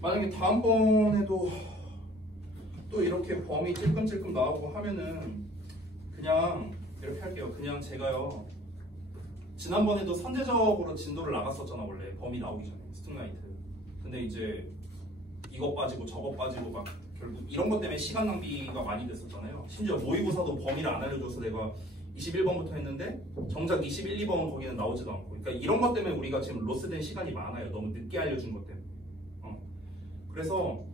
만약에 다음번에도 또 이렇게 범위 찔끔찔끔 나오고 하면은 그냥 이렇게 할게요. 그냥 제가요 지난번에도 선제적으로 진도를 나갔었잖아. 원래 범위 나오기 전에 스툭라이트. 근데 이제 이거 빠지고 저거 빠지고 막 결국 이런 것 때문에 시간 낭비가 많이 됐었잖아요. 심지어 모의고사도 범위를 안 알려줘서 내가 21번부터 했는데 정작 21, 2번은 거기는 나오지도 않고. 그러니까 이런 것 때문에 우리가 지금 로스된 시간이 많아요. 너무 늦게 알려준 것 때문에. 그래서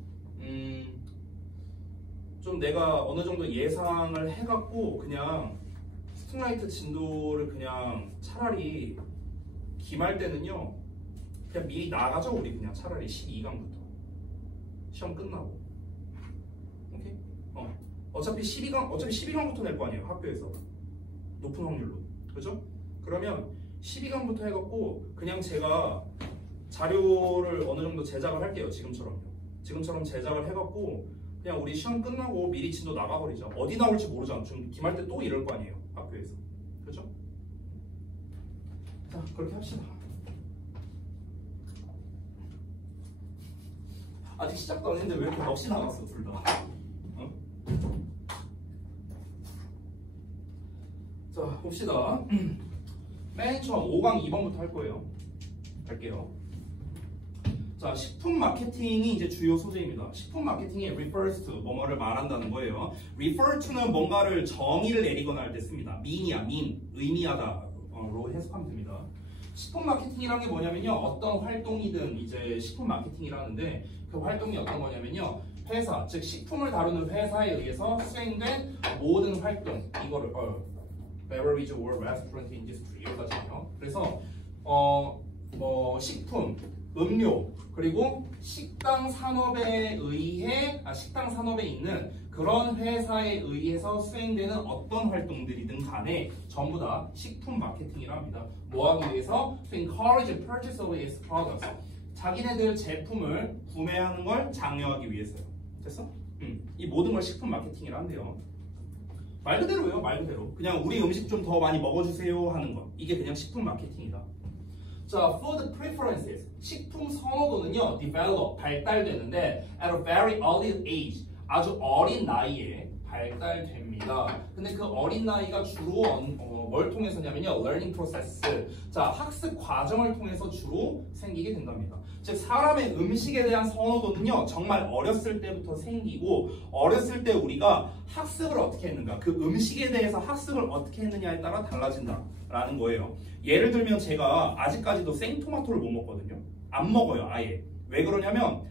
좀 내가 어느 정도 예상을 해갖고 그냥 스툭라이트 진도를 그냥 차라리 기말 때는요 그냥 미리 나가죠. 우리 그냥 차라리 12강부터 시험 끝나고. 오케이? 어차피 12강부터 낼 거 아니에요. 학교에서 높은 확률로. 그죠? 그러면 12강부터 해갖고 그냥 제가 자료를 어느 정도 제작을 할게요. 지금처럼 제작을 해갖고 그냥 우리 시험 끝나고 미리 진도 나가버리자. 어디 나올지 모르잖아. 좀 기말 때 또 이럴 거 아니에요. 학교에서. 그죠? 자, 그렇게 합시다. 아직 시작도 안 했는데 왜 이렇게 넋이 나갔어, 둘 다. 자, 봅시다. 맨 처음 5강 2번부터 할 거예요. 갈게요. 자, 식품 마케팅이 이제 주요 소재입니다. 식품 마케팅이 refers to 뭐뭐를 말한다는 거예요. refer to는 뭔가를 정의를 내리거나 할 때 씁니다. mean이야, mean, 의미하다로 해석하면 됩니다. 식품 마케팅이라는 게 뭐냐면요, 어떤 활동이든 이제 식품 마케팅이라는데 그 활동이 어떤 거냐면요, 회사, 즉 식품을 다루는 회사에 의해서 수행된 모든 활동, 이거를 beverage or restaurant industry 이거잖아요. 그래서 뭐 식품, 음료, 그리고 식당 산업에 있는 그런 회사에 의해서 수행되는 어떤 활동들이든 간에 전부 다 식품 마케팅이라 합니다. 뭐 하기 위해서? To encourage the purchase of its products. 자기네들 제품을 구매하는 걸 장려하기 위해서요. 됐어? 이 모든 걸 식품 마케팅이라 한대요. 말 그대로예요, 말 그대로. 그냥 우리 음식 좀 더 많이 먹어주세요 하는 거. 이게 그냥 식품 마케팅이다. 자, food preferences. 식품 선호도는요, develop, 발달되는데 at a very early age. 아주 어린 나이에 발달됩니다. 근데 그 어린 나이가 주로 뭘 통해서냐면요, learning process. 자, 학습 과정을 통해서 주로 생기게 된답니다. 즉, 사람의 음식에 대한 선호도는요, 정말 어렸을 때부터 생기고, 어렸을 때 우리가 학습을 어떻게 했는가, 그 음식에 대해서 학습을 어떻게 했느냐에 따라 달라진다라는 거예요. 예를 들면 제가 아직까지도 생토마토를 못 먹거든요. 안 먹어요, 아예. 왜 그러냐면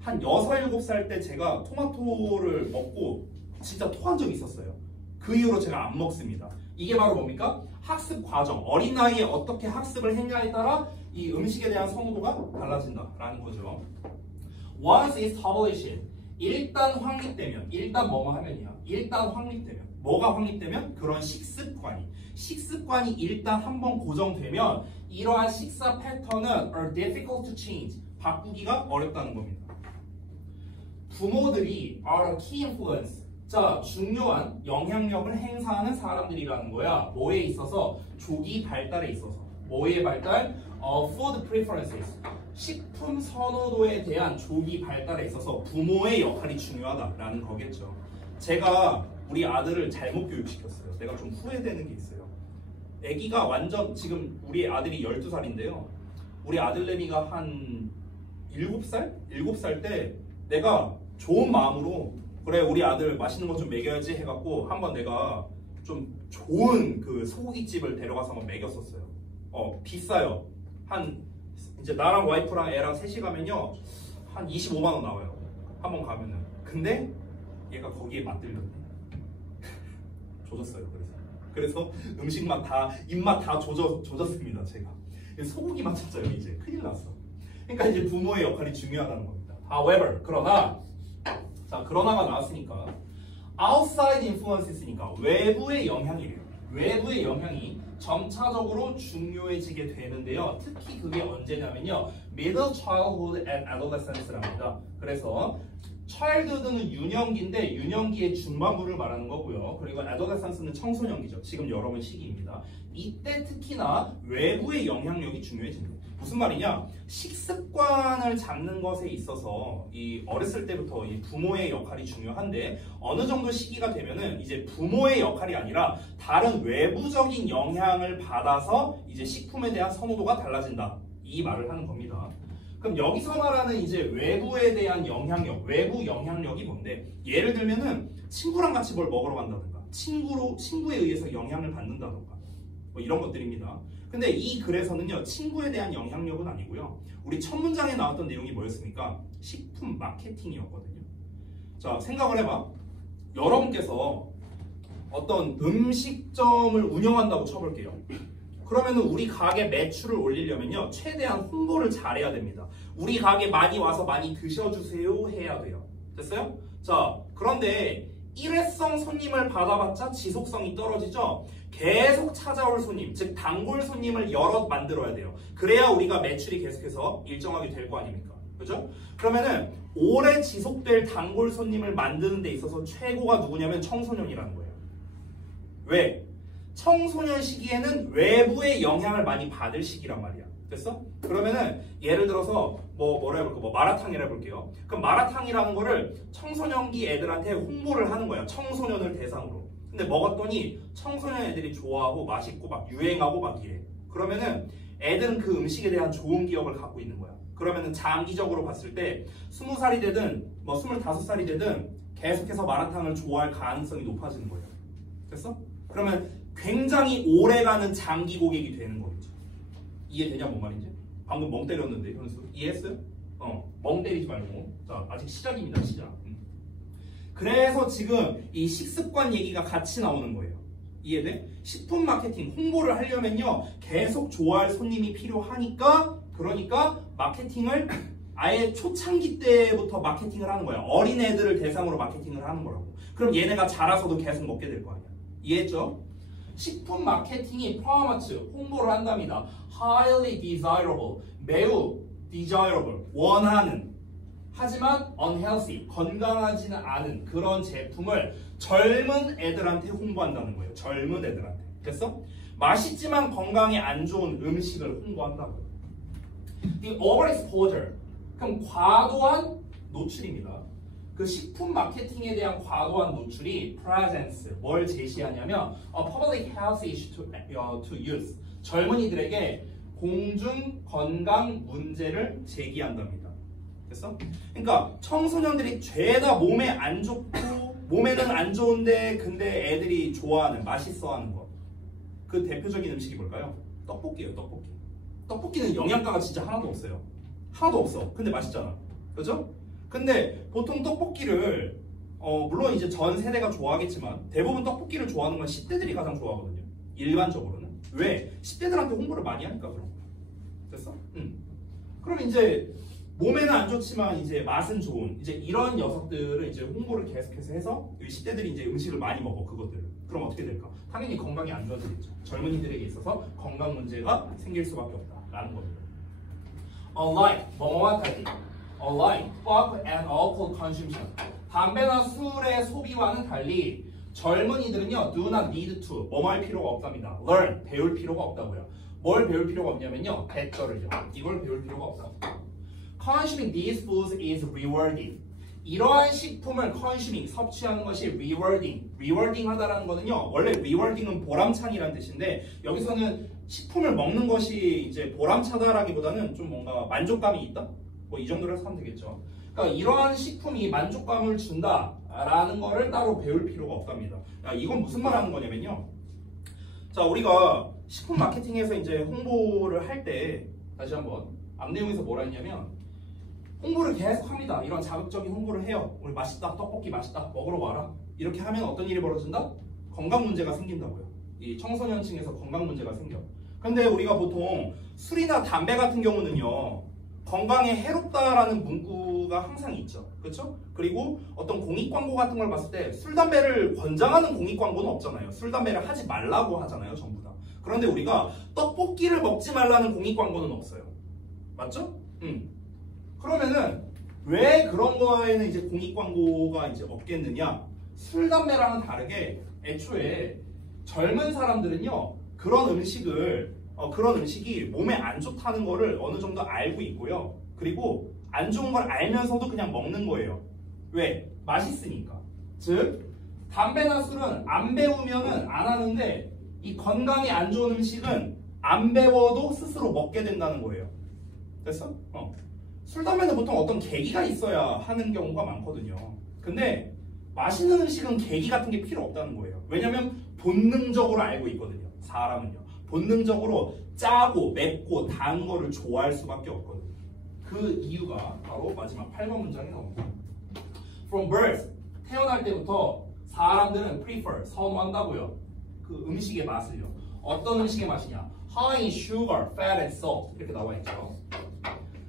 한 6, 7살 때 제가 토마토를 먹고 진짜 토한 적이 있었어요. 그 이후로 제가 안 먹습니다. 이게 바로 뭡니까? 학습 과정. 어린 나이에 어떻게 학습을 했냐에 따라 이 음식에 대한 선호도가 달라진다라는 거죠. Once it's published, 일단 확립되면, 일단 뭐뭐 하면이야. 일단 확립되면. 뭐가 확립되면? 그런 식습관이 일단 한번 고정되면 이러한 식사 패턴은 are difficult to change. 바꾸기가 어렵다는 겁니다. 부모들이 are a key influence. 자, 중요한 영향력을 행사하는 사람들이라는 거야. 뭐에 있어서? 조기 발달에 있어서. 뭐의 발달? Food preferences. 식품 선호도에 대한 조기 발달에 있어서 부모의 역할이 중요하다라는 거겠죠. 제가 우리 아들을 잘못 교육시켰어요. 내가 좀 후회되는 게 있어요. 아기가 완전, 지금 우리 아들이 12살인데요. 우리 아들내미가 한 7살? 7살 때 내가 좋은 마음으로 그래, 우리 아들 맛있는 거 좀 먹여야지 해갖고 한번 내가 좀 좋은 그 소고기집을 데려가서 한번 먹였었어요. 비싸요. 이제 나랑 와이프랑 애랑 셋이 가면요, 한 25만 원 나와요. 한번 가면은. 근데 얘가 거기에 맛들렸네. 조졌어요. 그래서 음식 맛 다, 입맛 다 조졌습니다. 제가 소고기만 찾아요. 이제 큰일 났어. 그러니까 이제 부모의 역할이 중요하다는 겁니다. However, 그러나가 나왔으니까 outside influences니까 외부의 영향이에요. 외부의 영향이 점차적으로 중요해지게 되는데요. 특히 그게 언제냐면요, middle childhood and adolescence랍니다. 그래서 childhood는 유년기인데 유년기의 중반부를 말하는 거고요. 그리고 adolescence는 청소년기죠. 지금 여러분 시기입니다. 이때 특히나 외부의 영향력이 중요해집니다. 무슨 말이냐? 식습관을 잡는 것에 있어서 이 어렸을 때부터 이 부모의 역할이 중요한데 어느 정도 시기가 되면은 이제 부모의 역할이 아니라 다른 외부적인 영향을 받아서 이제 식품에 대한 선호도가 달라진다. 이 말을 하는 겁니다. 그럼 여기서 말하는 이제 외부에 대한 영향력, 외부 영향력이 뭔데? 예를 들면은 친구랑 같이 뭘 먹으러 간다든가, 친구에 의해서 영향을 받는다든가, 뭐 이런 것들입니다. 근데 이 글에서는요, 친구에 대한 영향력은 아니고요. 우리 첫 문장에 나왔던 내용이 뭐였습니까? 식품 마케팅이었거든요. 자, 생각을 해봐. 여러분께서 어떤 음식점을 운영한다고 쳐볼게요. 그러면은 우리 가게 매출을 올리려면요, 최대한 홍보를 잘해야 됩니다. 우리 가게 많이 와서 많이 드셔주세요 해야 돼요. 됐어요? 자, 그런데 일회성 손님을 받아봤자 지속성이 떨어지죠? 계속 찾아올 손님, 즉 단골 손님을 여럿 만들어야 돼요. 그래야 우리가 매출이 계속해서 일정하게 될 거 아닙니까? 그죠? 그러면은 오래 지속될 단골 손님을 만드는 데 있어서 최고가 누구냐면 청소년이라는 거예요. 왜? 청소년 시기에는 외부의 영향을 많이 받을 시기란 말이야. 됐어? 그러면은 예를 들어서 뭐라 해볼까? 마라탕이라 해볼게요. 그럼 마라탕이라는 거를 청소년기 애들한테 홍보를 하는 거야. 청소년을 대상으로. 근데 먹었더니 청소년 애들이 좋아하고 맛있고 막 유행하고 막 이래. 그러면은 애들은 그 음식에 대한 좋은 기억을 갖고 있는 거야. 그러면은 장기적으로 봤을 때 20살이 되든 뭐 25살이 되든 계속해서 마라탕을 좋아할 가능성이 높아지는 거예요. 됐어? 그러면 굉장히 오래가는 장기 고객이 되는 거겠죠. 이해되냐 뭔 말인지? 방금 멍 때렸는데 현수 이해했어요? 멍 때리지 말고. 자, 아직 시작입니다. 시작. 그래서 지금 이 식습관 얘기가 같이 나오는 거예요. 이해돼? 식품 마케팅 홍보를 하려면요 계속 좋아할 손님이 필요하니까, 그러니까 마케팅을 아예 초창기 때부터 마케팅을 하는 거야. 어린 애들을 대상으로 마케팅을 하는 거라고. 그럼 얘네가 자라서도 계속 먹게 될 거 아니야. 이해했죠? 식품 마케팅이 프로모트, 홍보를 한답니다. highly desirable, 매우 desirable, 원하는, 하지만 unhealthy, 건강하지는 않은 그런 제품을 젊은 애들한테 홍보한다는 거예요. 젊은 애들한테. 됐어? 맛있지만 건강에 안 좋은 음식을 홍보한다고요. The overexposure, 그럼 과도한 노출입니다. 그 식품 마케팅에 대한 과도한 노출이 presents, 뭘 제시하냐면 a public health issue to youth, 젊은이들에게 공중 건강 문제를 제기한답니다. 됐어? 그러니까 청소년들이 죄다 몸에 안 좋고 몸에는 안 좋은데 근데 애들이 좋아하는, 맛있어하는 거. 그 대표적인 음식이 뭘까요? 떡볶이예요. 떡볶이. 떡볶이는 영양가가 진짜 하나도 없어요. 하나도 없어. 근데 맛있잖아. 그죠? 근데 보통 떡볶이를 물론 이제 전 세대가 좋아하겠지만 대부분 떡볶이를 좋아하는 건 10대들이 가장 좋아하거든요. 일반적으로는. 왜? 10대들한테 홍보를 많이 하니까 그런 거야. 됐어? 그럼 이제 몸에는 안 좋지만 이제 맛은 좋은 이제 이런 녀석들을 이제 홍보를 계속해서 해서 10대들이 이제 음식을 많이 먹어 그것들을. 그럼 어떻게 될까? 당연히 건강이 안 좋아지겠죠. 젊은이들에게 있어서 건강 문제가 생길 수밖에 없다라는 겁니다. Unlike 뭐뭐와 달리 Unlike tobacco and alcohol consumption, 담배나 술의 소비와는 달리 젊은이들은요 do not need to, 뭐뭐 할 필요가 없답니다. learn, 배울 필요가 없다고요. 뭘 배울 필요가 없냐면요 배터를요. 이걸 배울 필요가 없다고. Consuming these foods is rewarding. 이러한 식품을 consuming, 섭취하는 것이 rewarding 하다라는 거는요 원래 rewarding은 보람찬이라는 뜻인데 여기서는 식품을 먹는 것이 이제 보람차다라기보다는 좀 뭔가 만족감이 있다? 뭐 이 정도로 해서 하면 되겠죠. 그러니까 이러한 식품이 만족감을 준다라는 거를 따로 배울 필요가 없답니다. 야, 이건 무슨 말 하는 거냐면요. 자, 우리가 식품 마케팅에서 이제 홍보를 할 때 다시 한번 앞 내용에서 뭐라 했냐면 홍보를 계속 합니다. 이런 자극적인 홍보를 해요. 우리 맛있다, 떡볶이 맛있다, 먹으러 와라. 이렇게 하면 어떤 일이 벌어진다? 건강 문제가 생긴다고요. 이 청소년층에서 건강 문제가 생겨. 근데 우리가 보통 술이나 담배 같은 경우는요 건강에 해롭다라는 문구가 항상 있죠. 그렇죠? 그리고 어떤 공익 광고 같은 걸 봤을 때 술, 담배를 권장하는 공익 광고는 없잖아요. 술, 담배를 하지 말라고 하잖아요. 전부 다. 그런데 우리가 떡볶이를 먹지 말라는 공익 광고는 없어요. 맞죠? 그러면은 왜 그런 거에는 이제 공익 광고가 이제 없겠느냐? 술 담배랑은 다르게 애초에 젊은 사람들은요 그런 음식이 몸에 안 좋다는 거를 어느 정도 알고 있고요. 그리고 안 좋은 걸 알면서도 그냥 먹는 거예요. 왜? 맛있으니까. 즉 담배나 술은 안 배우면은 안 하는데 이 건강에 안 좋은 음식은 안 배워도 스스로 먹게 된다는 거예요. 됐어? 술, 담배는 보통 어떤 계기가 있어야 하는 경우가 많거든요. 근데 맛있는 음식은 계기 같은 게 필요 없다는 거예요. 왜냐면 본능적으로 알고 있거든요. 사람은요. 본능적으로 짜고 맵고 단 거를 좋아할 수밖에 없거든요. 그 이유가 바로 마지막 8번 문장에 나옵니다. From birth, 태어날 때부터 사람들은 prefer, 선호한다고요. 그 음식의 맛을요. 어떤 음식의 맛이냐? High in sugar, fat and salt 이렇게 나와 있죠.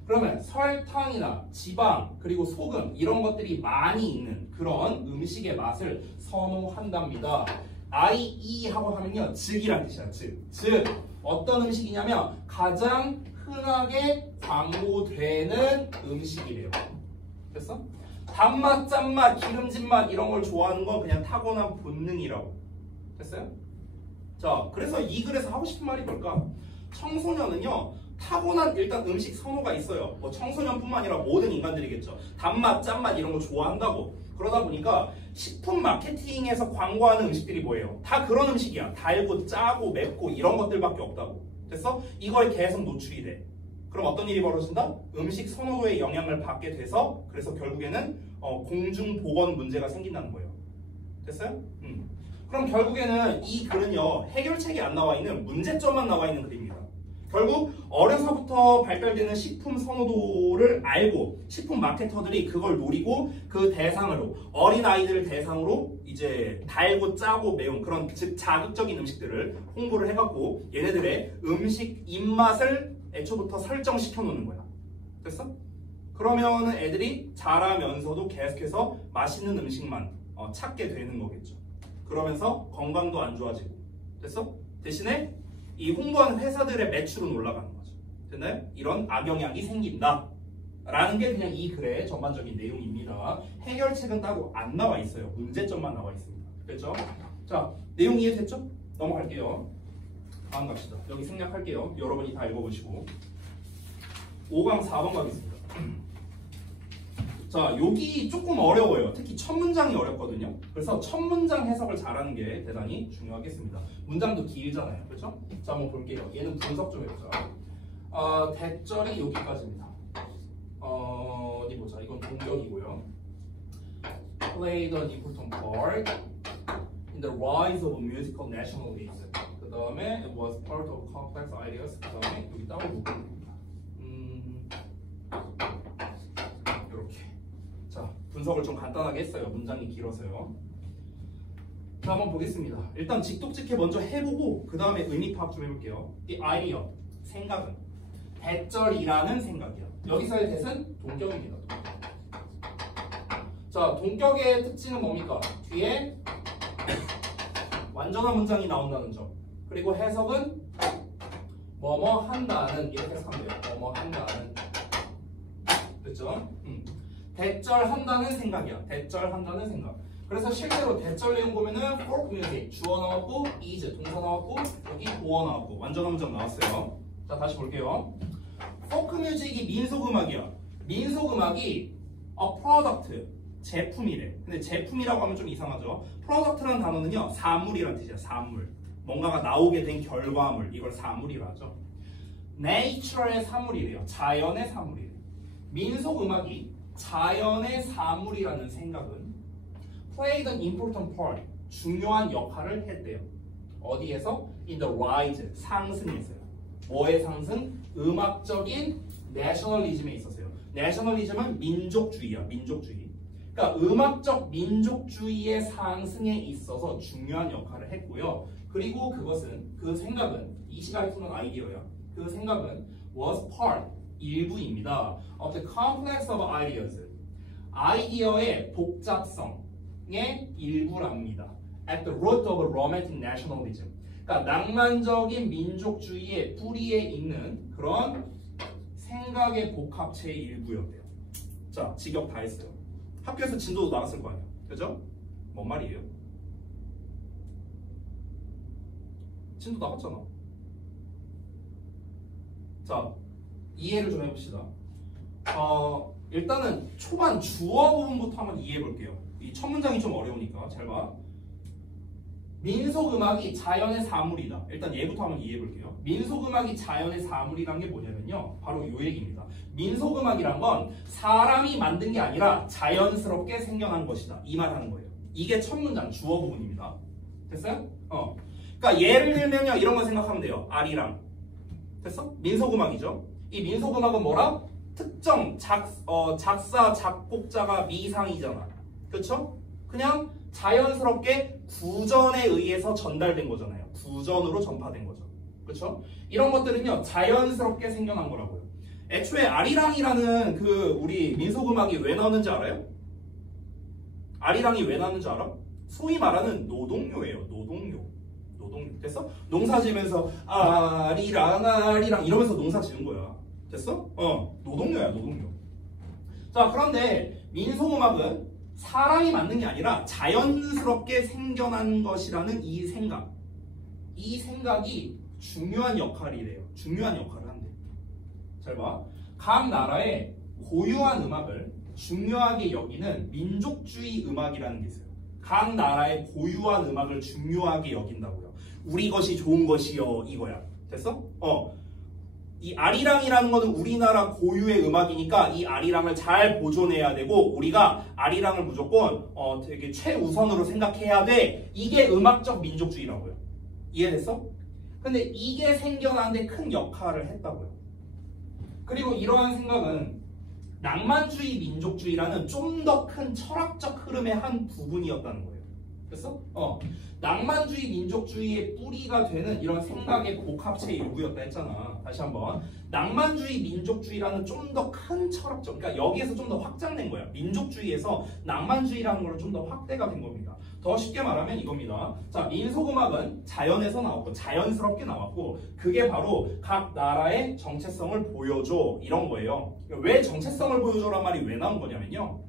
그러면 설탕이나 지방 그리고 소금 이런 것들이 많이 있는 그런 음식의 맛을 선호한답니다. IE 하고 하면요 즉이란 뜻이야. 즉 어떤 음식이냐면 가장 흔하게 광고되는 음식이래요. 됐어? 단맛, 짠맛, 기름진 맛 이런 걸 좋아하는 건 그냥 타고난 본능이라고. 됐어요? 자, 그래서 이 글에서 하고 싶은 말이 뭘까? 청소년은요 타고난 일단 음식 선호가 있어요. 뭐 청소년뿐만 아니라 모든 인간들이겠죠. 단맛, 짠맛 이런 거 좋아한다고. 그러다 보니까 식품 마케팅에서 광고하는 음식들이 뭐예요? 다 그런 음식이야. 달고 짜고 맵고 이런 것들밖에 없다고. 됐어? 이거에 계속 노출이 돼. 그럼 어떤 일이 벌어진다? 음식 선호도에 영향을 받게 돼서 그래서 결국에는 공중보건 문제가 생긴다는 거예요. 됐어요? 그럼 결국에는 이 글은요 해결책이 안 나와 있는 문제점만 나와 있는 글입니다. 결국 어려서부터 발달되는 식품 선호도를 알고 식품 마케터들이 그걸 노리고 그 대상으로 어린 아이들을 대상으로 이제 달고 짜고 매운 그런 즉 자극적인 음식들을 홍보를 해갖고 얘네들의 음식 입맛을 애초부터 설정시켜 놓는 거야. 됐어? 그러면은 애들이 자라면서도 계속해서 맛있는 음식만 찾게 되는 거겠죠. 그러면서 건강도 안 좋아지고. 됐어? 대신에 이 홍보하는 회사들의 매출은 올라가는 거죠. 됐나요? 이런 악영향이 생긴다. 라는 게 그냥 이 글의 전반적인 내용입니다. 해결책은 따로 안 나와 있어요. 문제점만 나와 있습니다. 됐죠? 자, 내용 이해됐죠? 넘어갈게요. 다음 갑시다. 여기 생략할게요. 여러분이 다 읽어보시고 5강 4번 가겠습니다. 자, 여기 조금 어려워요. 특히 첫 문장이 어렵거든요. 그래서 첫 문장 해석을 잘하는 게 대단히 중요하겠습니다. 문장도 길잖아요. 그렇죠? 자, 한번 볼게요. 얘는 분석 좀 해보자. 대절이 여기까지입니다. 어디 보자. 이건 동격이고요. Played an important part in the rise of musical nationalism. 그 다음에 it was part of complex ideas. 그 다음에 여기 따로 묶습니다. 분석을 좀 간단하게 했어요. 문장이 길어서요. 자, 한번 보겠습니다. 일단 직독직해 먼저 해보고 그 다음에 의미 파악 좀 해볼게요. 이 아이디어, 생각은 대절이라는 생각이야. 여기서의 대는 동격입니다. 자, 동격의 특징은 뭡니까? 뒤에 완전한 문장이 나온다는 점. 그리고 해석은 뭐뭐 한다는 이렇게 해석하면 돼요. 뭐뭐 한다는. 됐죠? 대절한다는 생각이야. 대절한다는 생각. 그래서 실제로 대절 내용 보면은 folk music 주어 나왔고 is 동사 나왔고 여기 보어 나왔고 완전한 문장 나왔어요. 자, 다시 볼게요. folk music이 민속음악이야. 민속음악이 a product 제품이래. 근데 제품이라고 하면 좀 이상하죠. product라는 단어는요 사물이란 뜻이야. 사물. 뭔가가 나오게 된 결과물. 이걸 사물이라 하죠. nature의 사물이래요. 자연의 사물이래요. 민속음악이 자연의 사물이라는 생각은 played an important part, 중요한 역할을 했대요. 어디에서? In the rise, 상승에서요. 뭐의 상승? 음악적인 내셔널리즘에 있었어요. 내셔널리즘은 민족주의야, 민족주의. 그러니까 음악적 민족주의의 상승에 있어서 중요한 역할을 했고요. 그리고 그것은, 그 생각은, 이 시각에 푸는 아이디어야. 그 생각은 was part, 일부입니다. of the complex of ideas. 아이디어의 복잡성의 일부랍니다. at the root of romantic nationalism. 그러니까 낭만적인 민족주의의 뿌리에 있는 그런 생각의 복합체의 일부였대요. 자, 직역 다 했어요. 학교에서 진도도 나갔을 거 아니야. 그죠? 뭔 말이에요? 진도 나갔잖아. 자, 이해를 좀 해봅시다. 일단은 초반 주어 부분부터 한번 이해해 볼게요. 이 첫 문장이 좀 어려우니까 잘 봐. 민속음악이 자연의 사물이다. 일단 얘부터 한번 이해해 볼게요. 민속음악이 자연의 사물이란 게 뭐냐면요, 바로 요 얘기입니다. 민속음악이란 건 사람이 만든 게 아니라 자연스럽게 생겨난 것이다, 이 말 하는 거예요. 이게 첫 문장 주어 부분입니다. 됐어요? 그러니까 예를 들면요, 이런 거 생각하면 돼요. 아리랑. 됐어? 민속음악이죠. 이 민속음악은 뭐라? 특정 작사 작곡자가 미상이잖아. 그렇죠? 그냥 자연스럽게 구전에 의해서 전달된 거잖아요. 구전으로 전파된 거죠. 그렇죠? 이런 것들은요, 자연스럽게 생겨난 거라고요. 애초에 아리랑이라는 그 우리 민속음악이 왜 나오는지 알아요? 아리랑이 왜 나오는지 알아? 소위 말하는 노동요예요. 노동요. 됐어? 농사 지면서 아리랑 아리랑 이러면서 농사 지는 거야. 됐어? 노동요야, 노동요. 자, 그런데 민속음악은 사람이 만든 게 아니라 자연스럽게 생겨난 것이라는 이 생각이 중요한 역할이래요. 중요한 역할을 한대. 잘 봐. 각 나라의 고유한 음악을 중요하게 여기는 민족주의 음악이라는 게 있어요. 각 나라의 고유한 음악을 중요하게 여긴다고요. 우리 것이 좋은 것이요, 이거야. 됐어? 이 아리랑이라는 거는 우리나라 고유의 음악이니까 이 아리랑을 잘 보존해야 되고, 우리가 아리랑을 무조건 되게 최우선으로 생각해야 돼. 이게 음악적 민족주의라고요. 이해됐어? 근데 이게 생겨나는데 큰 역할을 했다고요. 그리고 이러한 생각은 낭만주의 민족주의라는 좀 더 큰 철학적 흐름의 한 부분이었다는 거예요. 됐어? 낭만주의 민족주의의 뿌리가 되는 이런 생각의 복합체의 일부였다 했잖아. 다시 한번. 낭만주의 민족주의라는 좀 더 큰 철학적, 그러니까 여기에서 좀 더 확장된 거야. 민족주의에서 낭만주의라는 걸로 좀 더 확대가 된 겁니다. 더 쉽게 말하면 이겁니다. 자, 민속음악은 자연에서 나왔고 자연스럽게 나왔고, 그게 바로 각 나라의 정체성을 보여줘, 이런 거예요. 왜 정체성을 보여줘란 말이 왜 나온 거냐면요,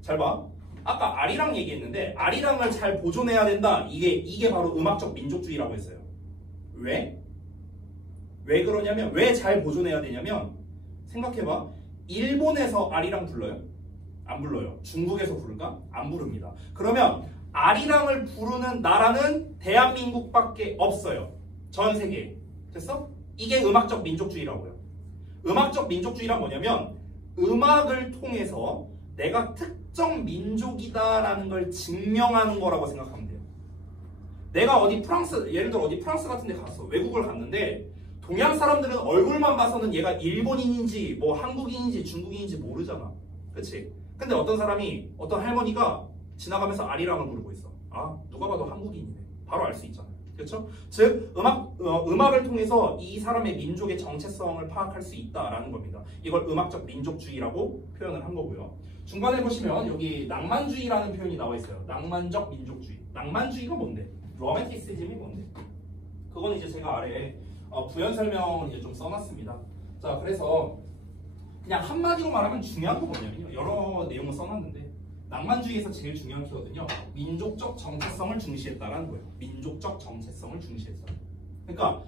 잘 봐. 아까 아리랑 얘기했는데 아리랑을 잘 보존해야 된다. 이게 바로 음악적 민족주의라고 했어요. 왜? 왜 그러냐면, 왜 잘 보존해야 되냐면, 생각해봐. 일본에서 아리랑 불러요? 안 불러요. 중국에서 부를까? 안 부릅니다. 그러면 아리랑을 부르는 나라는 대한민국밖에 없어요. 전 세계에. 됐어? 이게 음악적 민족주의라고요. 음악적 민족주의란 뭐냐면, 음악을 통해서 내가 특정 민족이다라는 걸 증명하는 거라고 생각하면 돼요. 내가 어디 프랑스, 예를 들어 어디 프랑스 같은 데 갔어. 외국을 갔는데 동양 사람들은 얼굴만 봐서는 얘가 일본인인지 뭐 한국인인지 중국인인지 모르잖아. 그치? 근데 어떤 사람이, 어떤 할머니가 지나가면서 아리랑을 부르고 있어. 아, 누가 봐도 한국인이네. 바로 알 수 있잖아. 그렇죠? 즉 음악을 통해서 이 사람의 민족의 정체성을 파악할 수 있다라는 겁니다. 이걸 음악적 민족주의라고 표현을 한 거고요. 중간에 보시면 여기 낭만주의라는 표현이 나와 있어요. 낭만적 민족주의. 낭만주의가 뭔데? 로맨티시즘이 뭔데? 그건 이제 제가 아래에 부연 설명을 이제 좀 써놨습니다. 자, 그래서 그냥 한마디로 말하면 중요한 건 뭐냐면요, 여러 내용을 써놨는데 낭만주의에서 제일 중요한 키거든요. 민족적 정체성을 중시했다라는 거예요. 민족적 정체성을 중시했다. 그러니까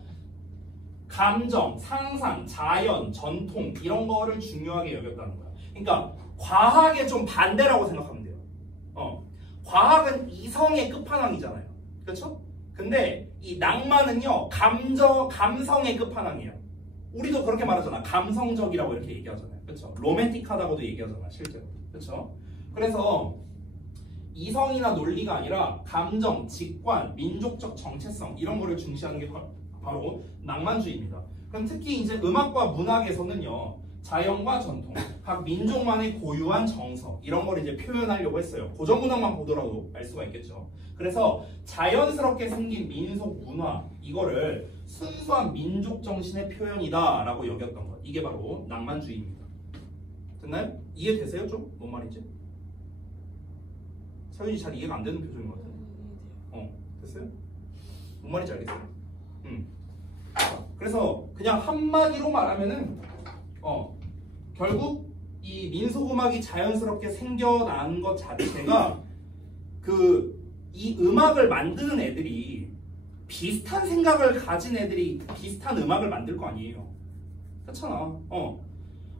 감정, 상상, 자연, 전통 이런 거를 중요하게 여겼다는 거야. 그러니까 과학의 좀 반대라고 생각하면 돼요. 과학은 이성의 끝판왕이잖아요. 그렇죠? 근데 이 낭만은요, 감성의 끝판왕이에요. 우리도 그렇게 말하잖아. 감성적이라고 이렇게 얘기하잖아요. 그렇죠? 로맨틱하다고도 얘기하잖아, 실제로. 그렇죠? 그래서 이성이나 논리가 아니라 감정, 직관, 민족적 정체성 이런 거를 중시하는 게 바로 낭만주의입니다. 그럼 특히 이제 음악과 문학에서는요, 자연과 전통, 각 민족만의 고유한 정서 이런 걸 이제 표현하려고 했어요. 고전 문학만 보더라도 알 수가 있겠죠. 그래서 자연스럽게 생긴 민속 문화, 이거를 순수한 민족 정신의 표현이다라고 여겼던 것. 이게 바로 낭만주의입니다. 됐나요? 이해되세요? 좀? 뭔 말인지? 서윤이 잘 이해가 안 되는 표정인 것 같은데. 됐어요? 뭔 말인지 알겠어요? 그래서 그냥 한마디로 말하면은 결국 이 민속음악이 자연스럽게 생겨난 것 자체가 이 음악을 만드는 애들이 비슷한 생각을 가진 애들이 비슷한 음악을 만들 거 아니에요. 그렇잖아.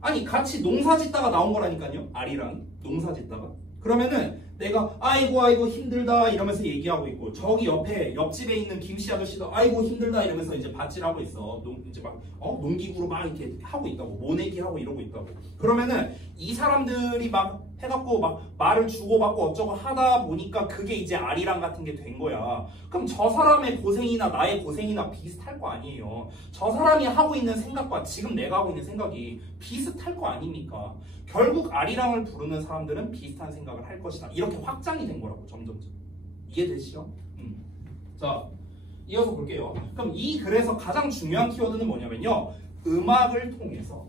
아니 같이 농사 짓다가 나온 거라니까요. 아리랑 농사 짓다가. 그러면은 내가 아이고 힘들다 이러면서 얘기하고 있고 저기 옆집에 있는 김씨 아저씨도 아이고 힘들다 이러면서 이제 밭질하고 있어. 이제 막 농기구로 막 이렇게 하고 있다고 모내기 하고 이러고 있다고. 그러면은 이 사람들이 막 해갖고 막 말을 주고받고 어쩌고 하다 보니까 그게 이제 아리랑 같은 게 된 거야. 그럼 저 사람의 고생이나 나의 고생이나 비슷할 거 아니에요. 저 사람이 하고 있는 생각과 지금 내가 하고 있는 생각이 비슷할 거 아닙니까? 결국 아리랑을 부르는 사람들은 비슷한 생각을 할 것이다. 이렇게 확장이 된 거라고 점점점. 이해되시죠? 자, 이어서 볼게요. 그럼 이 글에서 가장 중요한 키워드는 뭐냐면요. 음악을 통해서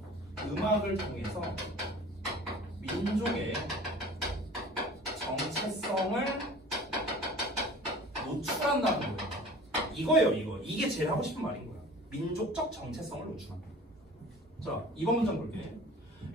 민족의 정체성을 노출한다는 거예요. 이거예요, 이게 제일 하고 싶은 말인 거야. 민족적 정체성을 노출한다. 자, 이번 문장 볼게.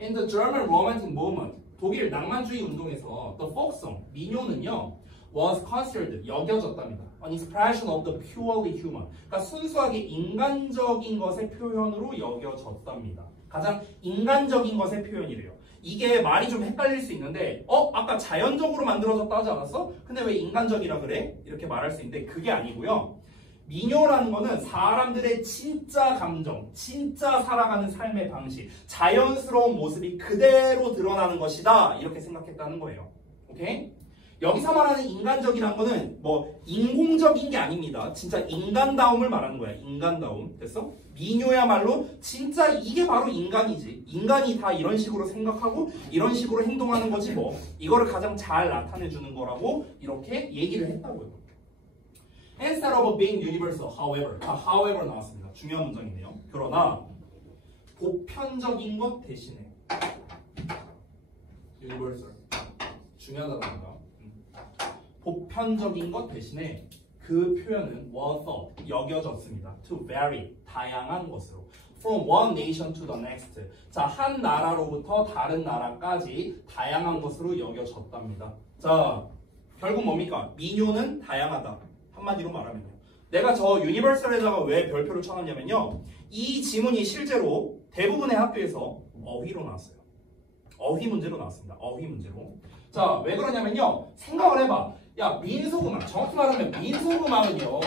In the German Romantic Movement, 독일 낭만주의 운동에서 the folk song, 민요는요, was considered, 여겨졌답니다. An expression of the purely human. 그러니까 순수하게 인간적인 것의 표현으로 여겨졌답니다. 가장 인간적인 것의 표현이래요. 이게 말이 좀 헷갈릴 수 있는데 아까 자연적으로 만들어졌다 하지 않았어? 근데 왜 인간적이라 그래? 이렇게 말할 수 있는데 그게 아니고요. 민요라는 거는 사람들의 진짜 감정, 진짜 살아가는 삶의 방식, 자연스러운 모습이 그대로 드러나는 것이다. 이렇게 생각했다는 거예요. 오케이? 여기서 말하는 인간적이라는 거는 뭐 인공적인 게 아닙니다. 진짜 인간다움을 말하는 거야. 인간다움. 됐어? 민요야말로 진짜 이게 바로 인간이지. 인간이 다 이런 식으로 생각하고 이런 식으로 행동하는 거지 뭐. 이거를 가장 잘 나타내 주는 거라고 이렇게 얘기를 했다고요. Instead of being universal, however. however 나왔습니다. 중요한 문장이네요. 그러나 보편적인 것 대신에 universal. 중요하다니까. 보편적인 것 대신에 그 표현은 was thought, 여겨졌습니다. To vary, 다양한 것으로. From one nation to the next. 자, 한 나라로부터 다른 나라까지 다양한 것으로 여겨졌답니다. 자, 결국 뭡니까? 민요는 다양하다. 한마디로 말하면요. 내가 저 유니버설에다가 왜 별표를 쳐놨냐면요. 이 지문이 실제로 대부분의 학교에서 어휘로 나왔어요. 어휘 문제로 나왔습니다. 어휘 문제로. 자, 왜 그러냐면요. 생각을 해봐. 야, 민속음악. 정확히 말하면 민속음악은요.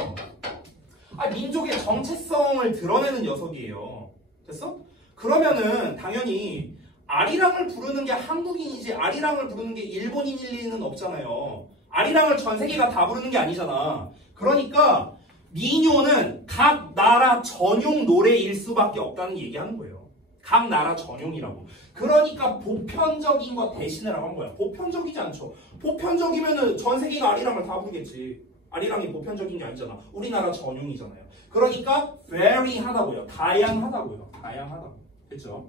민족의 정체성을 드러내는 녀석이에요. 됐어? 그러면은 당연히 아리랑을 부르는 게 한국인이지 아리랑을 부르는 게 일본인일 리는 없잖아요. 아리랑을 전 세계가 다 부르는 게 아니잖아. 그러니까 민요는 각 나라 전용 노래일 수밖에 없다는 얘기하는 거예요. 각 나라 전용이라고. 그러니까 보편적인 거 대신이라고 한 거야. 보편적이지 않죠. 보편적이면은 전 세계가 아리랑을 다 부르겠지. 아리랑이 보편적인 게 아니잖아. 우리나라 전용이잖아요. 그러니까 vary하다고요. 다양하다고요. 다양하다고. 됐죠?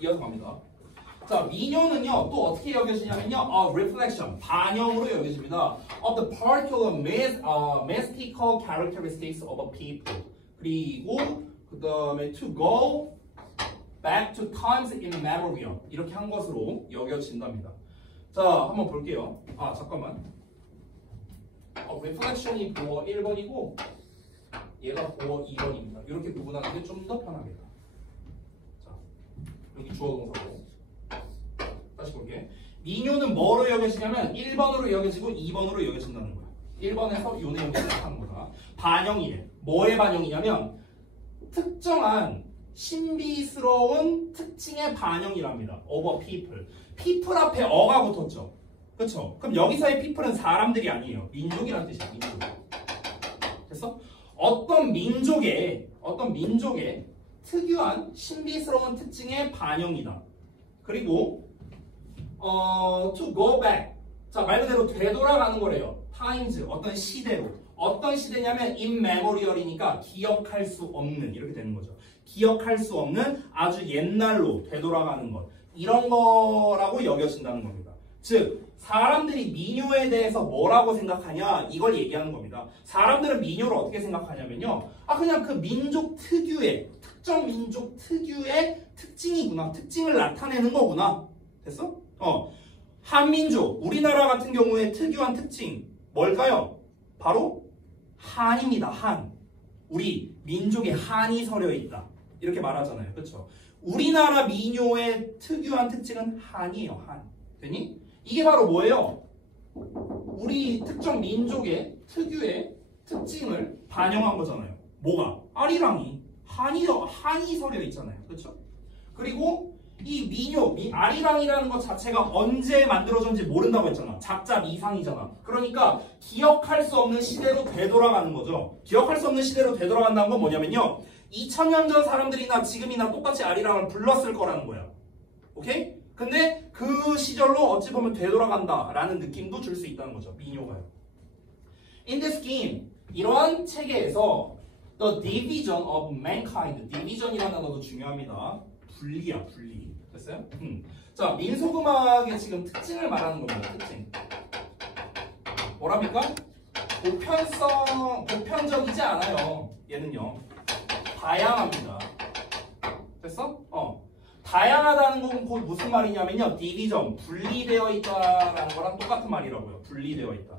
이어서 갑니다. 자, 민요는요 또 어떻게 여겨지냐면요, reflection, 반영으로 여겨집니다. Of the particular mystical characteristics of a people. 그리고 그 다음에 to go back to times immemorial. 이렇게 한 것으로 여겨진답니다. 자, 한번 볼게요. 잠깐만. reflection이 보어 1번이고 얘가 보어 2번입니다. 이렇게 구분하는 게 좀 더 편하겠다. 자, 여기 주어 동사고. 다시 볼게. 민요는 뭐로 여겨지냐면 1번으로 여겨지고 2번으로 여겨진다는 거야. 1번에서 요 내용이 시작하는 거다. 반영이래. 뭐의 반영이냐면 특정한 신비스러운 특징의 반영이랍니다. of a people. people 앞에 어가 붙었죠. 그렇죠? 그럼 여기서의 people은 사람들이 아니에요. 민족이라는 뜻이야. 민족. 그래서 어떤 민족의 특유한 신비스러운 특징의 반영이다. 그리고 to go back. 자, 말 그대로 되돌아가는 거래요. times, 어떤 시대로. 어떤 시대냐면 immemorial이니까 기억할 수 없는, 이렇게 되는 거죠. 기억할 수 없는 아주 옛날로 되돌아가는 것. 이런 거라고 여겨진다는 겁니다. 즉, 사람들이 민요에 대해서 뭐라고 생각하냐, 이걸 얘기하는 겁니다. 사람들은 민요를 어떻게 생각하냐면요, 그냥 그 민족 특유의 특정 민족 특유의 특징이구나. 특징을 나타내는 거구나. 됐어? 한민족, 우리나라 같은 경우에 특유한 특징 뭘까요? 바로 한입니다. 한. 우리 민족에 한이 서려 있다. 이렇게 말하잖아요. 그렇죠? 우리나라 민요의 특유한 특징은 한이에요. 한. 되니? 이게 바로 뭐예요? 우리 특정 민족의 특유의 특징을 반영한 거잖아요. 뭐가? 아리랑이 한이 서려 있잖아요. 그렇죠? 그리고 이 민요, 아리랑이라는 것 자체가 언제 만들어졌는지 모른다고 했잖아. 작자 미상이잖아. 그러니까 기억할 수 없는 시대로 되돌아가는 거죠. 기억할 수 없는 시대로 되돌아간다는 건 뭐냐면요. 2000년 전 사람들이나 지금이나 똑같이 아리랑을 불렀을 거라는 거야. 오케이? 근데 그 시절로 어찌 보면 되돌아간다라는 느낌도 줄 수 있다는 거죠. 민요가요. In this game, 이러한 체계에서 The division of mankind, division이라는 단어도 중요합니다. 분리야, 분리. 됐어요? 자, 민속음악의 지금 특징을 말하는 겁니다. 특징. 뭐랍니까? 보편적이지 않아요. 얘는요. 다양합니다. 됐어? 다양하다는 건 곧 무슨 말이냐면요. 디비전, 분리되어 있다라는 거랑 똑같은 말이라고요. 분리되어 있다.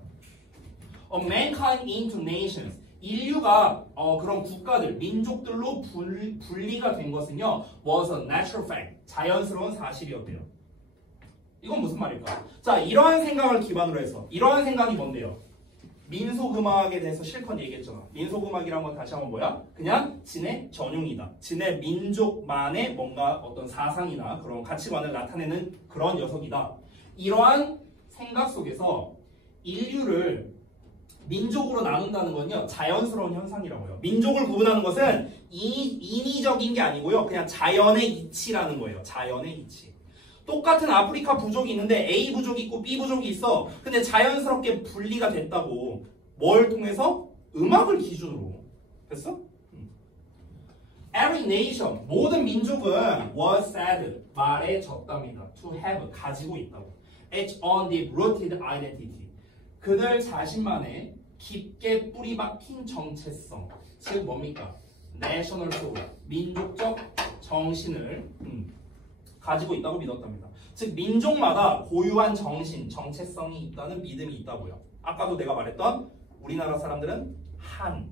Of mankind into nations. 인류가 그런 국가들, 민족들로 분리가 된 것은요. was a natural fact. 자연스러운 사실이었대요. 이건 무슨 말일까? 자, 이러한 생각을 기반으로 해서 이러한 생각이 뭔데요? 민속음악에 대해서 실컷 얘기했잖아. 민속음악이란 건 다시 한번 뭐야? 그냥 진의 전용이다. 진의 민족만의 뭔가 어떤 사상이나 그런 가치관을 나타내는 그런 녀석이다. 이러한 생각 속에서 인류를 민족으로 나눈다는 건요. 자연스러운 현상이라고요. 민족을 구분하는 것은 인위적인 게 아니고요. 그냥 자연의 이치라는 거예요. 자연의 이치. 똑같은 아프리카 부족이 있는데 A 부족이 있고 B 부족이 있어. 근데 자연스럽게 분리가 됐다고. 뭘 통해서? 음악을 기준으로. 됐어? Every nation, 모든 민족은 was said, 말해졌답니다. To have, 가지고 있다고. Its own deep-rooted identity. 그들 자신만의 깊게 뿌리박힌 정체성. 즉 뭡니까? National soul, 민족적 정신을 가지고 있다고 믿었답니다. 즉 민족마다 고유한 정신, 정체성이 있다는 믿음이 있다고요. 아까도 내가 말했던 우리나라 사람들은 한.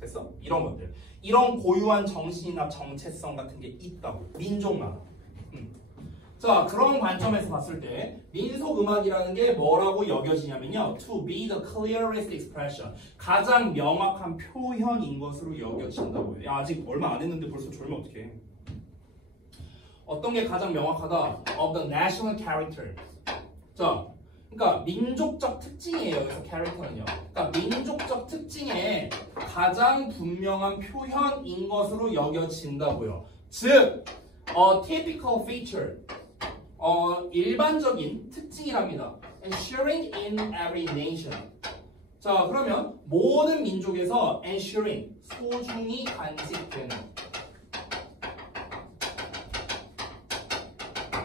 됐어? 이런 것들. 이런 고유한 정신이나 정체성 같은 게 있다고. 민족마다. 자, 그런 관점에서 봤을 때 민속음악이라는 게 뭐라고 여겨지냐면요. To be the clearest expression. 가장 명확한 표현인 것으로 여겨진다고요. 야, 아직 얼마 안 했는데 벌써 졸면 어떡해. 어떤 게 가장 명확하다? Of the national character. 자, 그러니까 민족적 특징이에요. 여기서 캐릭터는요. 그러니까 민족적 특징의 가장 분명한 표현인 것으로 여겨진다고요. 즉, typical feature. 일반적인 특징이랍니다. Ensuring in every nation. 자, 그러면 모든 민족에서 ensuring, 소중히 간직되는.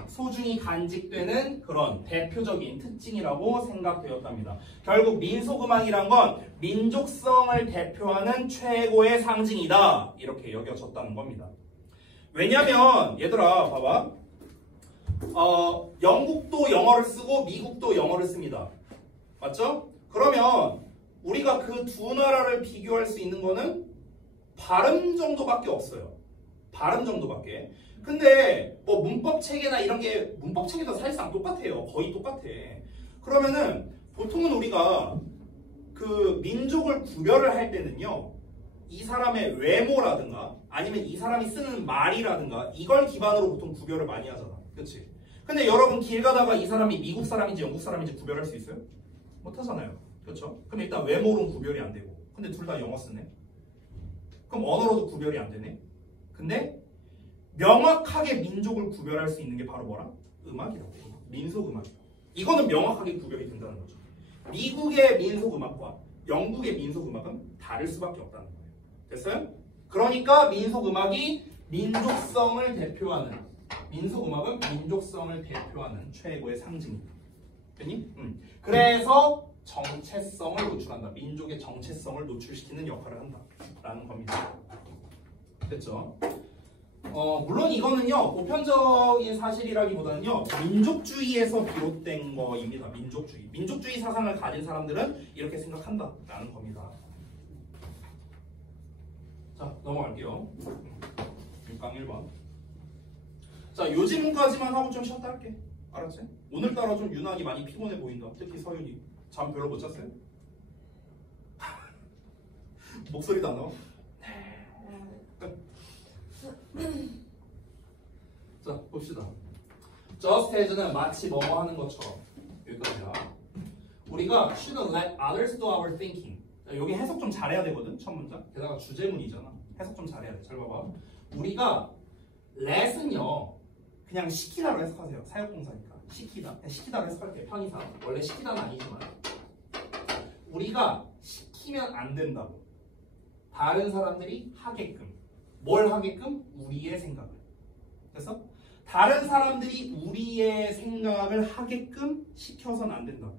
소중히 간직되는 그런 대표적인 특징이라고 생각되었답니다. 결국 민속음악이란 건 민족성을 대표하는 최고의 상징이다. 이렇게 여겨졌다는 겁니다. 왜냐면 얘들아 봐봐. 영국도 영어를 쓰고 미국도 영어를 씁니다. 맞죠? 그러면 우리가 그 두 나라를 비교할 수 있는 거는 발음 정도밖에 없어요. 발음 정도밖에. 근데 뭐 문법 체계나 이런 게 문법 체계도 사실상 똑같아요. 거의 똑같아. 그러면은 보통은 우리가 그 민족을 구별을 할 때는요. 이 사람의 외모라든가 아니면 이 사람이 쓰는 말이라든가 이걸 기반으로 보통 구별을 많이 하잖아. 그치? 근데 여러분 길 가다가 이 사람이 미국 사람인지 영국 사람인지 구별할 수 있어요? 못하잖아요. 그렇죠? 그럼 일단 외모로는 구별이 안 되고 근데 둘 다 영어 쓰네? 그럼 언어로도 구별이 안 되네? 근데 명확하게 민족을 구별할 수 있는 게 바로 뭐라? 음악이라고. 민속음악이라고. 이거는 명확하게 구별이 된다는 거죠. 미국의 민속음악과 영국의 민속음악은 다를 수밖에 없다는 거예요. 됐어요? 그러니까 민속음악이 민족성을 대표하는 민속음악은 민족성을 대표하는 최고의 상징입니다. 됐니? 그래서 정체성을 노출한다. 민족의 정체성을 노출시키는 역할을 한다. 라는 겁니다. 됐죠? 물론 이거는요 보편적인 사실이라기보다는요 민족주의에서 비롯된 거입니다. 민족주의 사상을 가진 사람들은 이렇게 생각한다라는 겁니다. 자 넘어갈게요. 6강 1번. 자 요 질문까지만 하고 좀 쉬었다 할게. 알았지? 오늘따라 좀 유난히 많이 피곤해 보인다. 특히 서윤이 잠 별로 못 잤어요? 목소리도 안 나와? 자 봅시다. Just as는 마치 뭐뭐 하는 것처럼 여기까지야. 우리가 shouldn't let others do our thinking. 자, 여기 해석 좀 잘해야 되거든. 첫 문장. 게다가 주제문이잖아. 해석 좀 잘해야 돼. 잘 봐봐. 우리가 let은요 그냥 시키다로 해석하세요. 사역동사니까 시키다로 해석할게. 편의상 원래 시키다는 아니지만 우리가 시키면 안 된다고. 다른 사람들이 하게끔. 뭘 하게끔? 우리의 생각을. 그래서 다른 사람들이 우리의 생각을 하게끔 시켜서는 안 된다고.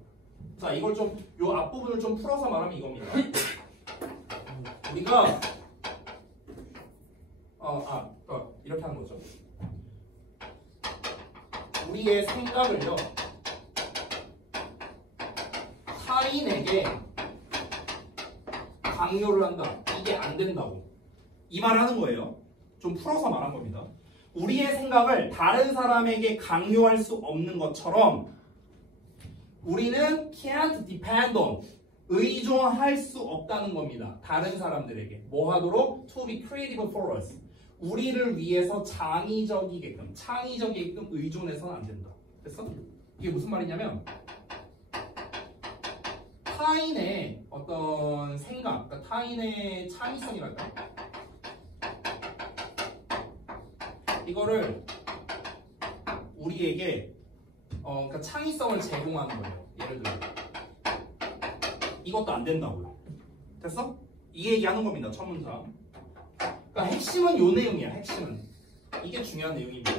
자, 이걸 좀 요 앞부분을 좀 풀어서 말하면 이겁니다. 우리가 이렇게 하는 거죠. 우리의 생각을요 타인에게 강요를 한다. 이게 안 된다고. 이 말 하는 거예요. 좀 풀어서 말한 겁니다. 우리의 생각을 다른 사람에게 강요할 수 없는 것처럼 우리는 can't depend on 의존할 수 없다는 겁니다. 다른 사람들에게 뭐 하도록? to be creative for us 우리를 위해서 창의적이게끔 의존해서는 안 된다. 됐어? 이게 무슨 말이냐면 타인의 어떤 생각, 그러니까 타인의 창의성이랄까? 이거를 우리에게 그러니까 창의성을 제공하는 거예요. 예를 들어 이것도 안 된다고요. 됐어? 이 얘기하는 겁니다. 첫 문장. 그러니까 핵심은 요 내용이야. 핵심은 이게 중요한 내용입니다.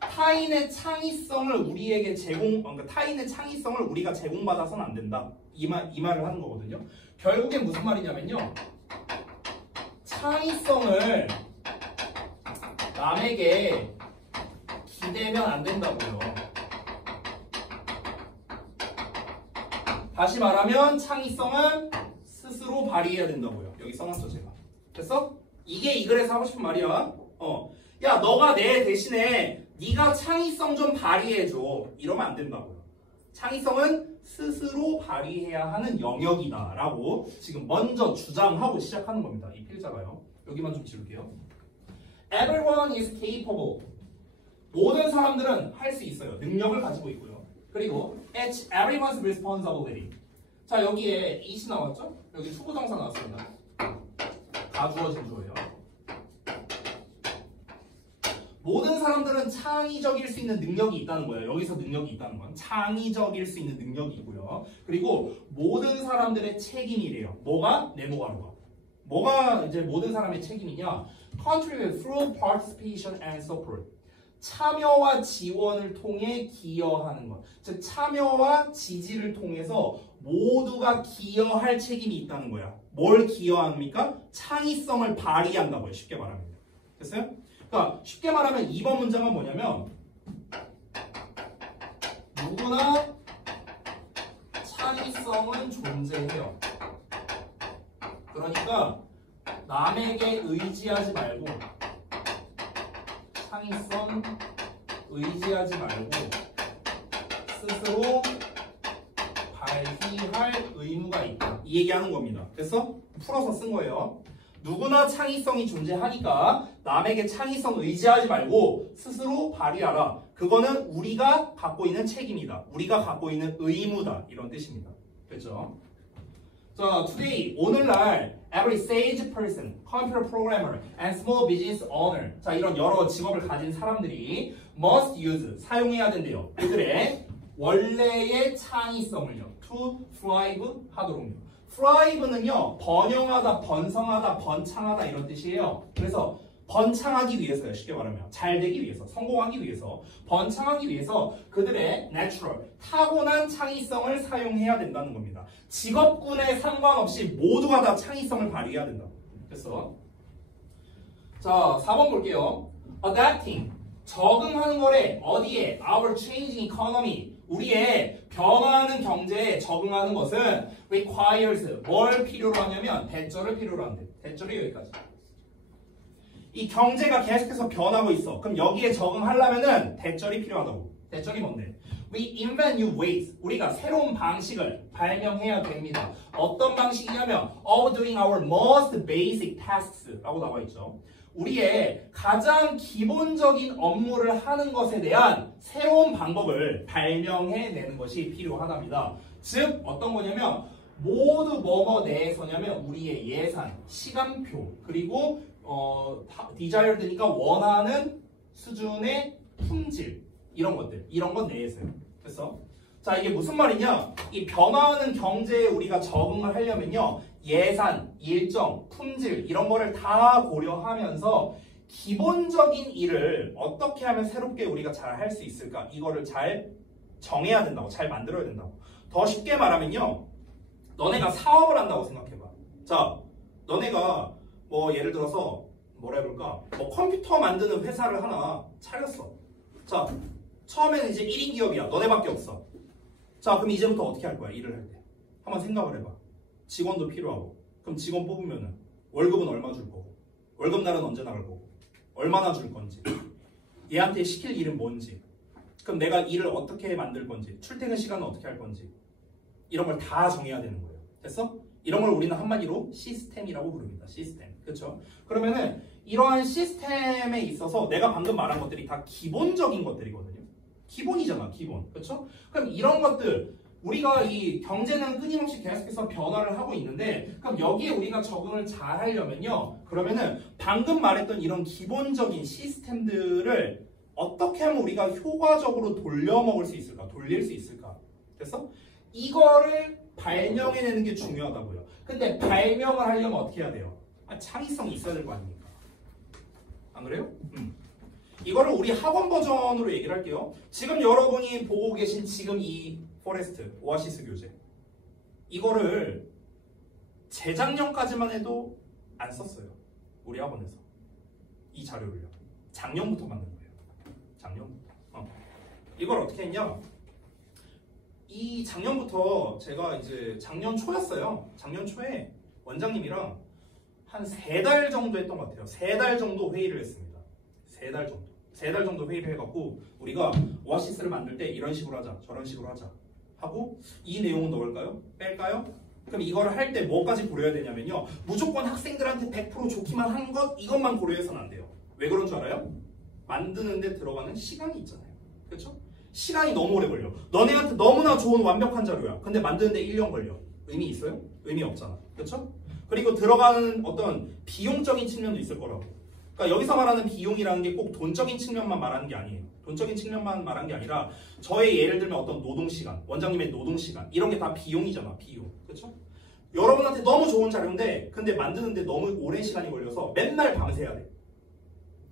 타인의 창의성을 우리에게 그러니까 타인의 창의성을 우리가 제공받아서는 안 된다. 이 말을 하는 거거든요. 결국엔 무슨 말이냐면요. 창의성을 남에게 기대면 안 된다고요. 다시 말하면 창의성은 스스로 발휘해야 된다고요. 여기 써놨어 제가. 됐어? 이게 이 글에서 하고 싶은 말이야. 야 너가 내 대신에 네가 창의성 좀 발휘해줘. 이러면 안 된다고요. 창의성은 스스로 발휘해야 하는 영역이다 라고 지금 먼저 주장하고 시작하는 겁니다. 이 필자가요. 여기만 좀 지울게요. Everyone is capable. 모든 사람들은 할 수 있어요. 능력을 가지고 있고요. 그리고 it's everyone's responsibility. 자 여기에 it이 나왔죠? 여기 투부정사 나왔습니다. 다 주어진 주어예요. 모든 사람들은 창의적일 수 있는 능력이 있다는 거예요. 여기서 능력이 있다는 건 창의적일 수 있는 능력이 있고요. 그리고 모든 사람들의 책임이래요. 뭐가? 네모가루가. 뭐가 이제 모든 사람의 책임이냐? Contribute through participation and support. 참여와 지원을 통해 기여하는 것. 즉 참여와 지지를 통해서 모두가 기여할 책임이 있다는 거야. 뭘 기여합니까? 창의성을 발휘한다고요. 쉽게 말하면. 됐어요? 그러니까 쉽게 말하면 2번 문장은 뭐냐면 누구나 창의성은 존재해요. 그러니까 남에게 의지하지 말고 창의성 의지하지 말고 스스로 발휘할 의무가 있다. 이 얘기하는 겁니다. 됐어? 풀어서 쓴 거예요. 누구나 창의성이 존재하니까 남에게 창의성 의지하지 말고 스스로 발휘하라. 그거는 우리가 갖고 있는 책임이다. 우리가 갖고 있는 의무다. 이런 뜻입니다. 됐죠? 자, today, 오늘날 every sage person, computer programmer, and small business owner 자, 이런 여러 직업을 가진 사람들이 must use, 사용해야 된대요. 그들의 원래의 창의성을요. to thrive 하도록요. thrive는요. 번영하다, 번성하다, 번창하다 이런 뜻이에요. 그래서 번창하기 위해서요. 쉽게 말하면 잘 되기 위해서, 성공하기 위해서, 번창하기 위해서 그들의 natural, 타고난 창의성을 사용해야 된다는 겁니다. 직업군에 상관없이 모두가 다 창의성을 발휘해야 된다. 됐어? 자, 4번 볼게요. adapting 적응하는 거래. 어디에? Our changing economy. 우리의 변화하는 경제에 적응하는 것은 requires 뭘 필요로 하냐면 대절을 필요로 한대. 대절이 여기까지. 이 경제가 계속해서 변하고 있어. 그럼 여기에 적응하려면은 대절이 필요하다고. 대절이 뭔데? We invent new ways. 우리가 새로운 방식을 발명해야 됩니다. 어떤 방식이냐면 of doing our most basic tasks 라고 나와 있죠. 우리의 가장 기본적인 업무를 하는 것에 대한 새로운 방법을 발명해내는 것이 필요하답니다. 즉 어떤 거냐면 모두 뭐뭐 내에서냐면 우리의 예산, 시간표, 그리고 desired니까 원하는 수준의 품질 이런 것들, 이런 것 내에서요. 그래서 자 이게 무슨 말이냐? 이 변화하는 경제에 우리가 적응을 하려면요. 예산, 일정, 품질 이런 거를 다 고려하면서 기본적인 일을 어떻게 하면 새롭게 우리가 잘 할 수 있을까? 이거를 잘 정해야 된다고, 잘 만들어야 된다고. 더 쉽게 말하면요. 너네가 사업을 한다고 생각해봐. 자, 너네가 뭐 예를 들어서 뭐라 해볼까? 뭐 컴퓨터 만드는 회사를 하나 차렸어. 자, 처음에는 이제 1인 기업이야. 너네밖에 없어. 자, 그럼 이제부터 어떻게 할 거야? 일을 할 때. 한번 생각을 해봐. 직원도 필요하고. 그럼 직원 뽑으면은 월급은 얼마 줄 거고. 월급날은 언제 나갈 거고. 얼마나 줄 건지. 얘한테 시킬 일은 뭔지. 그럼 내가 일을 어떻게 만들 건지. 출퇴근 시간은 어떻게 할 건지. 이런 걸 다 정해야 되는 거예요. 됐어? 이런 걸 우리는 한마디로 시스템이라고 부릅니다. 시스템. 그렇죠? 그러면은 이러한 시스템에 있어서 내가 방금 말한 것들이 다 기본적인 것들이거든요. 기본이잖아, 기본. 그렇죠? 그럼 이런 것들 우리가 이 경제는 끊임없이 계속해서 변화를 하고 있는데 그럼 여기에 우리가 적응을 잘 하려면요. 그러면은 방금 말했던 이런 기본적인 시스템들을 어떻게 하면 우리가 효과적으로 돌려먹을 수 있을까? 돌릴 수 있을까? 됐어? 이거를 발명해내는 게 중요하다고요. 근데 발명을 하려면 어떻게 해야 돼요? 창의성이 있어야 될 거 아닙니까? 안 그래요? 이거를 우리 학원 버전으로 얘기를 할게요. 지금 여러분이 보고 계신 지금 이 포레스트, 오아시스 교재 이거를 재작년까지만 해도 안 썼어요. 우리 학원에서 이 자료를요. 작년부터 만든 거예요. 작년부터. 이걸 어떻게 했냐? 이 작년부터 제가 이제 작년 초였어요. 작년 초에 원장님이랑 한 3달 정도 했던 것 같아요. 3달 정도 회의를 했습니다. 3달 정도. 3달 정도 회의를 해갖고 우리가 오아시스를 만들 때 이런 식으로 하자, 저런 식으로 하자 하고 이 내용은 넣을까요? 뺄까요? 그럼 이거를 할 때 뭐까지 고려해야 되냐면요. 무조건 학생들한테 100% 좋기만 한 것 이것만 고려해서는 안 돼요. 왜 그런 줄 알아요? 만드는데 들어가는 시간이 있잖아요. 그렇죠? 시간이 너무 오래 걸려. 너네한테 너무나 좋은 완벽한 자료야. 근데 만드는데 1년 걸려. 의미 있어요? 의미 없잖아. 그렇죠? 그리고 들어가는 어떤 비용적인 측면도 있을 거라고. 그러니까 여기서 말하는 비용이라는 게 꼭 돈적인 측면만 말하는 게 아니에요. 돈적인 측면만 말하는 게 아니라 저의 예를 들면 어떤 노동시간, 원장님의 노동시간 이런 게 다 비용이잖아. 비용. 그렇죠? 여러분한테 너무 좋은 자료인데 근데 만드는데 너무 오랜 시간이 걸려서 맨날 밤새야 돼.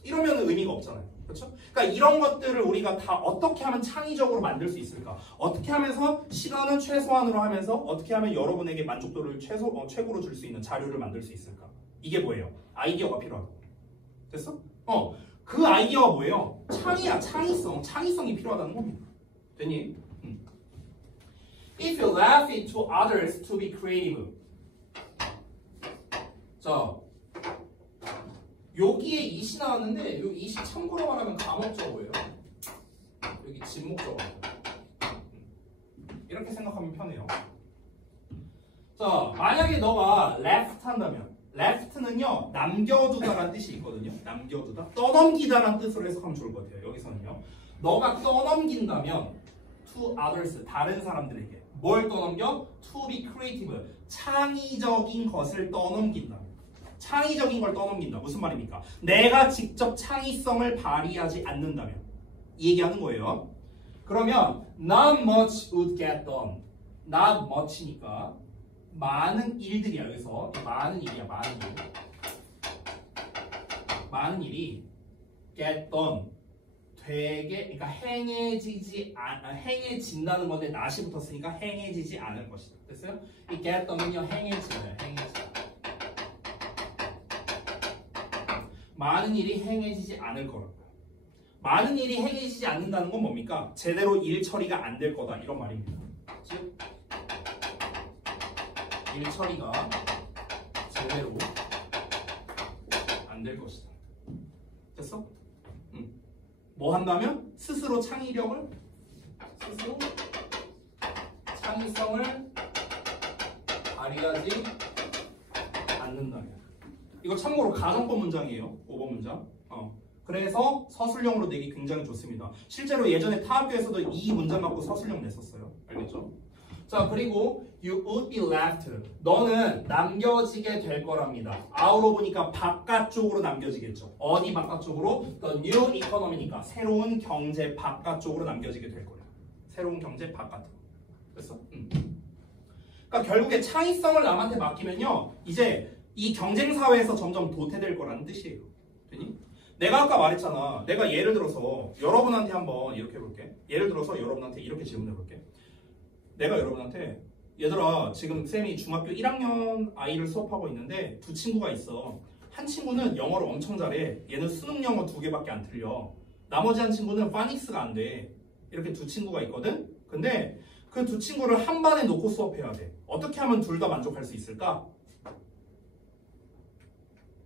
이러면 의미가 없잖아요. 그렇죠? 그러니까 이런 것들을 우리가 다 어떻게 하면 창의적으로 만들 수 있을까? 어떻게 하면서 시간은 최소한으로 하면서 어떻게 하면 여러분에게 만족도를 최고로 줄 수 있는 자료를 만들 수 있을까? 이게 뭐예요? 아이디어가 필요하다. 됐어? 그 아이디어가 뭐예요? 창의야, 창의성. 창의성이 필요하다는 겁니다. 됐니? If you left it to others to be creative. 자, 여기에 이시 나왔는데 이 이시 참고로 말하면 감옥적어예요. 여기 진목적어. 이렇게 생각하면 편해요. 자, 만약에 너가 left 한다면 left는요 남겨두다라는 뜻이 있거든요. 남겨두다, 떠넘기다라는 뜻으로 해석하면 좋을 것 같아요. 여기서는요 너가 떠넘긴다면 to others, 다른 사람들에게 뭘 떠넘겨? to be creative, 창의적인 것을 떠넘긴다. 창의적인 걸 떠넘긴다. 무슨 말입니까? 내가 직접 창의성을 발휘하지 않는다면 이 얘기하는 거예요. 그러면 not much would get done. not much니까 많은 일들이야. 여기서 많은 일이야. 많은 일이 get done 되게, 그러니까 행해진다는 건데 not이 붙었으니까 행해지지 않을 것이다. 됐어요? 이 get done은요 행해지다. 많은 일이 행해지지 않을 거라고요. 많은 일이 행해지지 않는다는 건 뭡니까? 제대로 일 처리가 안 될 거다 이런 말입니다. 즉, 일 처리가 제대로 안 될 것이다. 됐어? 뭐 한다면? 스스로 창의성을 발휘하지 않는다면. 이거 참고로 가정법 문장이에요. 5번 문장. 그래서 서술형으로 내기 굉장히 좋습니다. 실제로 예전에 타학교에서도 이 문장 갖고 서술형 냈었어요. 알겠죠? 자, 그리고 you would be left. 너는 남겨지게 될 거랍니다. out로 보니까 바깥쪽으로 남겨지겠죠. 어디 바깥쪽으로? The new economy니까 새로운 경제 바깥쪽으로 남겨지게 될 거예요. 새로운 경제 바깥으로. 됐어? 그러니까 결국에 창의성을 남한테 맡기면요, 이제 이 경쟁 사회에서 점점 도태될 거라는 뜻이에요. 되니? 내가 아까 말했잖아. 내가 예를 들어서 여러분한테 한번 이렇게 해볼게. 예를 들어서 여러분한테 이렇게 질문해볼게. 내가 여러분한테 얘들아, 지금 쌤이 중학교 1학년 아이를 수업하고 있는데 두 친구가 있어. 한 친구는 영어를 엄청 잘해. 얘는 수능 영어 2개밖에 안 틀려. 나머지 한 친구는 파닉스가 안 돼. 이렇게 두 친구가 있거든. 근데 그 두 친구를 한 반에 놓고 수업해야 돼. 어떻게 하면 둘 다 만족할 수 있을까?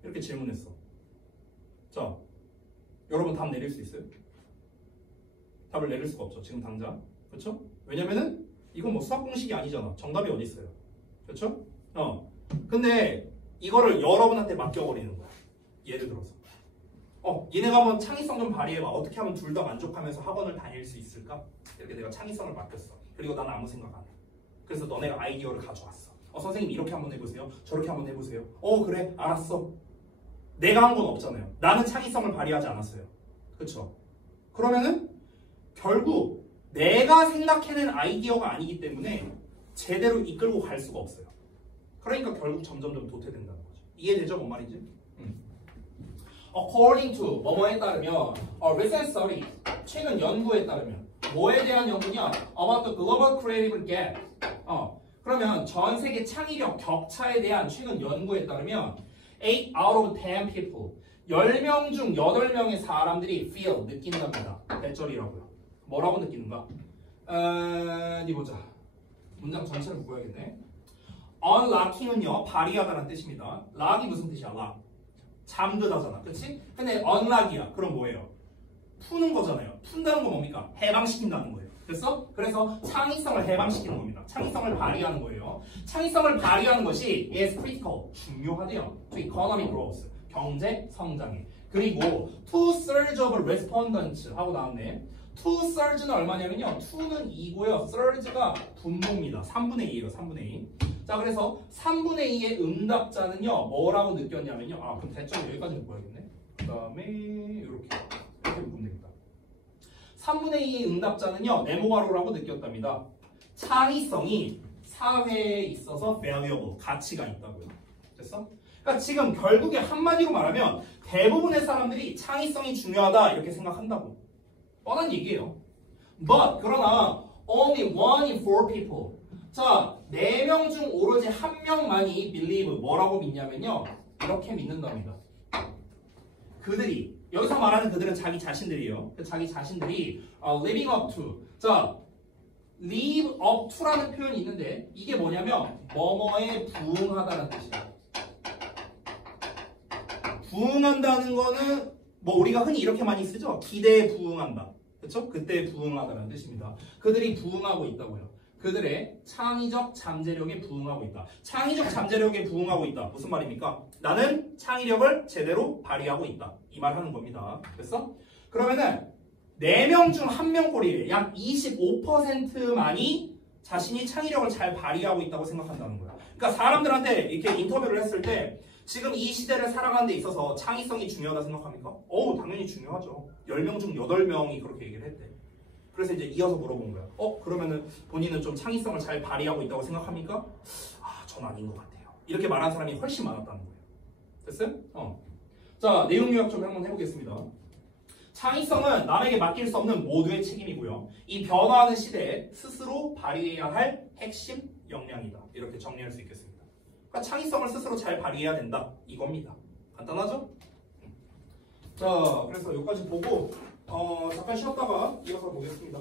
이렇게 질문했어. 자, 여러분 답 내릴 수 있어요? 답을 내릴 수가 없죠. 지금 당장. 그렇죠? 왜냐면은 이건 뭐 수학 공식이 아니잖아. 정답이 어디 있어요? 그렇죠? 근데 이거를 여러분한테 맡겨버리는 거야. 예를 들어서. 얘네가 한번 창의성 좀 발휘해봐. 어떻게 하면 둘 다 만족하면서 학원을 다닐 수 있을까? 이렇게 내가 창의성을 맡겼어. 그리고 난 아무 생각 안 해. 그래서 너네가 아이디어를 가져왔어. 선생님 이렇게 한번 해보세요. 저렇게 한번 해보세요. 그래, 알았어. 내가 한 건 없잖아요. 나는 창의성을 발휘하지 않았어요. 그렇죠? 그러면은 결국 내가 생각해낸 아이디어가 아니기 때문에 제대로 이끌고 갈 수가 없어요. 그러니까 결국 점점점 도태된다는 거죠. 이해되죠? 뭔 말인지? According to 뭐뭐에 따르면 recent study 최근 연구에 따르면 뭐에 대한 연구냐? About the global creative gap. 그러면 전 세계 창의력 격차에 대한 최근 연구에 따르면 8 out of 10 people 10명 중 8명의 사람들이 feel 느낀답니다. 대절이라고요. 뭐라고 느끼는가? 어디 보자. 문장 전체를 묶어야겠네. unlocking은요 발휘하다라는 뜻입니다. lock이 무슨 뜻이야? lock. 잠드다잖아. 그치? 근데 unlock이야. 그럼 뭐예요? 푸는 거잖아요. 푼다는 건 뭡니까? 해방시킨다는 거예요. 됐어? 그래서 창의성을 해방시키는 겁니다. 창의성을 발휘하는 거예요. 창의성을 발휘하는 것이 is critical. 중요하대요. to economic growth. 경제 성장에. 그리고 to surge of respondents 하고 나왔네. to surge는 얼마냐면요. to는 2고요. surge가 분모입니다. 3분의 2예요. 3분의 2. 자, 그래서 3분의 2의 응답자는요. 뭐라고 느꼈냐면요. 그럼 대점 여기까지 묶어야겠네. 그 다음에 이렇게 묶으면 됩니다. 3분의 2의 응답자는요. 네모가로라고 느꼈답니다. 창의성이 사회에 있어서 valuable, 가치가 있다고요. 됐어? 그러니까 지금 결국에 한마디로 말하면 대부분의 사람들이 창의성이 중요하다 이렇게 생각한다고. 뻔한 얘기예요. But 그러나 only 1 in 4 people. 자, 4명 중 오로지 1명만이 believe 뭐라고 믿냐면요. 이렇게 믿는답니다. 그들이 여기서 말하는 그들은 자기 자신들이에요. 자기 자신들이 living up to. 자, live up to라는 표현이 있는데 이게 뭐냐면 뭐뭐에 부응하다는 뜻이에요. 부응한다는 거는 뭐 우리가 흔히 이렇게 많이 쓰죠. 기대에 부응한다. 그렇죠? 그때에 부응하다는 뜻입니다. 그들이 부응하고 있다고요. 그들의 창의적 잠재력에 부응하고 있다. 창의적 잠재력에 부응하고 있다. 무슨 말입니까? 나는 창의력을 제대로 발휘하고 있다. 이 말 하는 겁니다. 됐어? 그러면은 4명 중 1명 꼴이에요. 약 25%만이 자신이 창의력을 잘 발휘하고 있다고 생각한다는 거야. 그러니까 사람들한테 이렇게 인터뷰를 했을 때 지금 이 시대를 살아가는 데 있어서 창의성이 중요하다 생각합니까? 당연히 중요하죠. 10명 중 8명이 그렇게 얘기를 했대. 그래서 이제 이어서 물어본 거야. 그러면은 본인은 좀 창의성을 잘 발휘하고 있다고 생각합니까? 전 아닌 것 같아요. 이렇게 말하는 사람이 훨씬 많았다는 거예요. 됐어요? 자, 내용 요약 좀 한번 해보겠습니다. 창의성은 남에게 맡길 수 없는 모두의 책임이고요. 이 변화하는 시대에 스스로 발휘해야 할 핵심 역량이다. 이렇게 정리할 수 있겠습니다. 그러니까 창의성을 스스로 잘 발휘해야 된다. 이겁니다. 간단하죠? 자, 그래서 여기까지 보고 잠깐 쉬었다가 이어서 보겠습니다.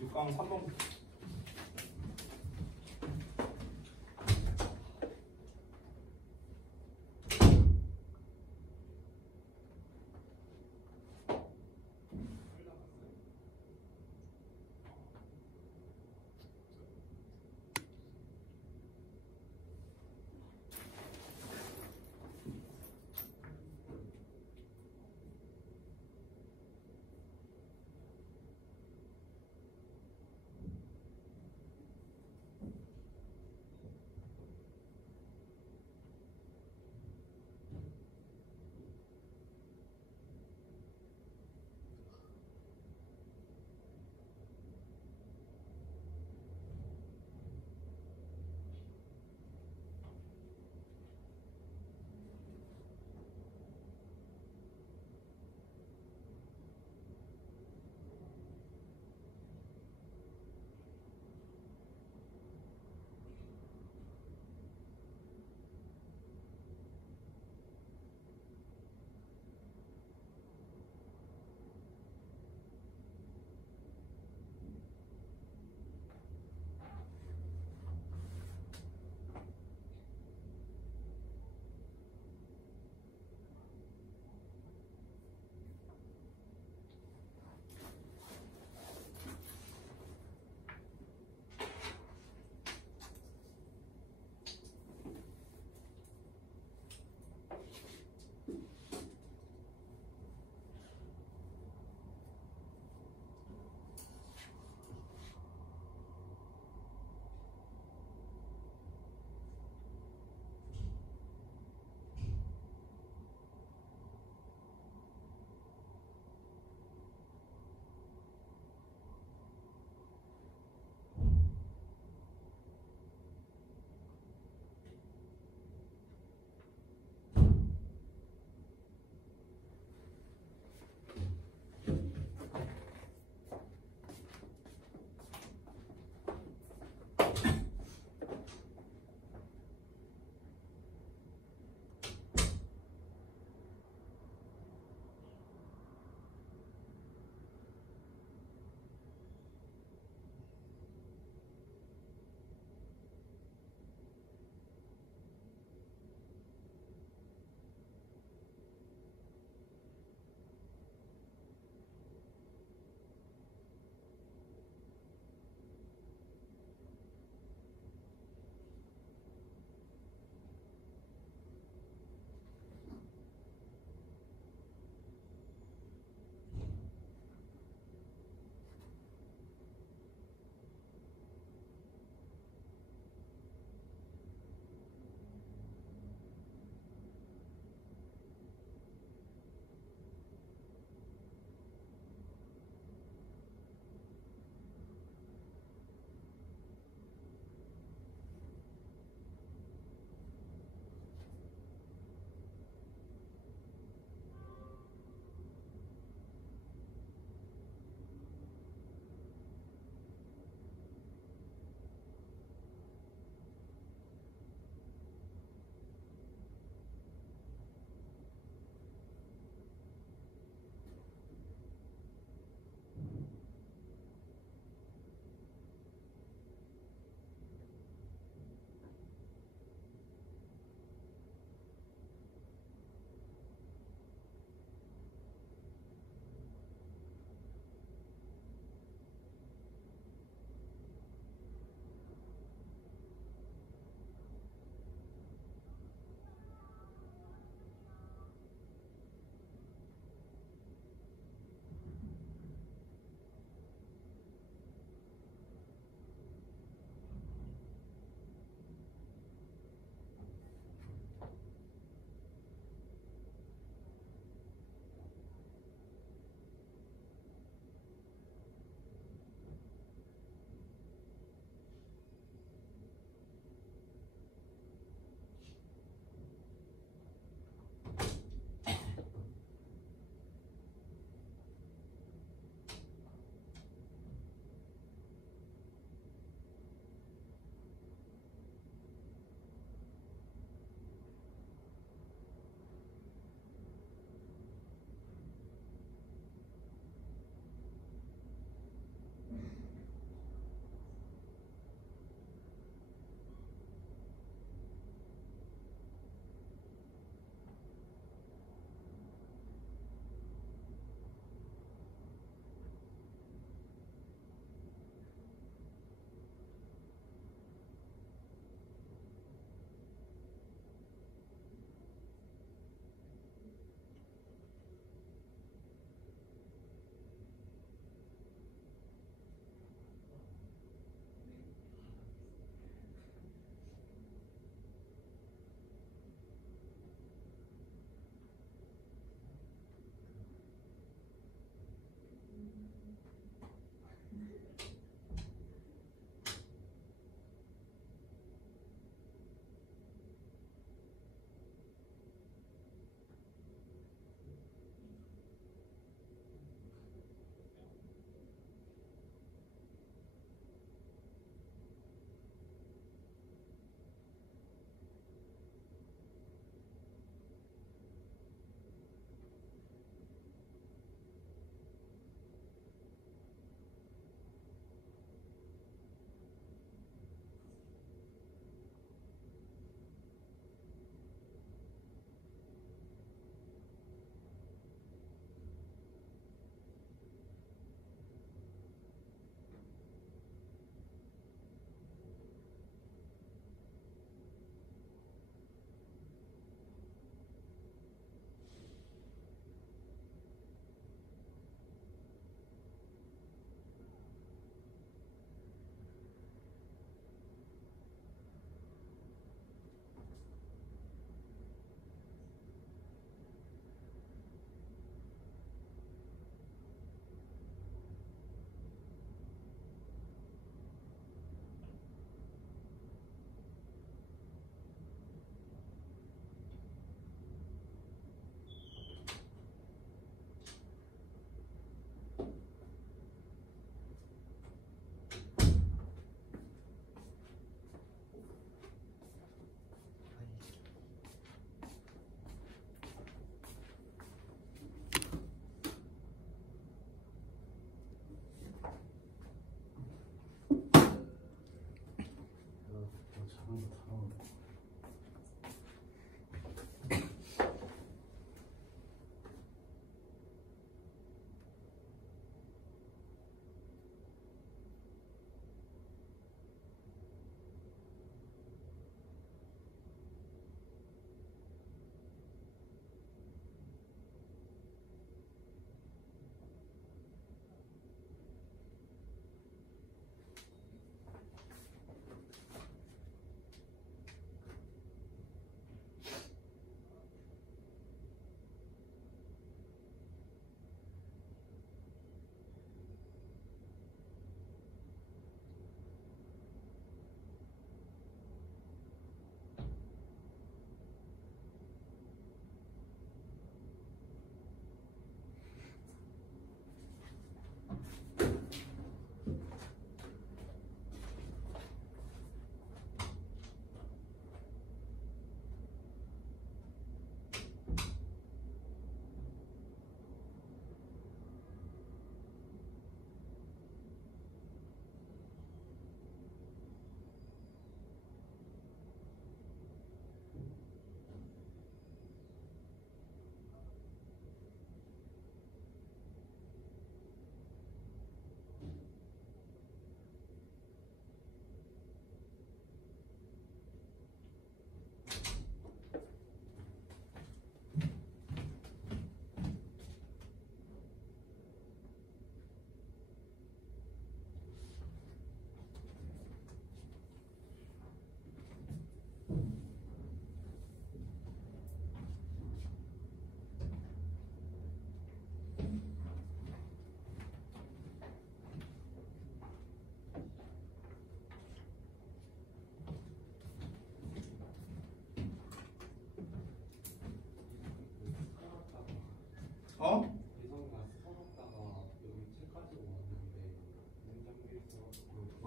6강 3번.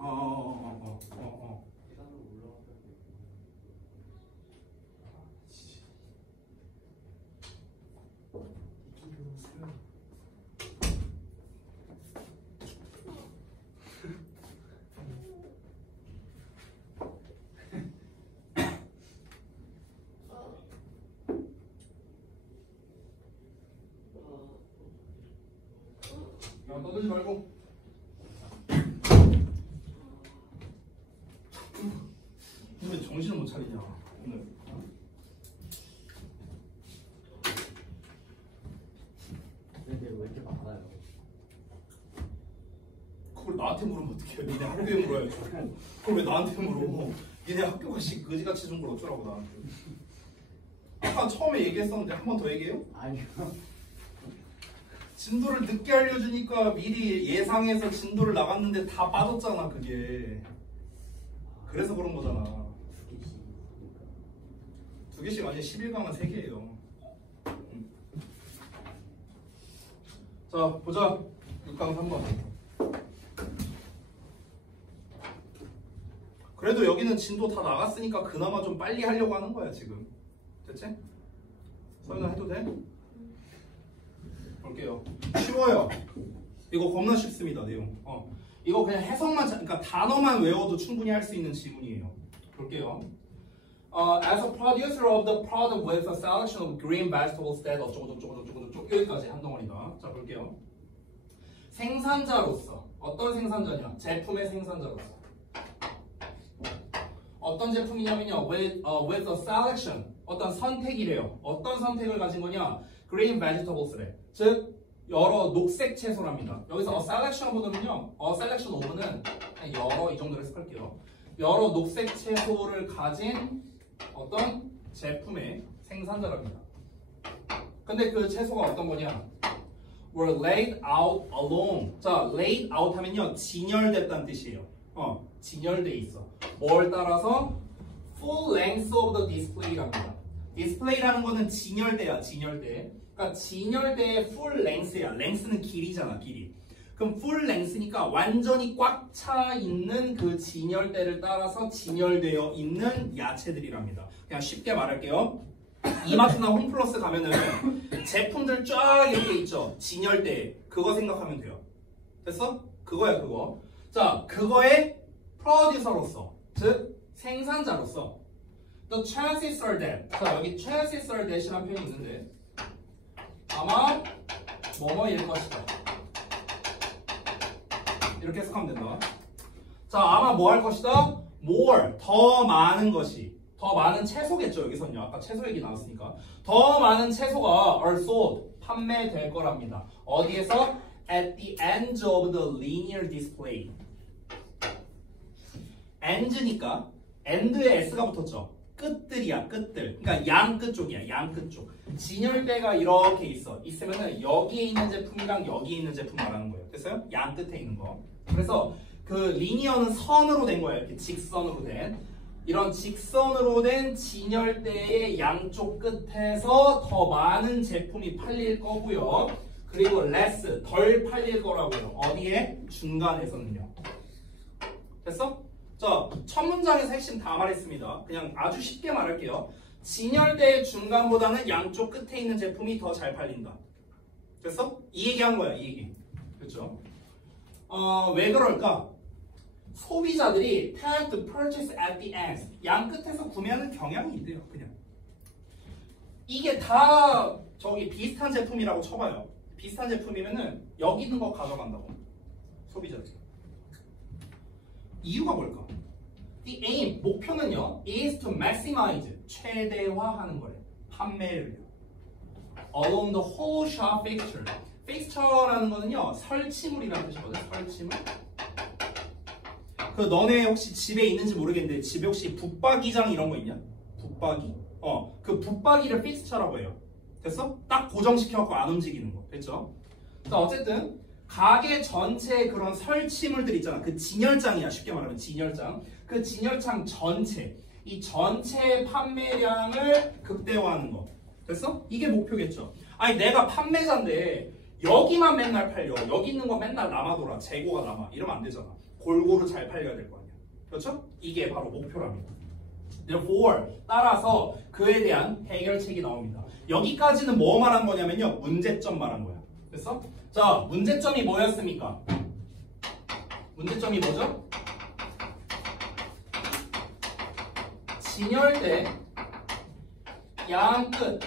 계단으로 올라가면 야, 떠들지 말고. 왜 정신을 못 차리냐 오늘. 근데 왜 이렇게 많아요? 그걸 나한테 물으면 어떡해요? 니네 학교에 물어야죠. 그걸 왜 나한테 물어? 니네 학교가 그지같이 준 걸 어쩌라고 나한테. 아까 처음에 얘기했었는데 한 번 더 얘기해요? 아니요. 진도를 늦게 알려주니까 미리 예상해서 진도를 나갔는데 다 빠졌잖아 그게. 그래서 그런 거잖아. 두 개씩 아니야. 11강은 3개예요. 자 보자. 6강 3번. 그래도 여기는 진도 다 나갔으니까 그나마 좀 빨리 하려고 하는 거야 지금. 됐지? 서윤아 해도 돼? 볼게요. 쉬워요. 이거 겁나 쉽습니다 내용. 이거 그냥 해석만 그러니까 단어만 외워도 충분히 할 수 있는 지문이에요. 볼게요. As a producer of the product with a selection of green vegetables that 어쩌고저쩌고저쩌고저쩌고 여기까지 한 덩어리다. 자 볼게요. 생산자로서 어떤 생산자냐? 제품의 생산자로서 어떤 제품이냐면요. with a selection 어떤 선택이래요. 어떤 선택을 가진 거냐? green vegetables래. 즉 여러 녹색 채소랍니다. 여기서 selection 보면요. selection of는 여러 이 정도로 해석할게요. 여러 녹색 채소를 가진 어떤 제품의 생산자랍니다. 근데 그 채소가 어떤 거냐? were laid out along. 자, laid out 하면요. 진열됐다는 뜻이에요. 진열돼 있어. 뭘 따라서? full length of the display랍니다. display라는 거는 진열대야, 진열대. 그러니까 진열대의 full length야. length는 길이잖아, 길이. 그럼 full length니까 완전히 꽉 차 있는 그 진열대를 따라서 진열되어 있는 야채들이랍니다. 그냥 쉽게 말할게요. 이마트나 홈플러스 가면은 제품들 쫙 이렇게 있죠. 진열대. 그거 생각하면 돼요. 됐어? 그거야, 그거. 자, 그거의 프로듀서로서, 즉 생산자로서 The chances are that. 자, 여기 chances are that이라는 표현이 있는데 아마 뭐뭐일 것이다. 이렇게 해석하면 된다. 자, 아마 뭐 할 것이다? more, 더 많은 것이. 더 많은 채소겠죠, 여기서는요. 아까 채소 얘기 나왔으니까. 더 많은 채소가 are sold, 판매될 거랍니다. 어디에서? At the end of the linear display. end니까 end에 s가 붙었죠. 끝들이야, 끝들. 그러니까 양 끝 쪽이야, 양 끝 쪽. 진열대가 이렇게 있으면은 여기에 있는 제품이랑 여기에 있는 제품 말하는 거예요. 됐어요? 양 끝에 있는 거. 그래서 그 리니어는 선으로 된 거예요. 이렇게 직선으로 된. 이런 직선으로 된 진열대의 양쪽 끝에서 더 많은 제품이 팔릴 거고요. 그리고 less, 덜 팔릴 거라고요. 어디에? 중간에서는요. 됐어? 자, 첫 문장에서 핵심 다 말했습니다. 그냥 아주 쉽게 말할게요. 진열대의 중간보다는 양쪽 끝에 있는 제품이 더 잘 팔린다. 됐어? 이 얘기한 거야, 이 얘기. 그렇죠? 왜 그럴까? 소비자들이 tend to purchase at the end. 양 끝에서 구매하는 경향이 있대요, 그냥. 이게 다 저기 비슷한 제품이라고 쳐봐요. 비슷한 제품이면은 여기 있는 거 가져간다고. 소비자들. 이유가 뭘까? The aim, 목표는요, is to maximize, 최대화하는 거예요. 판매를요. Along the whole shop fixture. fixture라는 거는요, 설치물이라는 뜻이거든. 설치물. 그 너네 혹시 집에 있는지 모르겠는데 집에 혹시 붙박이장 이런 거 있냐? 붙박이? 그 붙박이를 fixture라고 해요. 됐어? 딱 고정시켜갖고 안 움직이는 거. 됐죠? 자, 어쨌든 가게 전체에 그런 설치물들 있잖아. 그 진열장이야. 쉽게 말하면 진열장. 그 진열장 전체. 이 전체 판매량을 극대화하는 거. 됐어? 이게 목표겠죠. 아니 내가 판매자인데 여기만 맨날 팔려. 여기 있는 거 맨날 남아돌아. 재고가 남아. 이러면 안 되잖아. 골고루 잘 팔려야 될 거 아니야. 그렇죠? 이게 바로 목표랍니다. Therefore, 따라서 그에 대한 해결책이 나옵니다. 여기까지는 뭐 말한 거냐면요. 문제점 말한 거야. 됐어? 자, 문제점이 뭐였습니까? 문제점이 뭐죠? 진열대 양끝.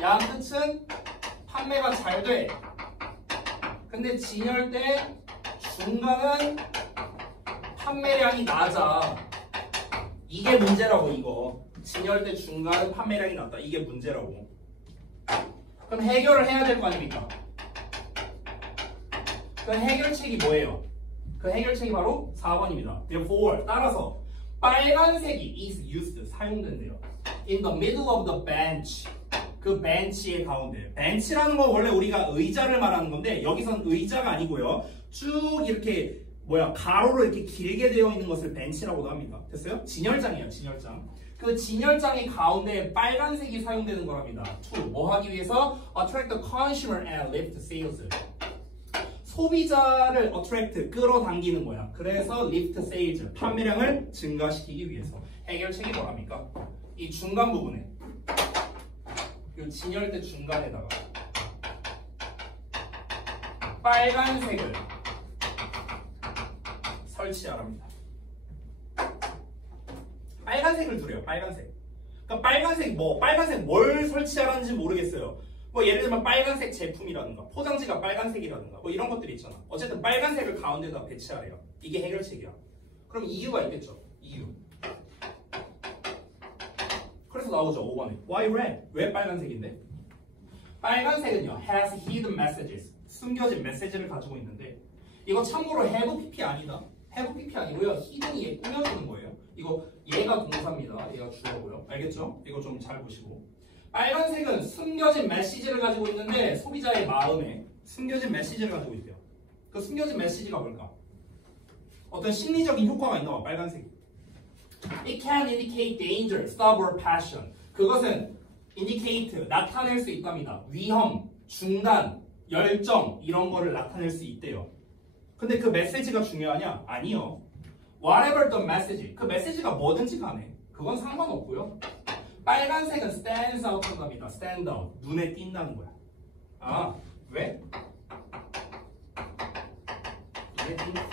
양끝은 판매가 잘 돼. 근데 진열대 중간은 판매량이 낮아. 이게 문제라고 이거. 진열대 중간은 판매량이 낮다. 이게 문제라고. 그럼 해결을 해야 될 거 아닙니까? 그 해결책이 뭐예요? 그 해결책이 바로 4번입니다. Therefore, 따라서 빨간색이 is used, 사용된대요. In the middle of the bench. 그 벤치의 가운데. 벤치라는 건 원래 우리가 의자를 말하는 건데 여기선 의자가 아니고요. 쭉 이렇게 가로로 이렇게 길게 되어 있는 것을 벤치라고도 합니다. 됐어요? 진열장이에요, 진열장. 그 진열장의 가운데 빨간색이 사용되는 거랍니다. To, 뭐 하기 위해서? Attract the consumer and lift sales. 소비자를 attract, 끌어당기는 거야. 그래서 lift sales, 판매량을 증가시키기 위해서. 해결책이 뭐랍니까? 이 중간 부분에, 이 진열대 중간에다가 빨간색을 설치하랍니다. 빨간색을 두래요. 빨간색. 그러니까 빨간색 뭘 설치하라는지 모르겠어요. 뭐 예를 들면 빨간색 제품이라든가 포장지가 빨간색이라든가 뭐 이런 것들이 있잖아. 어쨌든 빨간색을 가운데다 배치하래요. 이게 해결책이야. 그럼 이유가 있겠죠. 이유. 그래서 나오죠. 5번에. Why red? 왜 빨간색인데? 빨간색은요. has hidden messages. 숨겨진 메시지를 가지고 있는데 이거 참고로 have pp 아니다. have pp 아니고요. hidden이 얘 꾸며주는 거예요. 이거 얘가 동사입니다. 얘가 주어고요. 알겠죠? 이거 좀 잘 보시고. 빨간색은 숨겨진 메시지를 가지고 있는데 소비자의 마음에 숨겨진 메시지를 가지고 있대요. 그 숨겨진 메시지가 뭘까? 어떤 심리적인 효과가 있나 봐. 빨간색이. It can indicate danger, stop or passion. 그것은 indicate, 나타낼 수 있답니다. 위험, 중단, 열정 이런 거를 나타낼 수 있대요. 근데 그 메시지가 중요하냐? 아니요. Whatever the message, 그 메시지가 뭐든지 간에 그건 상관없고요. 빨간색은 stands out 한답니다. stand out, 눈에 띈다는 거야. 아, 왜? 눈에 띈다.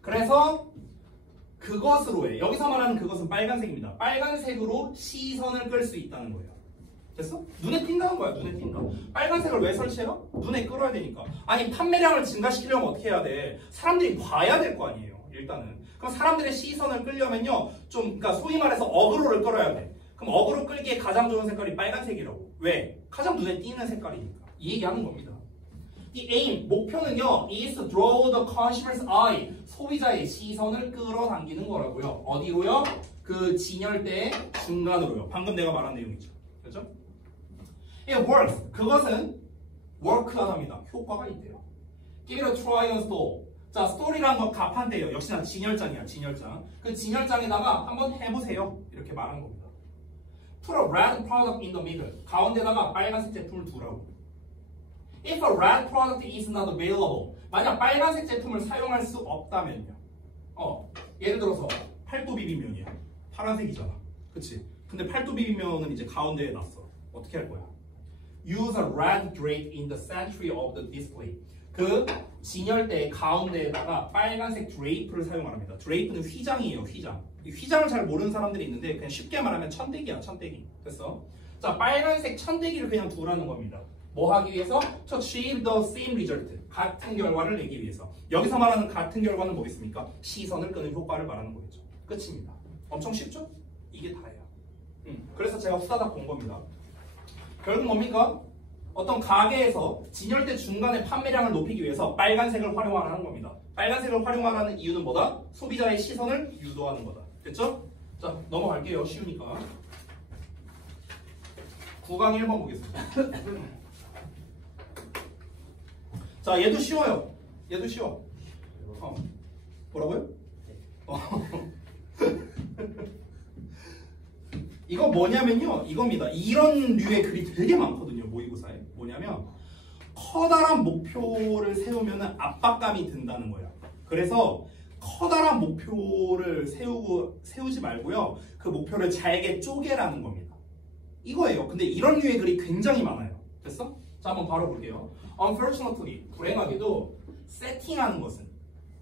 그래서 그것으로 해. 여기서 말하는 그것은 빨간색입니다. 빨간색으로 시선을 끌 수 있다는 거예요. 됐어? 눈에 띈다는 거야. 눈에 띈다. 빨간색을 왜 설치해요? 눈에 끌어야 되니까. 아니 판매량을 증가시키려면 어떻게 해야 돼? 사람들이 봐야 될 거 아니에요. 일단은. 그럼 사람들의 시선을 끌려면요. 그러니까 소위 말해서 어그로를 끌어야 돼. 그럼 어그로 끌기에 가장 좋은 색깔이 빨간색이라고. 왜? 가장 눈에 띄는 색깔이니까. 이 얘기하는 겁니다. 이 aim, 목표는요. is to draw the consumer's eye. 소비자의 시선을 끌어당기는 거라고요. 어디로요? 그 진열대의 중간으로요. 방금 내가 말한 내용이죠. 그렇죠? It works. 그것은 work하답니다. 효과가 있대요. Give it a try on store. 자, store이라는 건 가판대예요. 역시나 진열장이야. 진열장. 그 진열장에다가 한번 해보세요. 이렇게 말한 겁니다. Put a red product in the middle. 가운데다가 빨간색 제품을 두라고. If a red product is not available. 만약 빨간색 제품을 사용할 수 없다면요. 예를 들어서 팔도 비빔면이야. 파란색이잖아. 그치? 근데 팔도 비빔면은 이제 가운데에 놨어. 어떻게 할 거야? Use a red drape in the center of the display. 그 진열대 가운데에다가 빨간색 드레이프를 사용합니다. 드레이프는 휘장이에요. 휘장. 이 휘장을 잘 모르는 사람들이 있는데 그냥 쉽게 말하면 천대기야. 천대기. 됐어? 자, 빨간색 천대기를 그냥 두라는 겁니다. 뭐 하기 위해서? To achieve the same result. 같은 결과를 내기 위해서. 여기서 말하는 같은 결과는 뭐겠습니까? 시선을 끄는 효과를 말하는 거겠죠. 끝입니다. 엄청 쉽죠? 이게 다예요. 그래서 제가 후다닥 본 겁니다. 결국 뭡니까? 어떤 가게에서 진열대 중간에 판매량을 높이기 위해서 빨간색을 활용하라는 겁니다. 빨간색을 활용하라는 이유는 뭐다? 소비자의 시선을 유도하는 거다. 됐죠? 자, 넘어갈게요. 쉬우니까. 9강 1번 보겠습니다. 자, 얘도 쉬워요. 얘도 쉬워. 뭐라고요? 이거 뭐냐면요. 이겁니다. 이런 류의 글이 되게 많거든요. 모의고사에. 뭐냐면 커다란 목표를 세우면 압박감이 든다는 거야. 그래서 커다란 목표를 세우지 말고요. 그 목표를 잘게 쪼개라는 겁니다. 이거예요. 근데 이런 류의 글이 굉장히 많아요. 됐어? 자, 한번 바로 볼게요. Unfortunately, 불행하게도 세팅하는 것은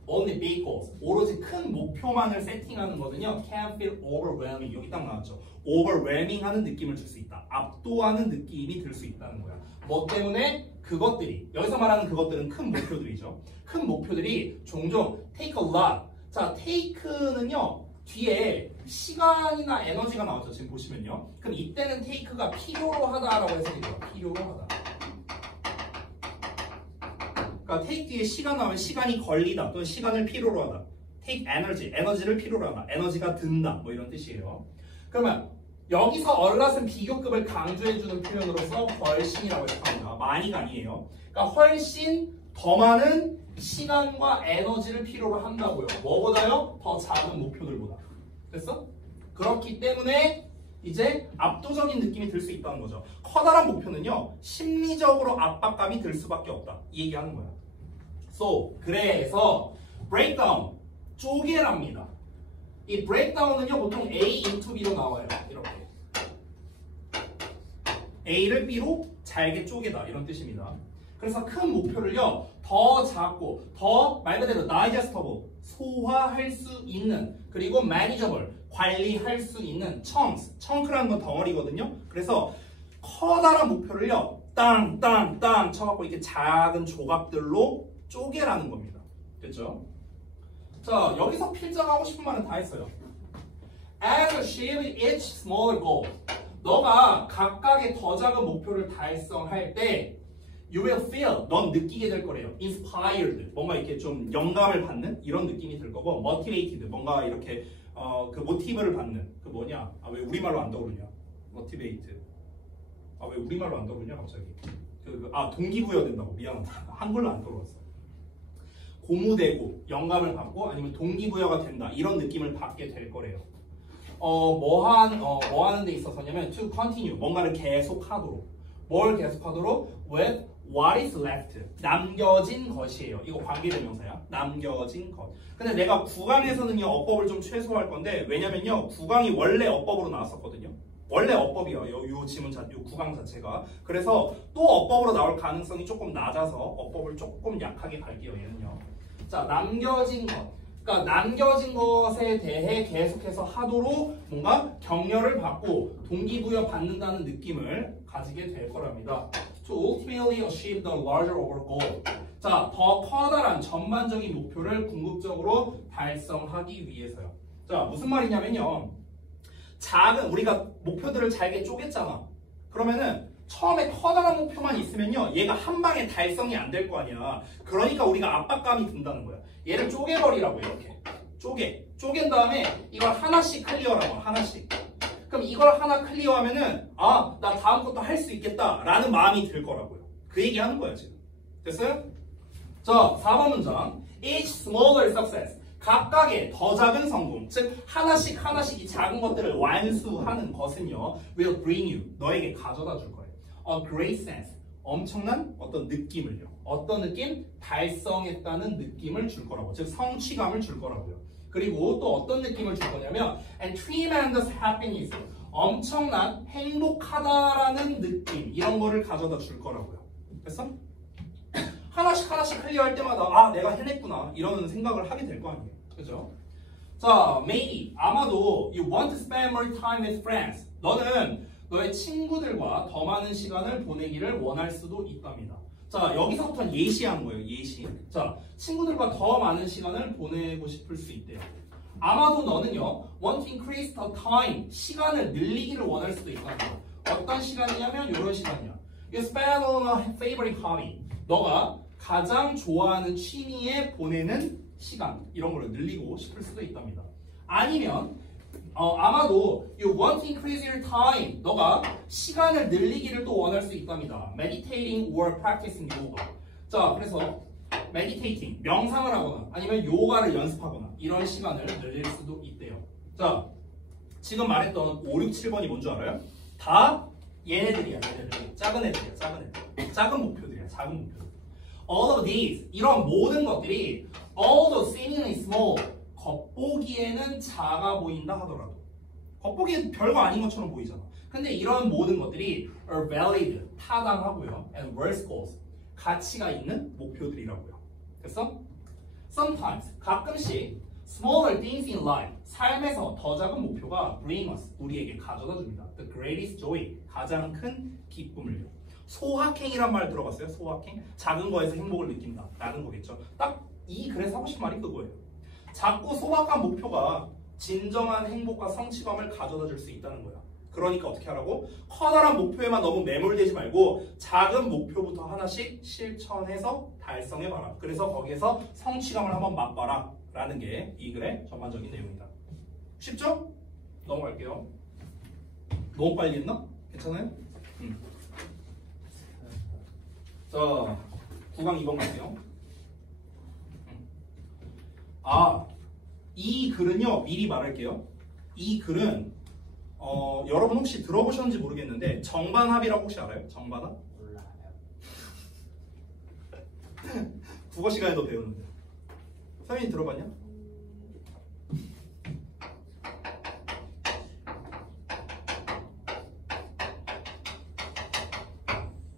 only big goals, 오로지 큰 목표만을 세팅하는 것은요, can feel overwhelming. 여기 딱 나왔죠. overwhelming 하는 느낌을 줄 수 있다. 압도하는 느낌이 들 수 있다는 거야. 뭐 때문에? 그것들이, 여기서 말하는 그것들은 큰 목표들이죠. 큰 목표들이 종종 take a lot. 자, take는요, 뒤에 시간이나 에너지가 나왔죠. 지금 보시면요. 그럼 이때는 take가 필요로 하다라고 해석이 돼요. 필요로 하다. 그러니까 take 뒤에 시간 나오면 시간이 걸리다 또는 시간을 필요로 하다. take energy, 에너지를 필요로 하다. 에너지가 든다. 뭐 이런 뜻이에요. 그러면 여기서 a lot은 비교급을 강조해주는 표현으로서 훨씬이라고 해석합니다. 많이가 아니에요. 그러니까 훨씬 더 많은 시간과 에너지를 필요로 한다고요. 뭐보다요? 더 작은 목표들보다. 됐어? 그렇기 때문에 이제 압도적인 느낌이 들 수 있다는 거죠. 커다란 목표는요, 심리적으로 압박감이 들 수밖에 없다. 이 얘기하는 거야. So, 그래서 breakdown, 쪼개랍니다. 이 breakdown은요, 보통 A into B로 나와요. 이렇게. A를 B로 잘게 쪼개다. 이런 뜻입니다. 그래서 큰 목표를요, 더 작고, 더 말 그대로 digestible, 소화할 수 있는, 그리고 manageable, 관리할 수 있는 chunks, chunk라는 건 덩어리거든요. 그래서 커다란 목표를요, 땅 쳐갖고 이렇게 작은 조각들로 쪼개라는 겁니다. 됐죠? 자, 여기서 필자가 하고 싶은 말은 다 했어요. As achieve each smaller goal. 너가 각각의 더 작은 목표를 달성할 때 You will feel, 넌 느끼게 될 거래요. Inspired, 뭔가 이렇게 좀 영감을 받는 이런 느낌이 들 거고, Motivated, 뭔가 이렇게 그 모티브를 받는 그 뭐냐? 아, 왜 우리말로 안 떠오르냐? Motivate. 아, 왜 우리말로 안 떠오르냐 갑자기? 동기부여 된다고. 미안하다. 한글로 안 떠올랐어. 고무되고 영감을 받고 아니면 동기부여가 된다 이런 느낌을 받게 될 거래요. 뭐 하는 데 있어서냐면 to continue, 뭔가를 계속하도록. 뭘 계속하도록? with what is left, 남겨진 것이에요. 이거 관계대명사야. 남겨진 것. 근데 내가 구강에서는요 어법을 좀 최소화할 건데, 왜냐면요 구강이 원래 어법으로 나왔었거든요. 원래 어법이에요. 요 지문 요 구강 자체가. 그래서 또 어법으로 나올 가능성이 조금 낮아서 어법을 조금 약하게 갈게요. 얘는요. 자, 남겨진 것. 그러니까 남겨진 것에 대해 계속해서 하도록 뭔가 격려를 받고 동기부여 받는다는 느낌을 가지게 될 거랍니다. To ultimately achieve the larger overall goal. 자, 더 커다란 전반적인 목표를 궁극적으로 달성하기 위해서요. 자, 무슨 말이냐면요. 우리가 목표들을 잘게 쪼갰잖아. 그러면은 처음에 커다란 목표만 있으면요, 얘가 한 방에 달성이 안 될 거 아니야. 그러니까 우리가 압박감이 든다는 거야. 얘를 쪼개버리라고. 이렇게 쪼갠 다음에 이걸 하나씩 클리어라고. 하나씩. 그럼 이걸 하나 클리어하면은 나 다음 것도 할 수 있겠다 라는 마음이 들 거라고요. 그 얘기하는 거야 지금. 됐어요? 자, 4번 문장. Each smaller success, 각각의 더 작은 성공, 즉 하나씩 이 작은 것들을 완수하는 것은요, will bring you, 너에게 가져다 줄 거예요. A great sense, 엄청난 어떤 느낌을요. 어떤 느낌? 달성했다는 느낌을 줄 거라고. 즉 성취감을 줄 거라고요. 그리고 또 어떤 느낌을 줄 거냐면 and tremendous happiness, 엄청난 행복하다라는 느낌, 이런 거를 가져다 줄 거라고요. 됐어? 하나씩 클리어할 때마다 내가 해냈구나 이런 생각을 하게 될 거 아니에요. 그죠? 자, maybe, 아마도 you want to spend more time with friends. 너는 너의 친구들과 더 많은 시간을 보내기를 원할 수도 있답니다. 자, 여기서부터는 예시한 거예요. 예시. 자, 친구들과 더 많은 시간을 보내고 싶을 수 있대요. 아마도 너는요, want to increase the time, 시간을 늘리기를 원할 수도 있답니다. 어떤 시간이냐면 이런 시간이야. You spend on a favorite hobby. 너가 가장 좋아하는 취미에 보내는 시간, 이런 걸 늘리고 싶을 수도 있답니다. 아니면 아마도 you want to increase your time. 너가 시간을 늘리기를 또 원할 수 있답니다. Meditating or practicing yoga. 자, 그래서 meditating, 명상을 하거나 아니면 요가를 연습하거나 이런 시간을 늘릴 수도 있대요. 자, 지금 말했던 5, 6, 7번이 뭔지 알아요? 다 얘네들이야. 얘네들. 작은 애들이야. 작은 애들. 작은 목표들이야. 목표들이야. 작은 목표들. All of these, 이런 모든 것들이 although seemingly small, 겉보기에는 작아 보인다 하더라도 겉보기엔 별거 아닌 것처럼 보이잖아. 근데 이런 모든 것들이 are valid, 타당하고요. and worth goals, 가치가 있는 목표들이라고요. 됐어? Sometimes, 가끔씩 smaller things in life, 삶에서 더 작은 목표가 bring us, 우리에게 가져다 줍니다. The greatest joy, 가장 큰 기쁨을요. 소확행이란 말 들어봤어요? 소확행? 작은 거에서 행복을 느낀다 라는 거겠죠. 딱 이 글에서 하고 싶은 말이 그거예요. 작고 소박한 목표가 진정한 행복과 성취감을 가져다 줄 수 있다는 거야. 그러니까 어떻게 하라고? 커다란 목표에만 너무 매몰되지 말고 작은 목표부터 하나씩 실천해서 달성해봐라. 그래서 거기에서 성취감을 한번 맛봐라 라는 게 이 글의 전반적인 내용이다. 쉽죠? 넘어갈게요. 너무 빨리 했나? 괜찮아요? 자, 9강 2번 갈게요. 이 글은요, 미리 말할게요. 이 글은 여러분 혹시 들어보셨는지 모르겠는데 정반합이라고 혹시 알아요? 정반합? 몰라요. 국어 시간에도 배우는데. 서윤이 들어봤냐?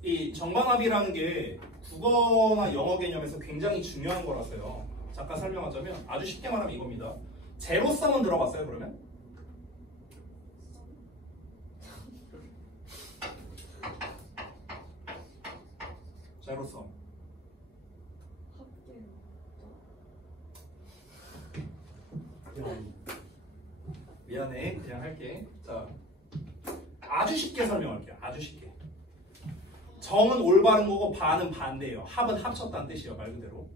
이 정반합이라는 게 국어나 영어 개념에서 굉장히 중요한 거라서요. 잠깐 설명하자면 아주 쉽게 말하면 이겁니다. 제로섬은 들어봤어요 그러면? 제로섬. 미안해 그냥 할게. 자, 아주 쉽게 설명할게요. 아주 쉽게. 정은 올바른 거고 반은 반대예요. 합은 합쳤다는 뜻이에요. 말 그대로.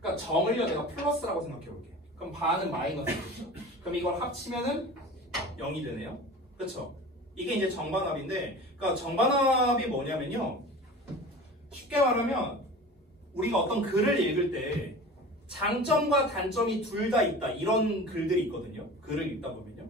그러니까 정을요 내가 플러스라고 생각해 볼게. 그럼 반은 마이너스겠죠. 그럼 이걸 합치면은 0이 되네요. 그렇죠? 이게 이제 정반합인데, 그러니까 정반합이 뭐냐면요. 쉽게 말하면 우리가 어떤 글을 읽을 때 장점과 단점이 둘 다 있다 이런 글들이 있거든요. 글을 읽다 보면요.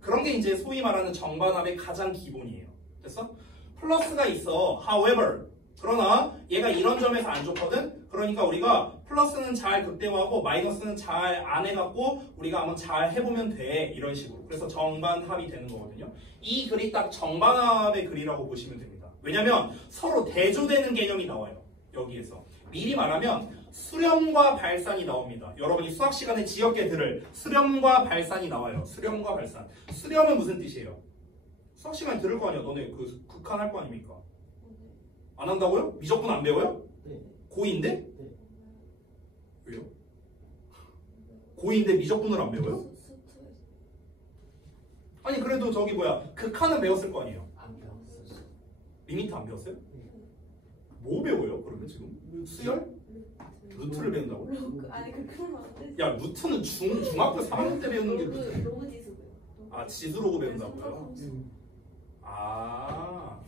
그런 게 이제 소위 말하는 정반합의 가장 기본이에요. 됐어? 플러스가 있어. However, 그러나 얘가 이런 점에서 안 좋거든. 그러니까 우리가 플러스는 잘 극대화하고 마이너스는 잘 안 해갖고 우리가 한번 잘 해보면 돼. 이런 식으로. 그래서 정반합이 되는 거거든요. 이 글이 딱 정반합의 글이라고 보시면 됩니다. 왜냐면 서로 대조되는 개념이 나와요. 여기에서. 미리 말하면 수렴과 발산이 나옵니다. 여러분이 수학 시간에 지역계 들을 수렴과 발산이 나와요. 수렴과 발산. 수렴은 무슨 뜻이에요? 수학 시간에 들을 거 아니야. 너네 그 극한 할 거 아닙니까? 안 한다고요? 미적분 안 배워요? 네. 고2인데? 네. 왜요? 고2인데 미적분을 안 배워요? 아니 그래도 저기 뭐야 극한은 배웠을 거 아니에요? 안 배웠어요. 리미트 안 배웠어요? 네. 뭐 배워요 그러면 지금? 수열? 루트를 배운다고? 아니 그러면 안 되지. 야 루트는 중학교 3학년 때 배우는 게 루트. 로그 지수 배워. 아 지수로고 배운다고요? 아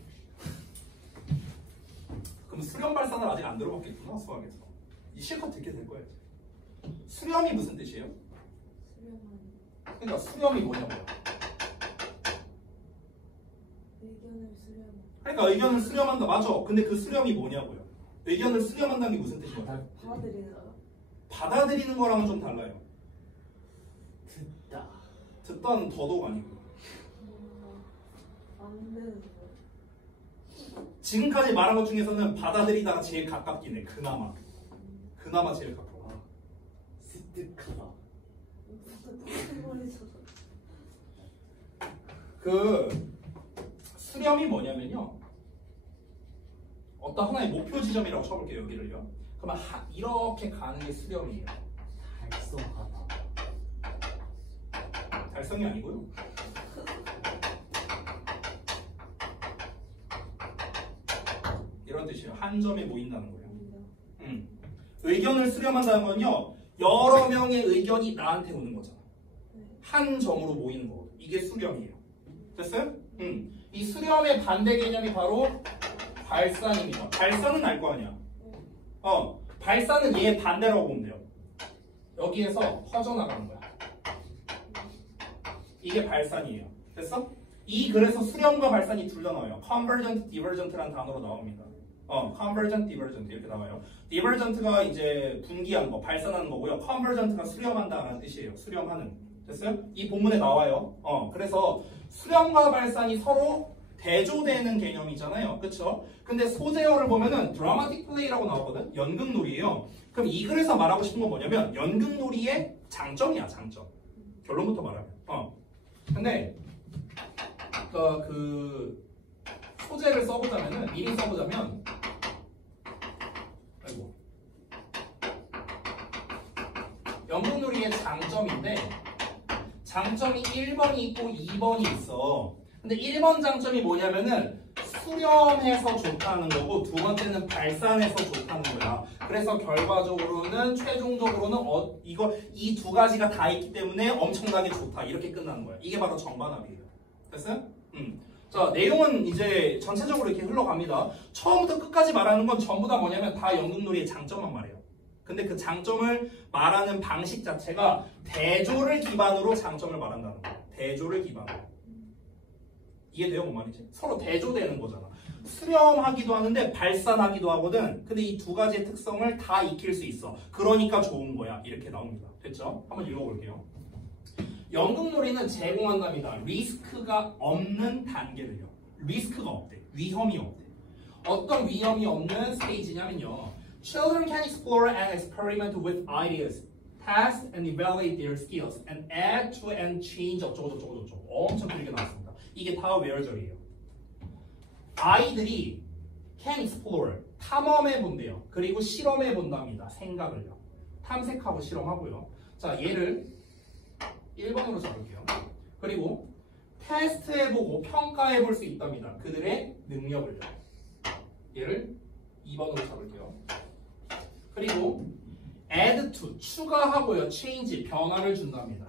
그럼 수렴 발산을 아직 안 들어봤겠구나 수학에서. 이 실컷 듣게 될 거예요. 수렴이 무슨 뜻이에요? 수렴하는 그러니까 수렴이 뭐냐고요? 의견을 수렴. 그러니까 의견을 수렴한다. 맞아. 근데 그 수렴이 뭐냐고요? 의견을 수렴한다는 게 무슨 뜻이에요? 받아들이는 거. 받아들이는 거랑은 좀 달라요. 듣다. 듣다는 더더욱 아니고. 안 되는 거. 지금까지 말한 것 중에서는 받아들이다가 제일 가깝긴 해. 그나마 제일 가까워. 습득하다. 그 수렴이 뭐냐면요. 어떤 하나의 목표 지점이라고 쳐볼게요. 여기를요. 그러면 이렇게 가는 게 수렴이에요. 달성하다. 달성이 아니고요. 이런 뜻이에요. 한 점에 모인다는 거예요. 의견을 수렴한다는 건요. 여러 명의 의견이 나한테 오는 거잖아. 한 점으로 모이는 거거든. 이게 수렴이에요. 됐어요? 이 수렴의 반대 개념이 바로 발산입니다. 발산은 알 거 아니야. 발산은 얘의 반대라고 보면 돼요. 여기에서 퍼져나가는 거야. 이게 발산이에요. 됐어? 이 글에서 수렴과 발산이 둘 다 나와요. convergent, divergent라는 단어로 나옵니다. convergent, divergent 이렇게 나와요. divergent가 이제 분기한 거, 발산하는 거고요. convergent가 수렴한다는 뜻이에요. 수렴하는. 됐어요? 이 본문에 나와요. 그래서 수렴과 발산이 서로 대조되는 개념이잖아요. 그쵸? 근데 소재어를 보면은 dramatic play라고 나오거든? 연극놀이에요. 그럼 이 글에서 말하고 싶은 건 뭐냐면 연극놀이의 장점이야, 장점. 결론부터 말하면. 근데 그 소재를 써보자면은 미리 써보자면 아이고 연극놀이의 장점인데 장점이 1번이 있고 2번이 있어. 근데 1번 장점이 뭐냐면은 수렴해서 좋다는 거고 두 번째는 발산해서 좋다는 거야. 그래서 결과적으로는 최종적으로는 이 두 가지가 다 있기 때문에 엄청나게 좋다. 이렇게 끝나는 거야. 이게 바로 정반합이에요. 됐어요? 자, 내용은 이제 전체적으로 이렇게 흘러갑니다. 처음부터 끝까지 말하는 건 전부 다 뭐냐면 다 연극놀이의 장점만 말해요. 근데 그 장점을 말하는 방식 자체가 대조를 기반으로 장점을 말한다는 거야. 대조를 기반으로. 이해돼요? 뭔 말이지? 서로 대조되는 거잖아. 수렴하기도 하는데 발산하기도 하거든. 근데 이 두 가지의 특성을 다 익힐 수 있어. 그러니까 좋은 거야. 이렇게 나옵니다. 됐죠? 한번 읽어볼게요. 연극놀이는 제공한답니다. 리스크가 없는 단계를요. 리스크가 없대. 위험이 없대. 어떤 위험이 없는 스테이지냐면요. Children can explore and experiment with ideas, test and evaluate their skills, and add to and change 어쩌고저쩌고 엄청 길게 나왔습니다. 이게 다 외월절이에요. 아이들이 can explore, 탐험해 본대요. 그리고 실험해 본답니다. 생각을요. 탐색하고 실험하고요. 자, 얘를 1번으로 잡을게요. 그리고 테스트해보고 평가해볼 수 있답니다. 그들의 능력을요. 얘를 2번으로 잡을게요. 그리고 add to, 추가하고요. change, 변화를 준답니다.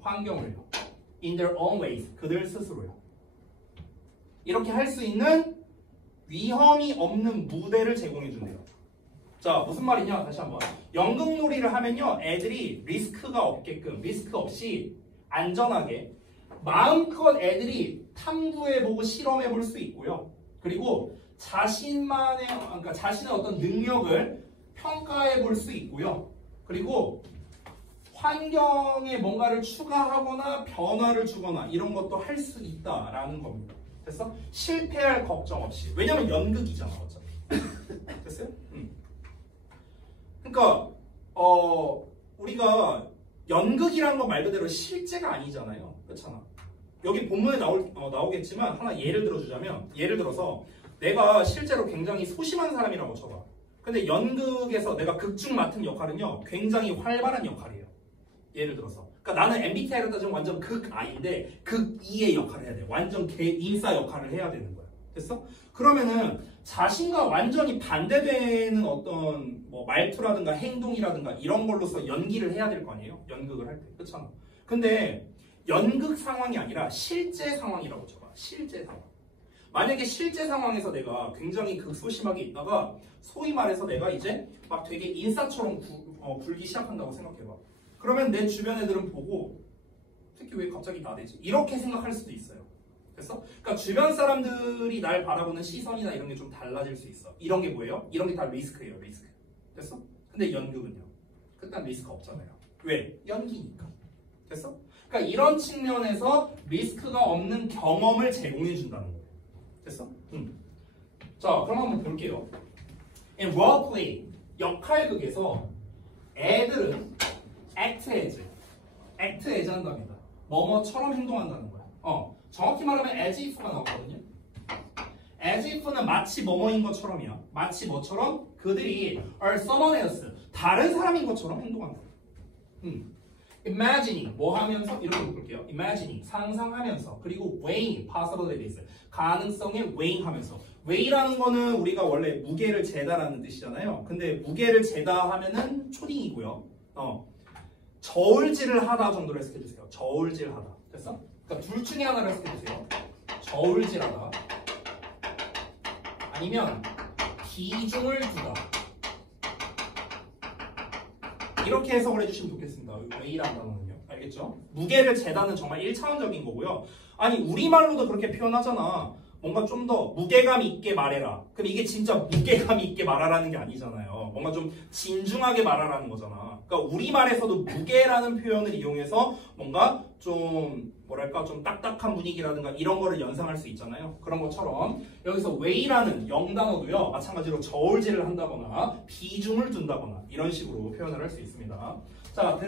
환경을요. in their own ways, 그들 스스로요. 이렇게 할 수 있는 위험이 없는 무대를 제공해 준대요. 자, 무슨 말이냐? 다시 한번. 연극놀이를 하면요. 애들이 리스크가 없게끔, 리스크 없이 안전하게 마음껏 애들이 탐구해보고 실험해볼 수 있고요. 그리고 그러니까 자신의 어떤 능력을 평가해볼 수 있고요. 그리고 환경에 뭔가를 추가하거나 변화를 주거나 이런 것도 할 수 있다라는 겁니다. 됐어? 실패할 걱정 없이. 왜냐면 연극이잖아, 어차피. 됐어요? 그러니까 우리가 연극이라는 건 말 그대로 실제가 아니잖아요. 그렇잖아. 여기 본문에 나오겠지만 하나 예를 들어주자면, 예를 들어서 내가 실제로 굉장히 소심한 사람이라고 쳐봐. 근데 연극에서 내가 극중 맡은 역할은요 굉장히 활발한 역할이에요. 예를 들어서 그러니까 나는 MBTI로 따지면 완전 극I인데 극E의 역할을 해야 돼. 완전 인싸 역할을 해야 되는 거야. 됐어? 그러면은 자신과 완전히 반대되는 어떤 뭐 말투라든가 행동이라든가 이런 걸로서 연기를 해야 될 거 아니에요? 연극을 할 때. 그렇잖아. 근데 연극 상황이 아니라 실제 상황이라고 쳐봐. 실제 상황. 만약에 실제 상황에서 내가 굉장히 극소심하게 있다가 소위 말해서 내가 이제 막 되게 인싸처럼 굴기 시작한다고 생각해봐. 그러면 내 주변 애들은 보고 특히 왜 갑자기 나대지? 이렇게 생각할 수도 있어요. 됐어? 그러니까 주변 사람들이 날 바라보는 시선이나 이런 게 좀 달라질 수 있어. 이런 게 뭐예요? 이런 게 다 리스크예요. 리스크. 됐어? 근데 연극은요? 그딴 리스크 없잖아요. 왜? 연기니까. 됐어? 그러니까 이런 측면에서 리스크가 없는 경험을 제공해 준다는 거예요. 됐어? 자, 그럼 한번 볼게요. In role play, 역할극에서 애들은 act as 한답니다. 뭐뭐처럼 행동한다는 거야. 정확히 말하면 as if가 나오거든요. as if는 마치 뭐뭐인 것처럼이야. 마치 뭐처럼 그들이 are someone else, 다른 사람인 것처럼 행동한다. imagining, 뭐 하면서? 이렇게 볼게요. imagining, 상상하면서. 그리고 weighing, possibilities, 가능성에 weighing 하면서. weigh라는 거는 우리가 원래 무게를 재다라는 뜻이잖아요. 근데 무게를 재다 하면은 초딩이고요. 저울질을 하다 정도로 해석해주세요. 저울질하다. 됐어? 그러니까 둘 중에 하나를 해석해주세요. 저울질하다. 아니면 비중을 두다. 이렇게 해석을 해주시면 좋겠습니다. weigh라는 단어는요. 알겠죠? 무게를 재다는 정말 1차원적인 거고요. 아니 우리말로도 그렇게 표현하잖아. 뭔가 좀 더 무게감 있게 말해라. 그럼 이게 진짜 무게감 있게 말하라는 게 아니잖아요. 뭔가 좀 진중하게 말하라는 거잖아. 그러니까 우리말에서도 무게라는 표현을 이용해서 뭔가 좀 뭐랄까 좀 딱딱한 분위기라든가 이런 거를 연상할 수 있잖아요. 그런 것처럼 여기서 weigh라는 영단어도요. 마찬가지로 저울질을 한다거나 비중을 둔다거나 이런 식으로 표현을 할 수 있습니다. 자,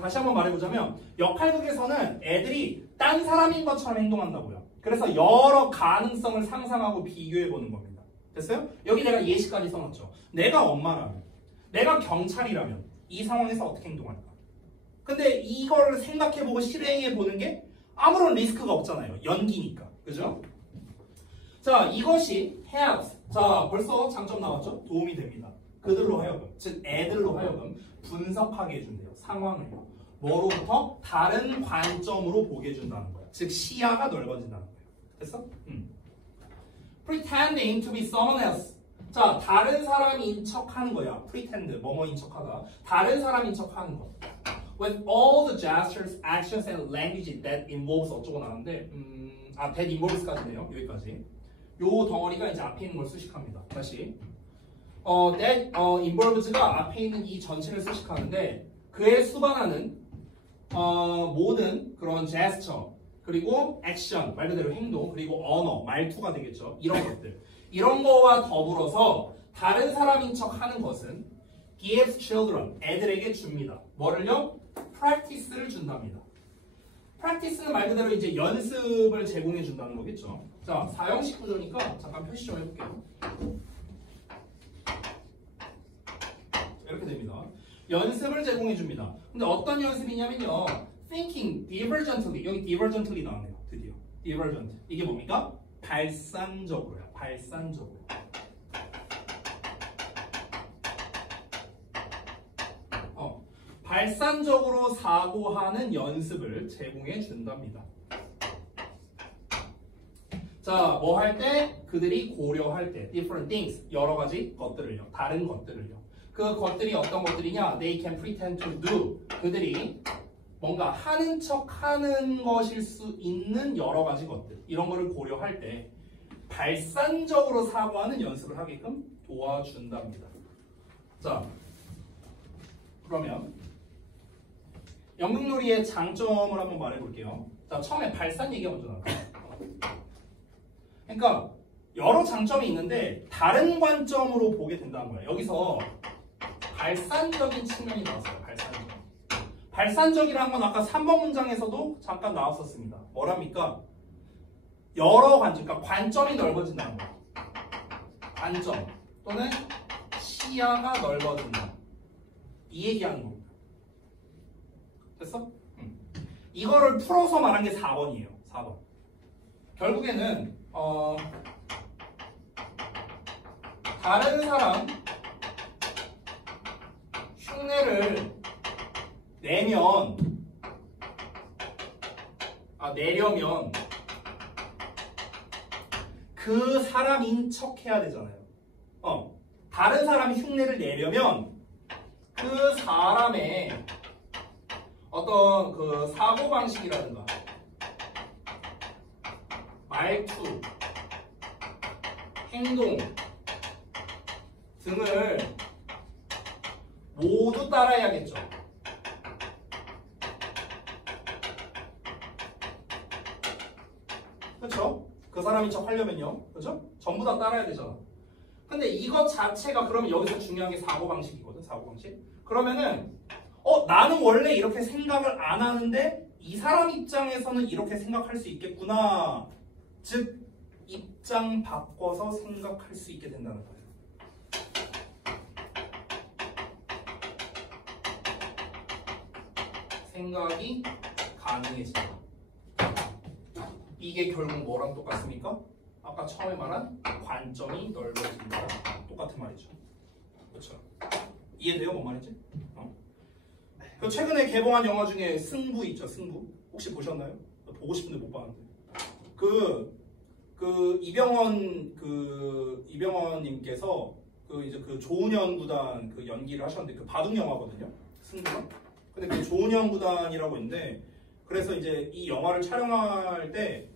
다시 한번 말해보자면 역할극에서는 애들이 딴 사람인 것처럼 행동한다고요. 그래서 여러 가능성을 상상하고 비교해보는 겁니다. 됐어요? 여기 내가 예시까지 써놨죠. 내가 엄마라면, 내가 경찰이라면 이 상황에서 어떻게 행동할까? 근데 이거를 생각해보고 실행해보는 게 아무런 리스크가 없잖아요. 연기니까. 그죠? 자, 이것이 have. 자, 벌써 장점 나왔죠? 도움이 됩니다. 그들로 하여금, 즉 애들로 하여금 분석하게 해준대요. 상황을요. 뭐로부터? 다른 관점으로 보게 해준다는 거야. 즉 시야가 넓어진다는 거야. 됐어? Pretending to be someone else. 자, 다른 사람인 척하는 거야. Pretend, 뭐뭐인 척하다. 다른 사람인 척하는 거. With all the gestures, actions, and language that involves 어쩌고 나왔는데 that involves까지네요. 여기까지. 요 덩어리가 이제 앞에 있는 걸 수식합니다. 다시. that involves가 앞에 있는 이 전체를 수식하는데 그에 수반하는 모든 그런 제스처 그리고 액션, 말 그대로 행동, 그리고 언어, 말투가 되겠죠. 이런 것들. 이런 거와 더불어서 다른 사람인 척 하는 것은 gives children, 애들에게 줍니다. 뭐를요? practice를 준답니다. practice는 말 그대로 이제 연습을 제공해 준다는 거겠죠. 자, 사형식 구조니까 잠깐 표시 좀 해볼게요. 이렇게 됩니다. 연습을 제공해 줍니다. 근데 어떤 연습이냐면요. thinking divergently. 여기 divergently 나왔네요. 드디어. divergent. 이게 뭡니까? 발산적으로요. 발산적으로. 발산적으로 사고하는 연습을 제공해 준답니다. 자, 뭐 할 때? 그들이 고려할 때. different things. 여러 가지 것들을요. 다른 것들을요. 그 것들이 어떤 것들이냐? They can pretend to do. 그들이 뭔가 하는 척 하는 것일 수 있는 여러 가지 것들. 이런 거를 고려할 때 발산적으로 사고하는 연습을 하게끔 도와준답니다. 자, 그러면 연극놀이의 장점을 한번 말해볼게요. 자, 처음에 발산 얘기가 먼저 나와요. 그러니까 여러 장점이 있는데 다른 관점으로 보게 된다는 거예요. 여기서 발산적인 측면이 나왔어요. 발산적. 발산적이라는 건 아까 3번 문장에서도 잠깐 나왔었습니다. 뭐랍니까? 여러 관점, 그러니까 관점이 넓어진다는 거예요. 관점 또는 시야가 넓어진다. 이 얘기하는 겁니다. 됐어? 이거를 풀어서 말한 게 4번이에요. 4번. 결국에는 다른 사람 흉내를 내려면 그 사람인 척 해야 되잖아요. 다른 사람이 흉내를 내려면 그 사람의 어떤 그 사고방식이라든가 말투, 행동 등을 모두 따라야겠죠. 그렇죠? 그 사람인 척 하려면요. 그렇죠? 전부 다 따라야 되잖아. 근데 이것 자체가 그러면 여기서 중요한 게 사고방식이거든. 사고방식. 그러면은 나는 원래 이렇게 생각을 안 하는데 이 사람 입장에서는 이렇게 생각할 수 있겠구나. 즉 입장 바꿔서 생각할 수 있게 된다는 거예요. 생각이 가능해진다. 이게 결국 뭐랑 똑같습니까? 아까 처음에 말한 관점이 넓어진다. 똑같은 말이죠. 그렇죠? 이해돼요? 뭔 말인지? 그 최근에 개봉한 영화 중에 승부 있죠? 승부 혹시 보셨나요? 보고 싶은데 못 봤는데 이병헌님께서 이제 그 조은현 구단 그 연기를 하셨는데 그 바둑 영화거든요. 승부가. 근데 그 조은현 구단이라고 있는데 그래서 이제 이 영화를 촬영할 때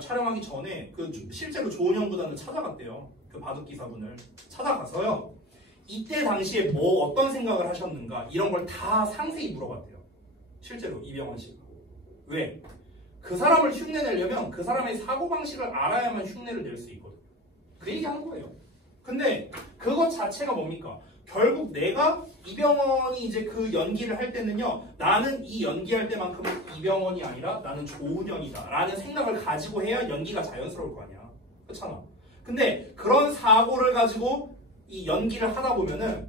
촬영하기 전에 실제로 조은영 구단을 찾아갔대요. 그 바둑 기사분을 찾아가서요. 이때 당시에 뭐 어떤 생각을 하셨는가 이런 걸 다 상세히 물어봤대요. 실제로 이병헌 씨가. 왜? 그 사람을 흉내내려면 그 사람의 사고방식을 알아야만 흉내를 낼 수 있거든. 그 얘기 한 거예요. 근데 그것 자체가 뭡니까? 결국 내가 이병헌이 이제 그 연기를 할 때는요, 나는 이 연기할 때만큼은 이병헌이 아니라 나는 조은현이다 라는 생각을 가지고 해야 연기가 자연스러울 거 아니야. 그렇잖아. 근데 그런 사고를 가지고 이 연기를 하다 보면은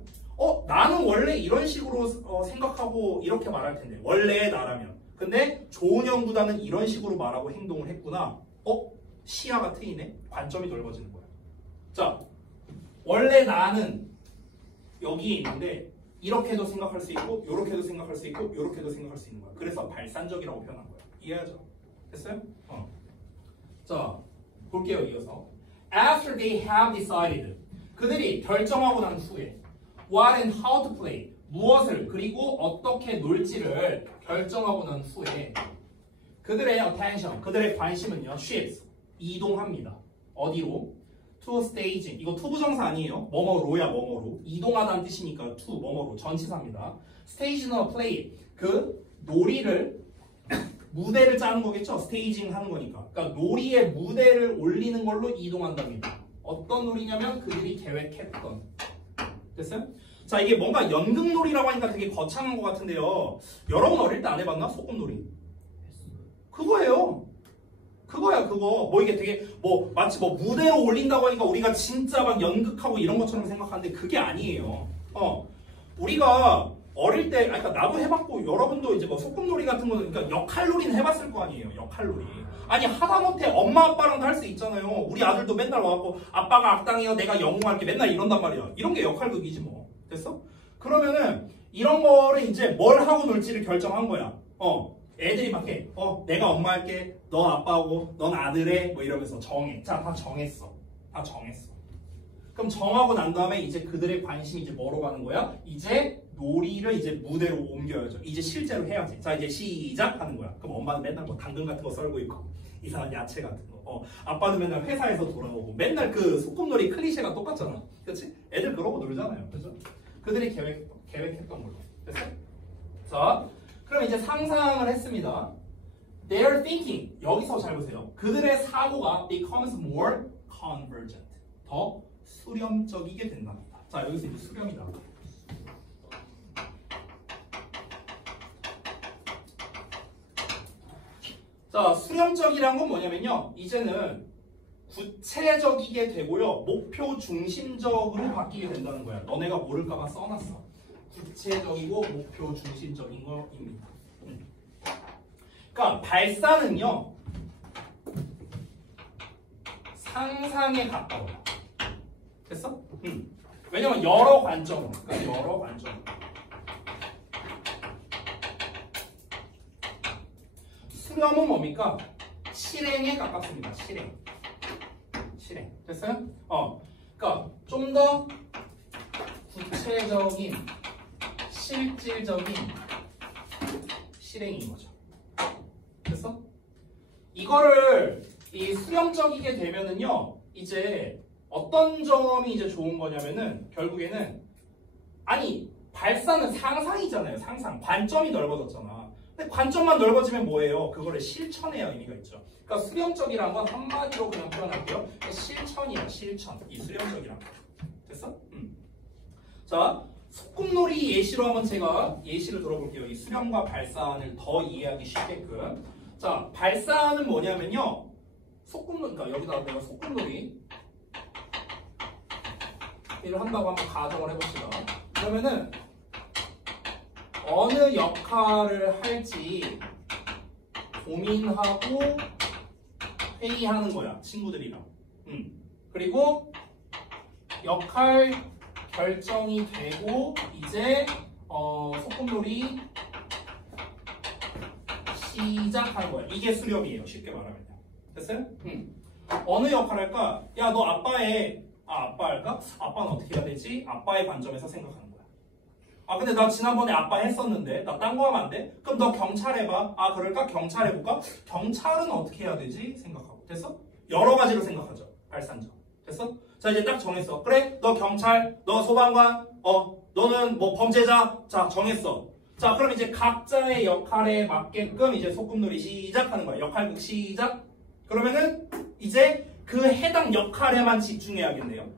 나는 원래 이런 식으로 생각하고 이렇게 말할 텐데 원래의 나라면. 근데 조은현보다는 이런 식으로 말하고 행동을 했구나. 시야가 트이네. 관점이 넓어지는 거야. 자, 원래 나는 여기에 있는데 이렇게도 생각할 수 있고 이렇게도 생각할 수 있고 이렇게도 생각할 수 있는 거야. 그래서 발산적이라고 표현한 거야. 이해하죠? 됐어요? 자, 볼게요. 이어서 After they have decided 그들이 결정하고 난 후에 what and how to play 무엇을 그리고 어떻게 놀지를 결정하고 난 후에 그들의 attention 그들의 관심은요 shifts 이동합니다. 어디로? to staging 이거 to 부정사 아니에요. 뭐뭐로야 뭐뭐로 이동하다는 뜻이니까 to 뭐뭐로 전치사입니다. staging a play 그 놀이를 무대를 짜는 거겠죠. 스테이징 하는 거니까. 그러니까 놀이의 무대를 올리는 걸로 이동한답니다. 어떤 놀이냐면 그들이 계획했던. 됐어요? 자, 이게 뭔가 연극놀이라고 하니까 되게 거창한 것 같은데요. 여러분 어릴 때 안 해봤나? 소꿉놀이. 그거예요. 그거야 그거. 뭐 이게 되게 마치 무대로 올린다고 하니까 우리가 진짜 막 연극하고 이런 것처럼 생각하는데 그게 아니에요. 우리가 어릴 때, 그러니까 나도 해봤고 여러분도 이제 소꿉놀이 같은 거는 그러니까 역할놀이는 해봤을 거 아니에요. 역할놀이. 아니 하다못해 엄마 아빠랑도 할 수 있잖아요. 우리 아들도 맨날 와갖고 아빠가 악당이요 내가 영웅할게 맨날 이런단 말이야. 이런 게 역할극이지 뭐. 됐어? 그러면은 이런 거를 이제 뭘 하고 놀지를 결정한 거야. 애들이 막 해. 내가 엄마 할게. 너 아빠하고 넌 아들해. 뭐 이러면서 정해. 자, 다 정했어. 다 정했어. 그럼 정하고 난 다음에 이제 그들의 관심이 이제 뭐로 가는 거야? 이제 놀이를 이제 무대로 옮겨야죠. 이제 실제로 해야지. 자, 이제 시작 하는 거야. 그럼 엄마는 맨날 당근 같은 거 썰고 있고 이상한 야채 같은 거. 아빠는 맨날 회사에서 돌아오고 맨날 그 소꿉놀이 클리셰가 똑같잖아. 그렇지? 애들 그러고 놀잖아요. 그죠? 그들이 계획했던 걸로. 됐어? 자, 그럼 이제 상상을 했습니다. Their thinking 여기서 잘 보세요. 그들의 사고가 becomes more convergent. 더 수렴적이게 된답니다. 자, 여기서 이제 수렴이 나와요. 자, 수렴적이란 건 뭐냐면요. 이제는 구체적이게 되고요. 목표 중심적으로 바뀌게 된다는 거야. 너네가 모를까봐 써놨어. 구체적이고 목표 중심적인 거입니다. 그러니까 발사는요. 상상에 가까워요. 됐어? 왜냐면 여러 관점으로. 그러니까 여러 관점으로. 수렴은 뭡니까? 실행에 가깝습니다. 실행. 됐어요? 그러니까 좀 더 구체적인, 실질적인 실행인 거죠. 됐어? 이거를 이 수렴적이게 되면은요, 이제 어떤 점이 이제 좋은 거냐면은 결국에는 아니 발사는 상상이잖아요. 상상. 관점이 넓어졌잖아. 근데 관점만 넓어지면 뭐예요? 그거를 실천해야 의미가 있죠. 그러니까 수렴적이란 건 한마디로 그냥 표현할게요. 실천이야, 실천. 이 수렴적이란 거. 됐어? 자, 소꿉놀이 예시로 한번 제가 예시를 들어볼게요. 이 수렴과 발산을 더 이해하기 쉽게끔. 자, 발산은 뭐냐면요. 소꿉놀이, 그러니까 여기다가 내가 소꿉놀이 를 한다고 한번 가정을 해봅시다. 그러면은 어느 역할을 할지 고민하고 회의하는 거야. 친구들이랑. 그리고 역할 결정이 되고 이제 소꿉놀이 시작하는 거야. 이게 수렴이에요. 쉽게 말하면. 됐어요? 어느 역할 할까? 야, 너 아빠 해. 아빠 할까? 아빠는 어떻게 해야 되지? 아빠의 관점에서 생각하는 거야. 근데 나 지난번에 아빠 했었는데 나 딴 거 하면 안 돼? 그럼 너 경찰 해봐. 그럴까? 경찰 해볼까? 경찰은 어떻게 해야 되지? 생각하고. 됐어? 여러 가지로 생각하죠. 발산적. 됐어? 자, 이제 딱 정했어. 그래, 너 경찰, 너 소방관, 너는 뭐 범죄자. 자, 정했어. 자, 그럼 이제 각자의 역할에 맞게끔 이제 소꿉놀이 시작하는 거야. 역할극 시작. 그러면은 이제 그 해당 역할에만 집중해야겠네요.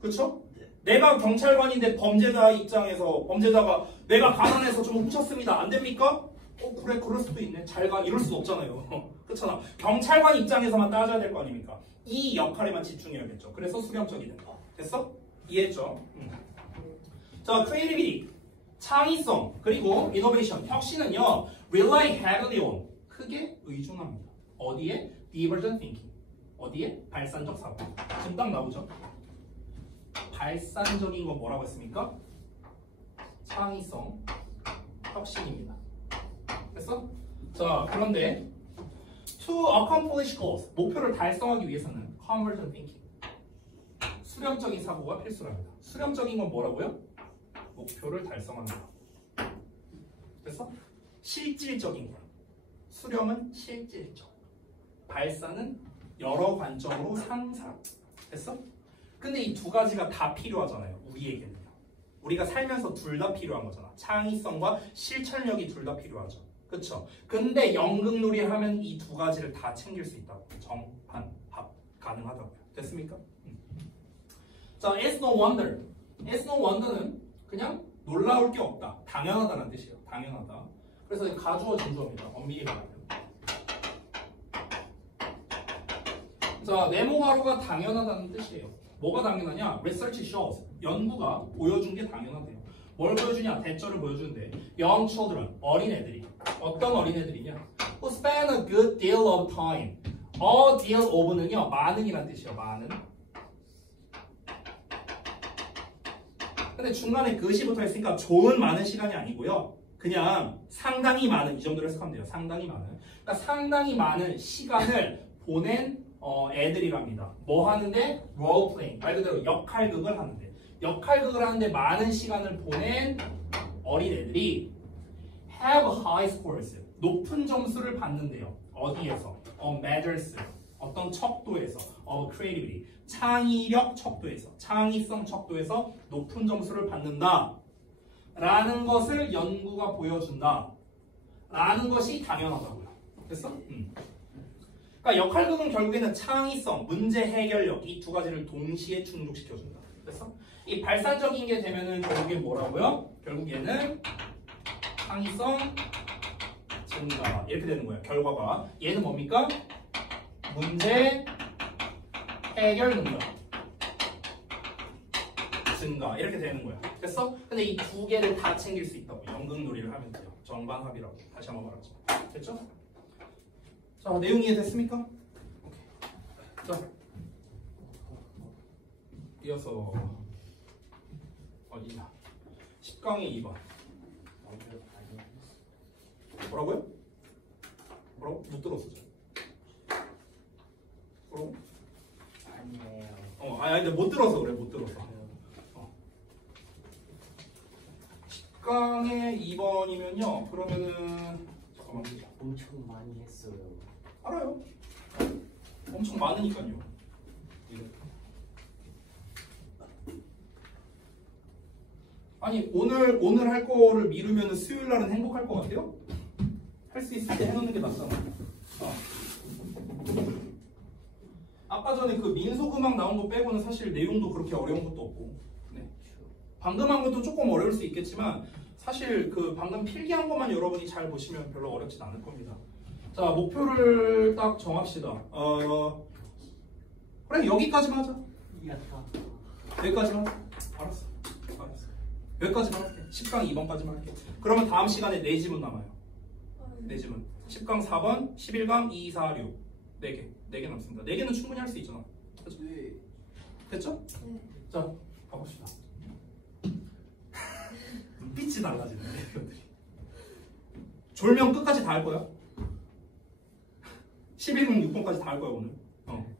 그쵸? 내가 경찰관인데 범죄자 입장에서 범죄자가 내가 가난해서 좀 훔쳤습니다. 안 됩니까? 그래, 그럴 수도 있네. 잘 가. 이럴 수 없잖아요. 그렇잖아. 경찰관 입장에서만 따져야 될 거 아닙니까? 이 역할에만 집중해야겠죠. 그래서 수렴적이 된다. 됐어? 이해했죠? 자, creativity. 창의성. 그리고 innovation. 혁신은요. rely heavily on. 크게 의존합니다. 어디에? divergent thinking. 어디에? 발산적 사고. 지금 딱 나오죠? 발산적인 건 뭐라고 했습니까? 창의성, 혁신입니다. 됐어? 자, 그런데 to accomplish goals, 목표를 달성하기 위해서는 convergent thinking, 수렴적인 사고가 필수랍니다. 수렴적인 건 뭐라고요? 목표를 달성하는 거. 됐어? 실질적인 거. 수렴은 실질적. 발산은 여러 관점으로 상상. 됐어? 근데 이 두 가지가 다 필요하잖아요. 우리에게는요. 우리가 살면서 둘 다 필요한 거잖아. 창의성과 실천력이 둘 다 필요하죠. 그쵸? 근데 연극놀이를 하면 이 두 가지를 다 챙길 수 있다고. 정반, 합 가능하다고요. 됐습니까? 자, it's no wonder. It's no wonder는 그냥 놀라울 게 없다. 당연하다는 뜻이에요. 당연하다. 그래서 가주어 진주어입니다. 엄밀히 말하면. 자, 네모가로가 당연하다는 뜻이에요. 뭐가 당연하냐? Research shows. 연구가 보여준 게 당연하대요. 뭘 보여주냐? 대절을 보여주는데 young children, 어린애들이. 어떤 어린애들이냐? Who spend a good deal of time. A deal of는요. 많은이란 뜻이에요. 많은. 근데 중간에 그시 붙어 있으니까 좋은 많은 시간이 아니고요. 그냥 상당히 많은, 이 정도로 해석하면 돼요. 상당히 많은. 그러니까 상당히 많은 시간을 보낸 애들이랍니다. 뭐 하는데? role playing. 말 그대로 역할극을 하는데. 역할극을 하는데 많은 시간을 보낸 어린애들이 have high scores. 높은 점수를 받는데요. 어디에서? measures. 어떤 척도에서. creativity. 창의력 척도에서. 창의성 척도에서 높은 점수를 받는다. 라는 것을 연구가 보여준다. 라는 것이 당연하다고요. 됐어? 그러니까 역할극은 결국에는 창의성, 문제 해결력 이 두 가지를 동시에 충족시켜준다. 됐어? 이 발산적인 게 되면은 결국에 뭐라고요? 결국에는 창의성 증가 이렇게 되는 거예요. 결과가 얘는 뭡니까? 문제 해결 능력 증가 이렇게 되는 거야. 됐어? 근데 이 두 개를 다 챙길 수 있다고. 연극놀이를 하면 돼요. 정반합이라고. 다시 한번 말하죠. 됐죠? 자, 내용 이해됐습니까? 오케이. 자, 이어서 어디냐? 10강의 2번. 뭐라고요? 뭐라고? 못 들었어. 뭐라고? 아니에요. 아니, 근데 못 들어서 그래. 못 들어서. 10강의 2번이면요. 그러면은 잠깐만. 엄청 많이 했어요. 알아요. 엄청 많으니까요. 아니 오늘 할 거를 미루면 수요일 날은 행복할 것 같아요? 할 수 있을 때 해놓는 게 낫잖아. 아까 전에 그 민속음악 나온 거 빼고는 사실 내용도 그렇게 어려운 것도 없고. 네. 방금 한 것도 조금 어려울 수 있겠지만 사실 그 방금 필기한 것만 여러분이 잘 보시면 별로 어렵진 않을 겁니다. 자, 목표를 딱 정합시다. 그래, 여기까지만 하자. 여기까지만 하자. 알았어. 여기까지만 할게. 10강 2번까지만 할게. 그러면 다음 시간에 4지문 남아요. 4지문. 10강 4번, 11강 2, 4, 6. 4개. 4개 남습니다. 4개는 충분히 할 수 있잖아. 그렇죠? 네. 됐죠? 네. 자, 가봅시다. 눈빛이 달라지네. 졸면 끝까지 다 할 거야. 11강 6번까지 다 할 거야 오늘.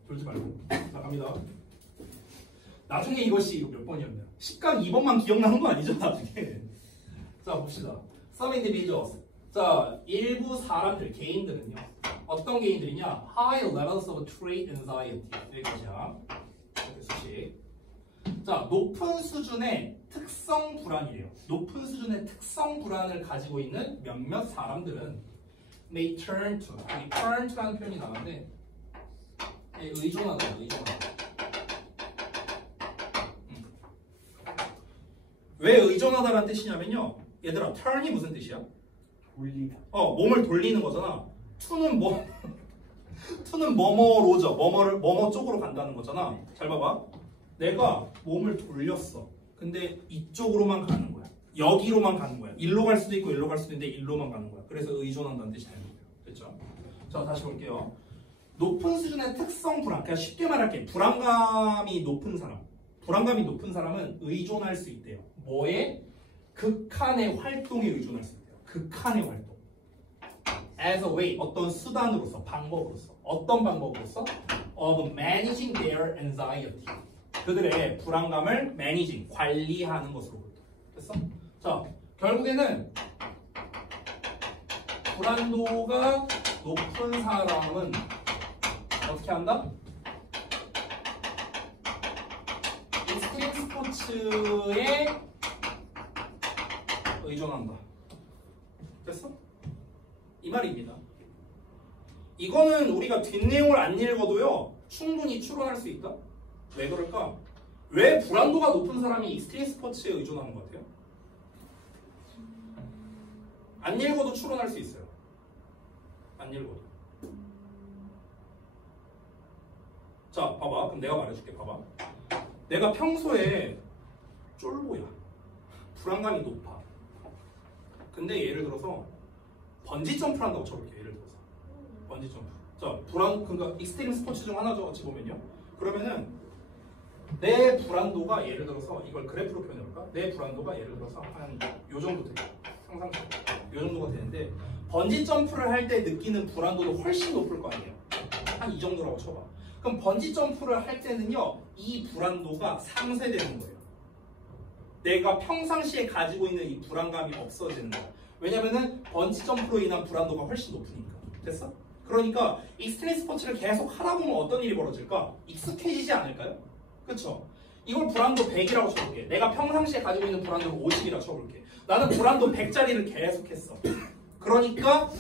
졸지 말고. 자, 갑니다. 나중에 이것이 몇 번이었나요? 10강 2번만 기억나는 거 아니죠 나중에. 자, 봅시다. Some individuals. 자, 일부 사람들, 개인들은요. 어떤 개인들이냐? High levels of trait anxiety. 여기까지야. 이렇게 수식. 자, 높은 수준의 특성 불안이래요. 높은 수준의 특성 불안을 가지고 있는 몇몇 사람들은 may turn to. 여기 turn to라는 표현이 나왔는데 의존하다. 왜 의존하다라는 뜻이냐면요. 얘들아, turn이 무슨 뜻이야? 돌리다. 몸을 돌리는 거잖아. to는 to는 뭐뭐로죠. 뭐뭐 쪽으로 간다는 거잖아. 잘 봐봐. 내가 몸을 돌렸어. 근데 이쪽으로만 가는 거야. 여기로만 가는 거야. 일로 갈 수도 있고 일로 갈 수도 있는데 일로만 가는 거야. 그래서 의존한다는 뜻이 아니에요. 됐죠? 자, 다시 볼게요. 높은 수준의 특성 불안. 그냥 쉽게 말할게. 불안감이 높은 사람은 의존할 수 있대요. 뭐에? 극한의 활동에 의존할 수 있대요. 극한의 활동. As a way, 어떤 수단으로서, 방법으로서. 어떤 방법으로서? Of managing their anxiety. 그들의 불안감을 managing, 관리하는 것으로 볼게요. 됐어? 자, 결국에는 불안도가 높은 사람은 어떻게 한다? 익스트림 스포츠에 의존한다. 됐어? 이 말입니다. 이거는 우리가 뒷내용을 안 읽어도요 충분히 추론할 수 있다. 왜 그럴까? 왜 불안도가 높은 사람이 익스트림 스포츠에 의존하는 것 같아요? 안 읽어도 추론할 수 있어요. 안 읽어도. 자, 봐봐. 그럼 내가 말해줄게. 봐봐. 내가 평소에 쫄보야. 불안감이 높아. 근데 예를 들어서 번지 점프를 한다고 쳐볼게. 예를 들어서 번지 점프. 자, 그러니까 익스트림 스포츠 중 하나죠. 어찌 보면요. 그러면은 내 불안도가 예를 들어서 이걸 그래프로 표현해볼까? 내 불안도가 예를 들어서 한 요 정도 돼요. 상상적으로 요 정도가 되는데 번지 점프를 할 때 느끼는 불안도도 훨씬 높을 거 아니에요. 한 이 정도라고 쳐봐. 그럼 번지 점프를 할 때는요 이 불안도가 상쇄되는 거예요. 내가 평상시에 가지고 있는 이 불안감이 없어지는 거야. 왜냐면은 번지 점프로 인한 불안도가 훨씬 높으니까. 됐어? 그러니까 익스트림 스포츠를 계속 하다 보면 어떤 일이 벌어질까? 익숙해지지 않을까요? 그쵸? 이걸 불안도 100이라고 쳐볼게. 내가 평상시에 가지고 있는 불안도를 50이라고 쳐볼게. 나는 불안도 100짜리를 계속 했어. 그러니까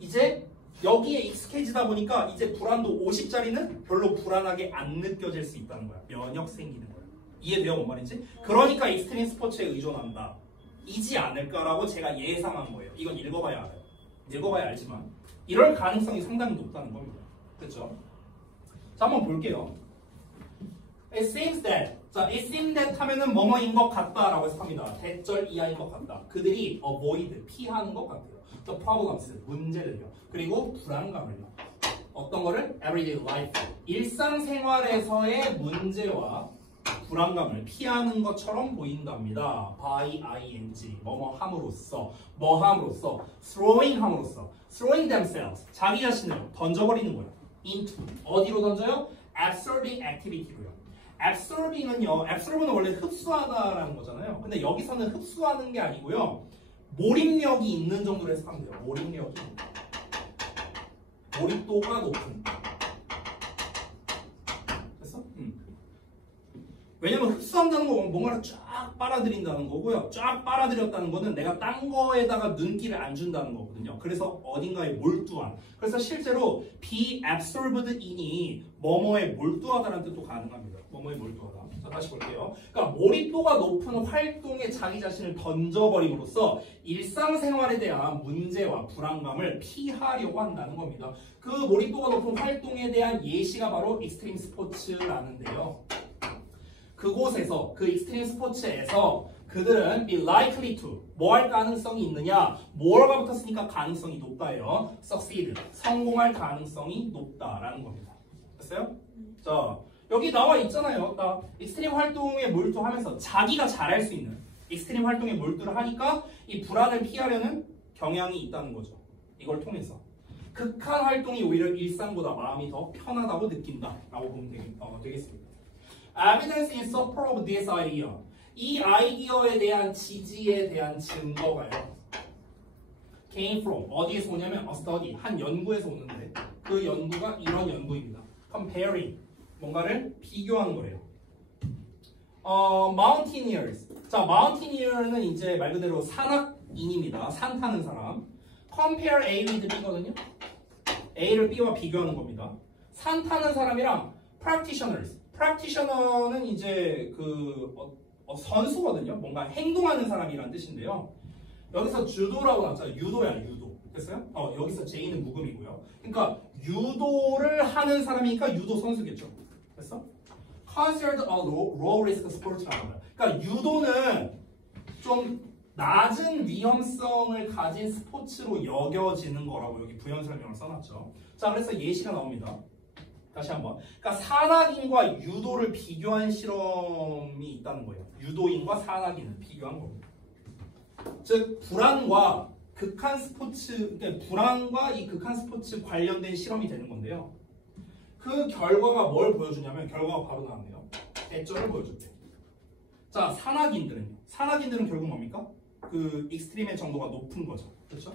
이제 여기에 익숙해지다 보니까 이제 불안도 50짜리는 별로 불안하게 안 느껴질 수 있다는 거야. 면역 생기는 거야. 이해돼요? 뭔 말인지? 그러니까 익스트림 스포츠에 의존한다. 이지 않을까라고 제가 예상한 거예요. 이건 읽어봐야 알아요. 읽어봐야 알지만 이럴 가능성이 상당히 높다는 겁니다. 그렇죠? 자, 한번 볼게요. It seems that. 자, it seems that 하면은 뭐뭐인 것 같다라고 해서 합니다. 대절 이하인 것 같다. 그들이 avoid, 피하는 것 같아요. The problems, 문제를요. 그리고 불안감을요. 어떤 거를? Everyday life. 일상생활에서의 문제와 불안감을 피하는 것처럼 보인답니다. by ing, 뭐뭐 함으로써, 뭐 함으로써, throwing 함으로써, throwing themselves, 자기 자신을 던져버리는 거예요. into, 어디로 던져요? absorbing activity로요. absorbing은요, absorb는 원래 흡수하다라는 거잖아요. 근데 여기서는 흡수하는 게 아니고요. 몰입력이 있는 정도로 해석하면 돼요. 몰입도가 높은. 됐어? 왜냐면 흡수한다는 거 뭔가를 쫙 빨아들인다는 거고요. 쫙 빨아들였다는 거는 내가 딴 거에다가 눈길을 안 준다는 거거든요. 그래서 어딘가에 몰두한. 그래서 실제로 be absorbed in이 뭐뭐에 몰두하다라는 뜻도 가능합니다. 뭐뭐에 몰두하다. 자, 다시 볼게요. 그러니까 몰입도가 높은 활동에 자기 자신을 던져버림으로써 일상생활에 대한 문제와 불안감을 피하려고 한다는 겁니다. 그 몰입도가 높은 활동에 대한 예시가 바로 익스트림 스포츠라는데요. 그곳에서, 그 익스트림 스포츠에서 그들은 be likely to, 뭐 할 가능성이 있느냐? more가 붙었으니까 가능성이 높다예요. succeed, 성공할 가능성이 높다라는 겁니다. 됐어요? 자, 여기 나와 있잖아요. 나 익스트림 활동에 몰두하면서 자기가 잘할 수 있는 익스트림 활동에 몰두를 하니까 이 불안을 피하려는 경향이 있다는 거죠. 이걸 통해서. 극한 활동이 오히려 일상보다 마음이 더 편하다고 느낀다라고 보면 되겠습니다. Evidence in support of this idea. 이 아이디어에 대한 지지에 대한 증거가요. came from 어디에서 오냐면 a study 한 연구에서 오는데 그 연구가 이런 연구입니다. comparing 뭔가를 비교하는 거래요. mountaineers 자 mountaineer는 이제 말 그대로 산악인입니다. 산 타는 사람. compare A with B거든요. A를 B와 비교하는 겁니다. 산 타는 사람이랑 practitioners practitioner는 이제 선수거든요. 뭔가 행동하는 사람이란 뜻인데요. 여기서 주도라고 나왔잖아요. 유도야, 유도. 됐어요? 여기서 J는 묵음이고요. 그러니까 유도를 하는 사람이니까 유도 선수겠죠. 됐어? Considered a low risk sports라고 합니다. 그러니까 유도는 좀 낮은 위험성을 가진 스포츠로 여겨지는 거라고 여기 부연 설명을 써놨죠. 자, 그래서 예시가 나옵니다. 다시 한번. 그러니까 산악인과 유도를 비교한 실험이 있다는 거예요. 유도인과 산악인을 비교한 겁니다. 즉 불안과 극한 스포츠, 그러니까 불안과 이 극한 스포츠 관련된 실험이 되는 건데요. 그 결과가 뭘 보여주냐면 결과가 바로 나왔네요. 대절을 보여줬대요. 자, 산악인들은 결국 뭡니까? 그 익스트림의 정도가 높은 거죠. 그렇죠?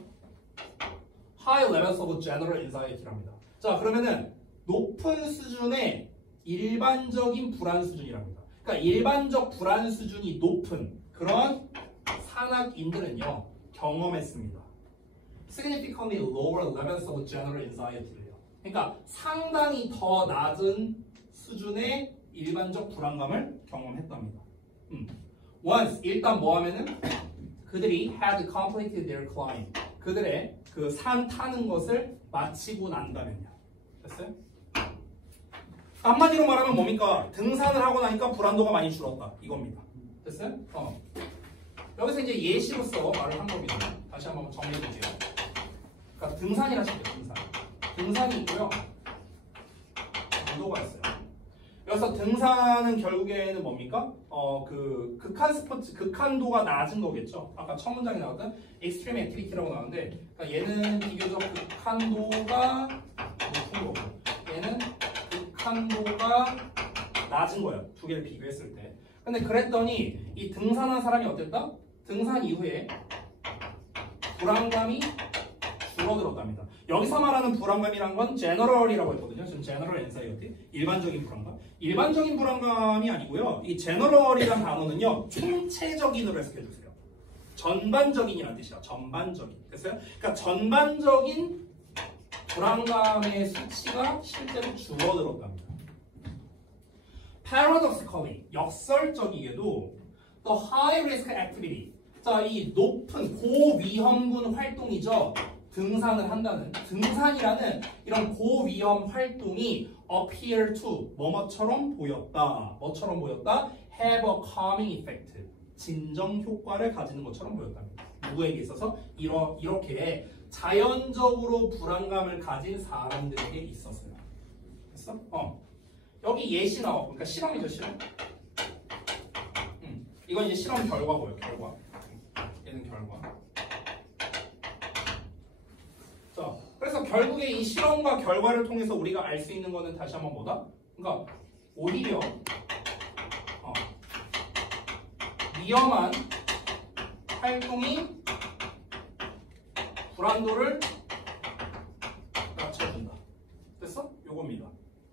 High levels of general anxiety랍니다. 자, 그러면은 높은 수준의 일반적인 불안 수준이랍니다. 그러니까 일반적 불안 수준이 높은 그런 산악인들은요 경험했습니다. Significantly lower levels of general anxiety래요. 그러니까 상당히 더 낮은 수준의 일반적 불안감을 경험했답니다. Once 일단 뭐 하면은 그들이 had completed their climb 그들의 그 산 타는 것을 마치고 난다면요. 됐어요? 한마디로 말하면 뭡니까? 등산을 하고 나니까 불안도가 많이 줄었다. 이겁니다. 됐어요? 여기서 이제 예시로서 말을 한 겁니다. 다시 한번 정리해 볼게요. 그러니까 등산이라 칠게요. 등산이 있고요. 유도가 있어요. 여기서 등산은 결국에는 뭡니까? 그 극한 스포츠, 극한도가 낮은 거겠죠. 아까 첫 문장에 나왔던 extreme activity라고 나왔는데, 그러니까 얘는 비교적 극한도가 높은 거고, 얘는 극한도가 낮은 거예요. 두 개를 비교했을 때. 근데 그랬더니 이 등산한 사람이 어땠다? 등산 이후에 불안감이 줄어들었답니다. 여기서 말하는 불안감이란 건 general이라고 했거든요. 지금 general anxiety, 일반적인 불안감. 일반적인 불안감이 아니고요. 이 general이란 단어는요, 총체적인으로 해석해주세요. 전반적인이라는 뜻이야. 전반적인. 됐어요? 그러니까 전반적인 불안감의 수치가 실제로 줄어들었답니다. Paradoxically, 역설적이게도 the high risk activity, 자, 이 높은 고위험군 활동이죠. 등산을 한다는, 등산이라는 이런 고위험 활동이 appear to, 뭐뭐처럼 보였다. 뭐처럼 보였다? have a calming effect. 진정 효과를 가지는 것처럼 보였답니다. 누구에게 있어서? 이렇게 자연적으로 불안감을 가진 사람들에게 있었어요. 됐어? 여기 예시 나왔고, 그러니까 실험이죠, 실험. 이건 이제 실험 결과고요, 결과. 얘는 결과. 자, 그래서 결국에 이 실험과 결과를 통해서 우리가 알 수 있는 거는 다시 한번 뭐다? 그러니까 오히려 위험한 활동이 불안도를 낮춰준다. 됐어? 요겁니다.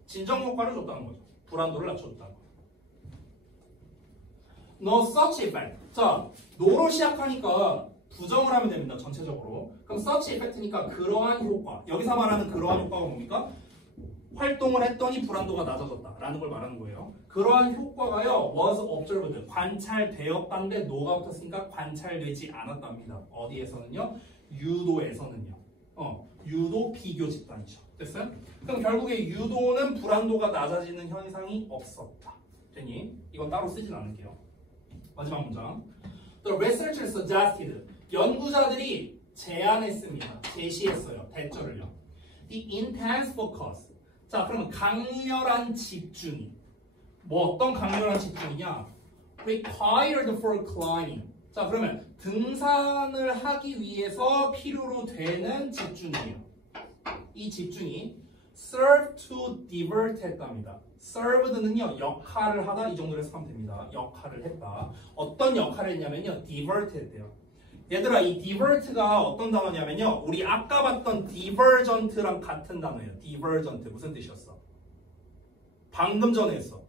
진정 효과를 줬다는 거죠. 불안도를 낮춰줬다는 거죠. No such effect. 자, no로 시작하니까 부정을 하면 됩니다. 전체적으로. 그럼 such effect니까 그러한 효과. 여기서 말하는 그러한 효과가 뭡니까? 활동을 했더니 불안도가 낮아졌다라는 걸 말하는 거예요. 그러한 효과가요, was observed, 관찰되었다는데 no가 붙었으니까 관찰되지 않았답니다. 어디에서는요? 유도에서는요. 유도 비교 집단이죠. 됐어요? 그럼 결국에 유도는 불안도가 낮아지는 현상이 없었다. 됐니? 이건 따로 쓰진 않을게요. 마지막 문장. The researchers suggested, 연구자들이 제안했습니다. 제시했어요. 대절을요. The intense focus. 자, 그러면 강렬한 집중이. 뭐 어떤 강렬한 집중이냐? Required for climbing. 자, 그러면 등산을 하기 위해서 필요로 되는 집중이에요. 이 집중이 serve to divert 했답니다. served는요, 역할을 하다, 이 정도로 해석하면 됩니다. 역할을 했다. 어떤 역할을 했냐면요, divert 했대요. 얘들아 이 divert가 어떤 단어냐면요. 우리 아까 봤던 divergent랑 같은 단어예요. divergent 무슨 뜻이었어? 방금 전에 했어.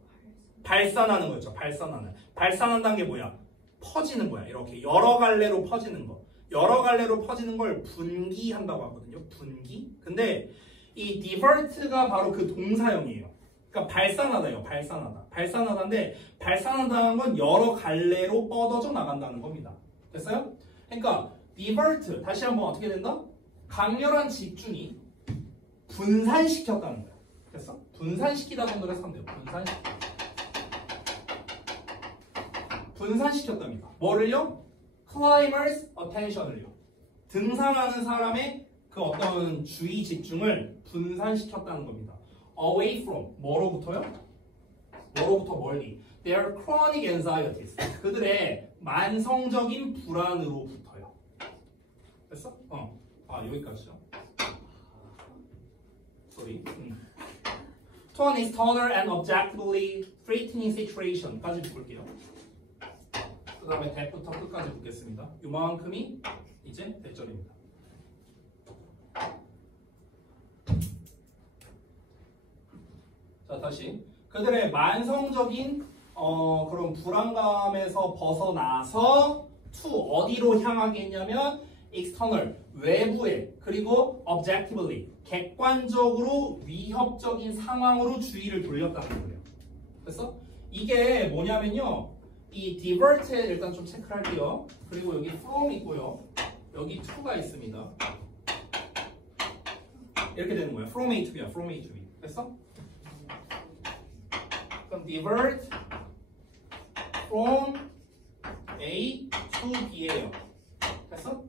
발산하는 거였죠. 발산하는. 발산한다는 게 뭐야? 퍼지는 거야. 이렇게 여러 갈래로 퍼지는 거. 여러 갈래로 퍼지는 걸 분기한다고 하거든요. 분기. 근데 이 divert가 바로 그 동사형이에요. 그러니까 발산하다예요. 발산하다. 발산하다인데 발산하다는 건 여러 갈래로 뻗어져 나간다는 겁니다. 됐어요? 그러니까 divert 다시 한번 어떻게 된다? 강렬한 집중이 분산시켰다는 거야. 됐어? 분산시키다 정도로 해서 하면 돼요. 분산시키다. 분산시켰답니다. 뭐를요? climbers attention을요. 등산하는 사람의 그 어떤 주의 집중을 분산시켰다는 겁니다. away from 뭐로부터요? 뭐로부터 멀리. their chronic anxieties 그들의 만성적인 불안으로부터요. 됐어? 여기까지죠. sorry. to an external and objectively threatening situation까지 볼게요. 그 다음에 대부터 끝까지 붙겠습니다. 요만큼이 이제 대절입니다. 자 다시 그들의 만성적인 그런 불안감에서 벗어나서 to 어디로 향하겠냐면 external 외부에 그리고 objectively 객관적으로 위협적인 상황으로 주의를 돌렸다는 거예요. 그래서 이게 뭐냐면요. 이 divert 일단 좀 체크를 할게요. 그리고 여기 from 있고요. 여기 to가 있습니다. 이렇게 되는 거예요. from A to B야. from A to B. 됐어? 그럼 divert from A to B예요. 됐어?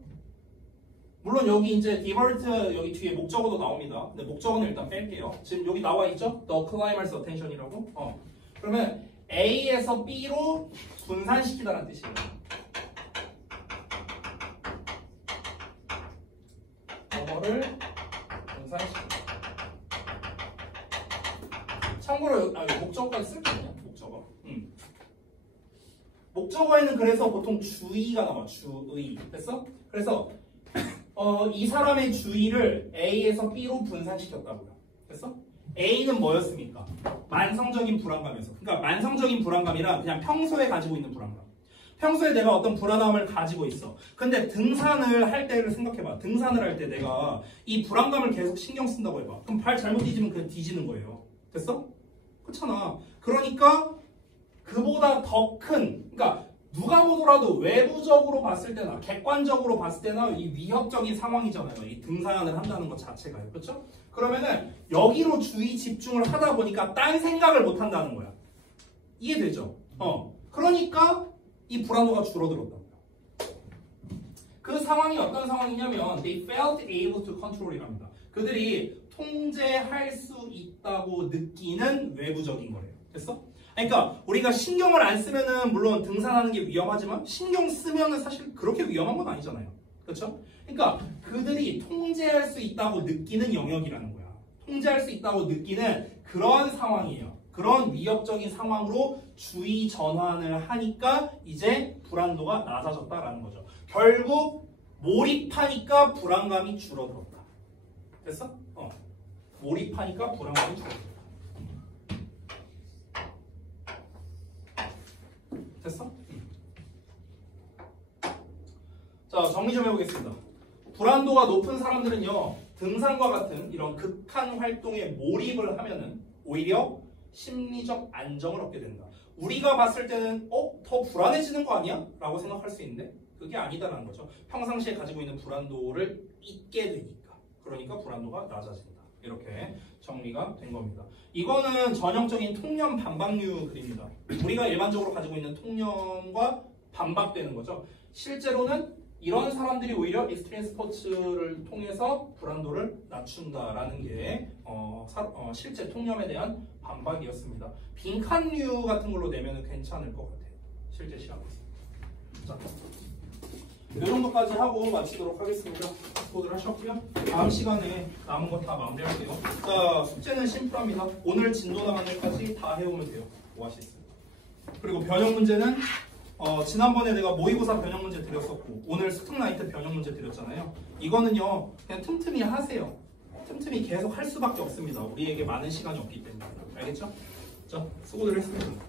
물론 여기 이제 divert 여기 뒤에 목적어도 나옵니다. 근데 목적어는 일단 뺄게요. 지금 여기 나와 있죠? The climbers attention이라고. 그러면 A에서 B로 분산시키다라는 뜻이에요. 저거를 분산시키다. 참고로 목적어까지 쓸게요. 목적어. 목적어에는 그래서 보통 주의가 나와. 주의. 됐어? 그래서 이 사람의 주의를 A에서 B로 분산시켰다고요. 됐어? A는 뭐였습니까? 만성적인 불안감에서. 그러니까 만성적인 불안감이란 그냥 평소에 가지고 있는 불안감. 평소에 내가 어떤 불안함을 가지고 있어. 근데 등산을 할 때를 생각해봐. 등산을 할 때 내가 이 불안감을 계속 신경 쓴다고 해봐. 그럼 발 잘못 뒤지면 그냥 뒤지는 거예요. 됐어? 그렇잖아. 그러니까 그보다 더 큰, 그러니까 누가 보더라도 외부적으로 봤을 때나 객관적으로 봤을 때나 이 위협적인 상황이잖아요. 이 등산을 한다는 것 자체가요. 그렇죠? 그러면은 여기로 주의 집중을 하다 보니까 딴 생각을 못 한다는 거야. 이해되죠? 그러니까 이 불안도가 줄어들었다고요. 그 상황이 어떤 상황이냐면 they felt able to control이랍니다. 그들이 통제할 수 있다고 느끼는 외부적인 거래요. 됐어? 그러니까 우리가 신경을 안 쓰면은 물론 등산하는 게 위험하지만 신경 쓰면은 사실 그렇게 위험한 건 아니잖아요. 그렇죠? 그러니까 그들이 통제할 수 있다고 느끼는 영역이라는 거야. 통제할 수 있다고 느끼는 그런 상황이에요. 그런 위협적인 상황으로 주의 전환을 하니까 이제 불안도가 낮아졌다라는 거죠. 결국 몰입하니까 불안감이 줄어들었다. 됐어? 몰입하니까 불안감이 줄어들었다. 됐어? 자, 정리 좀 해보겠습니다. 불안도가 높은 사람들은요, 등산과 같은 이런 극한 활동에 몰입을 하면은 오히려 심리적 안정을 얻게 된다. 우리가 봤을 때는 더 불안해지는 거 아니야? 라고 생각할 수 있는데 그게 아니다라는 거죠. 평상시에 가지고 있는 불안도를 잊게 되니까. 그러니까 불안도가 낮아진다. 이렇게 정리가 된 겁니다. 이거는 전형적인 통념 반박류 글입니다. 우리가 일반적으로 가지고 있는 통념과 반박되는 거죠. 실제로는 이런 사람들이 오히려 익스트림 스포츠를 통해서 불안도를 낮춘다라는 게 실제 통념에 대한 반박이었습니다. 빈칸류 같은 걸로 내면 괜찮을 것 같아요. 실제 시험에서. 자, 이 정도까지 하고 마치도록 하겠습니다. 수고들 하셨고요. 다음 시간에 남은 거 다 마무리할게요. 자, 숙제는 심플합니다. 오늘 진도 나간 데까지 다 해오면 돼요. 오아시스. 그리고 변형 문제는 지난번에 내가 모의고사 변형 문제 드렸었고 오늘 스툭라이트 변형 문제 드렸잖아요. 이거는요 그냥 틈틈이 하세요. 틈틈이 계속 할 수밖에 없습니다. 우리에게 많은 시간이 없기 때문에. 알겠죠? 자, 수고들 했습니다.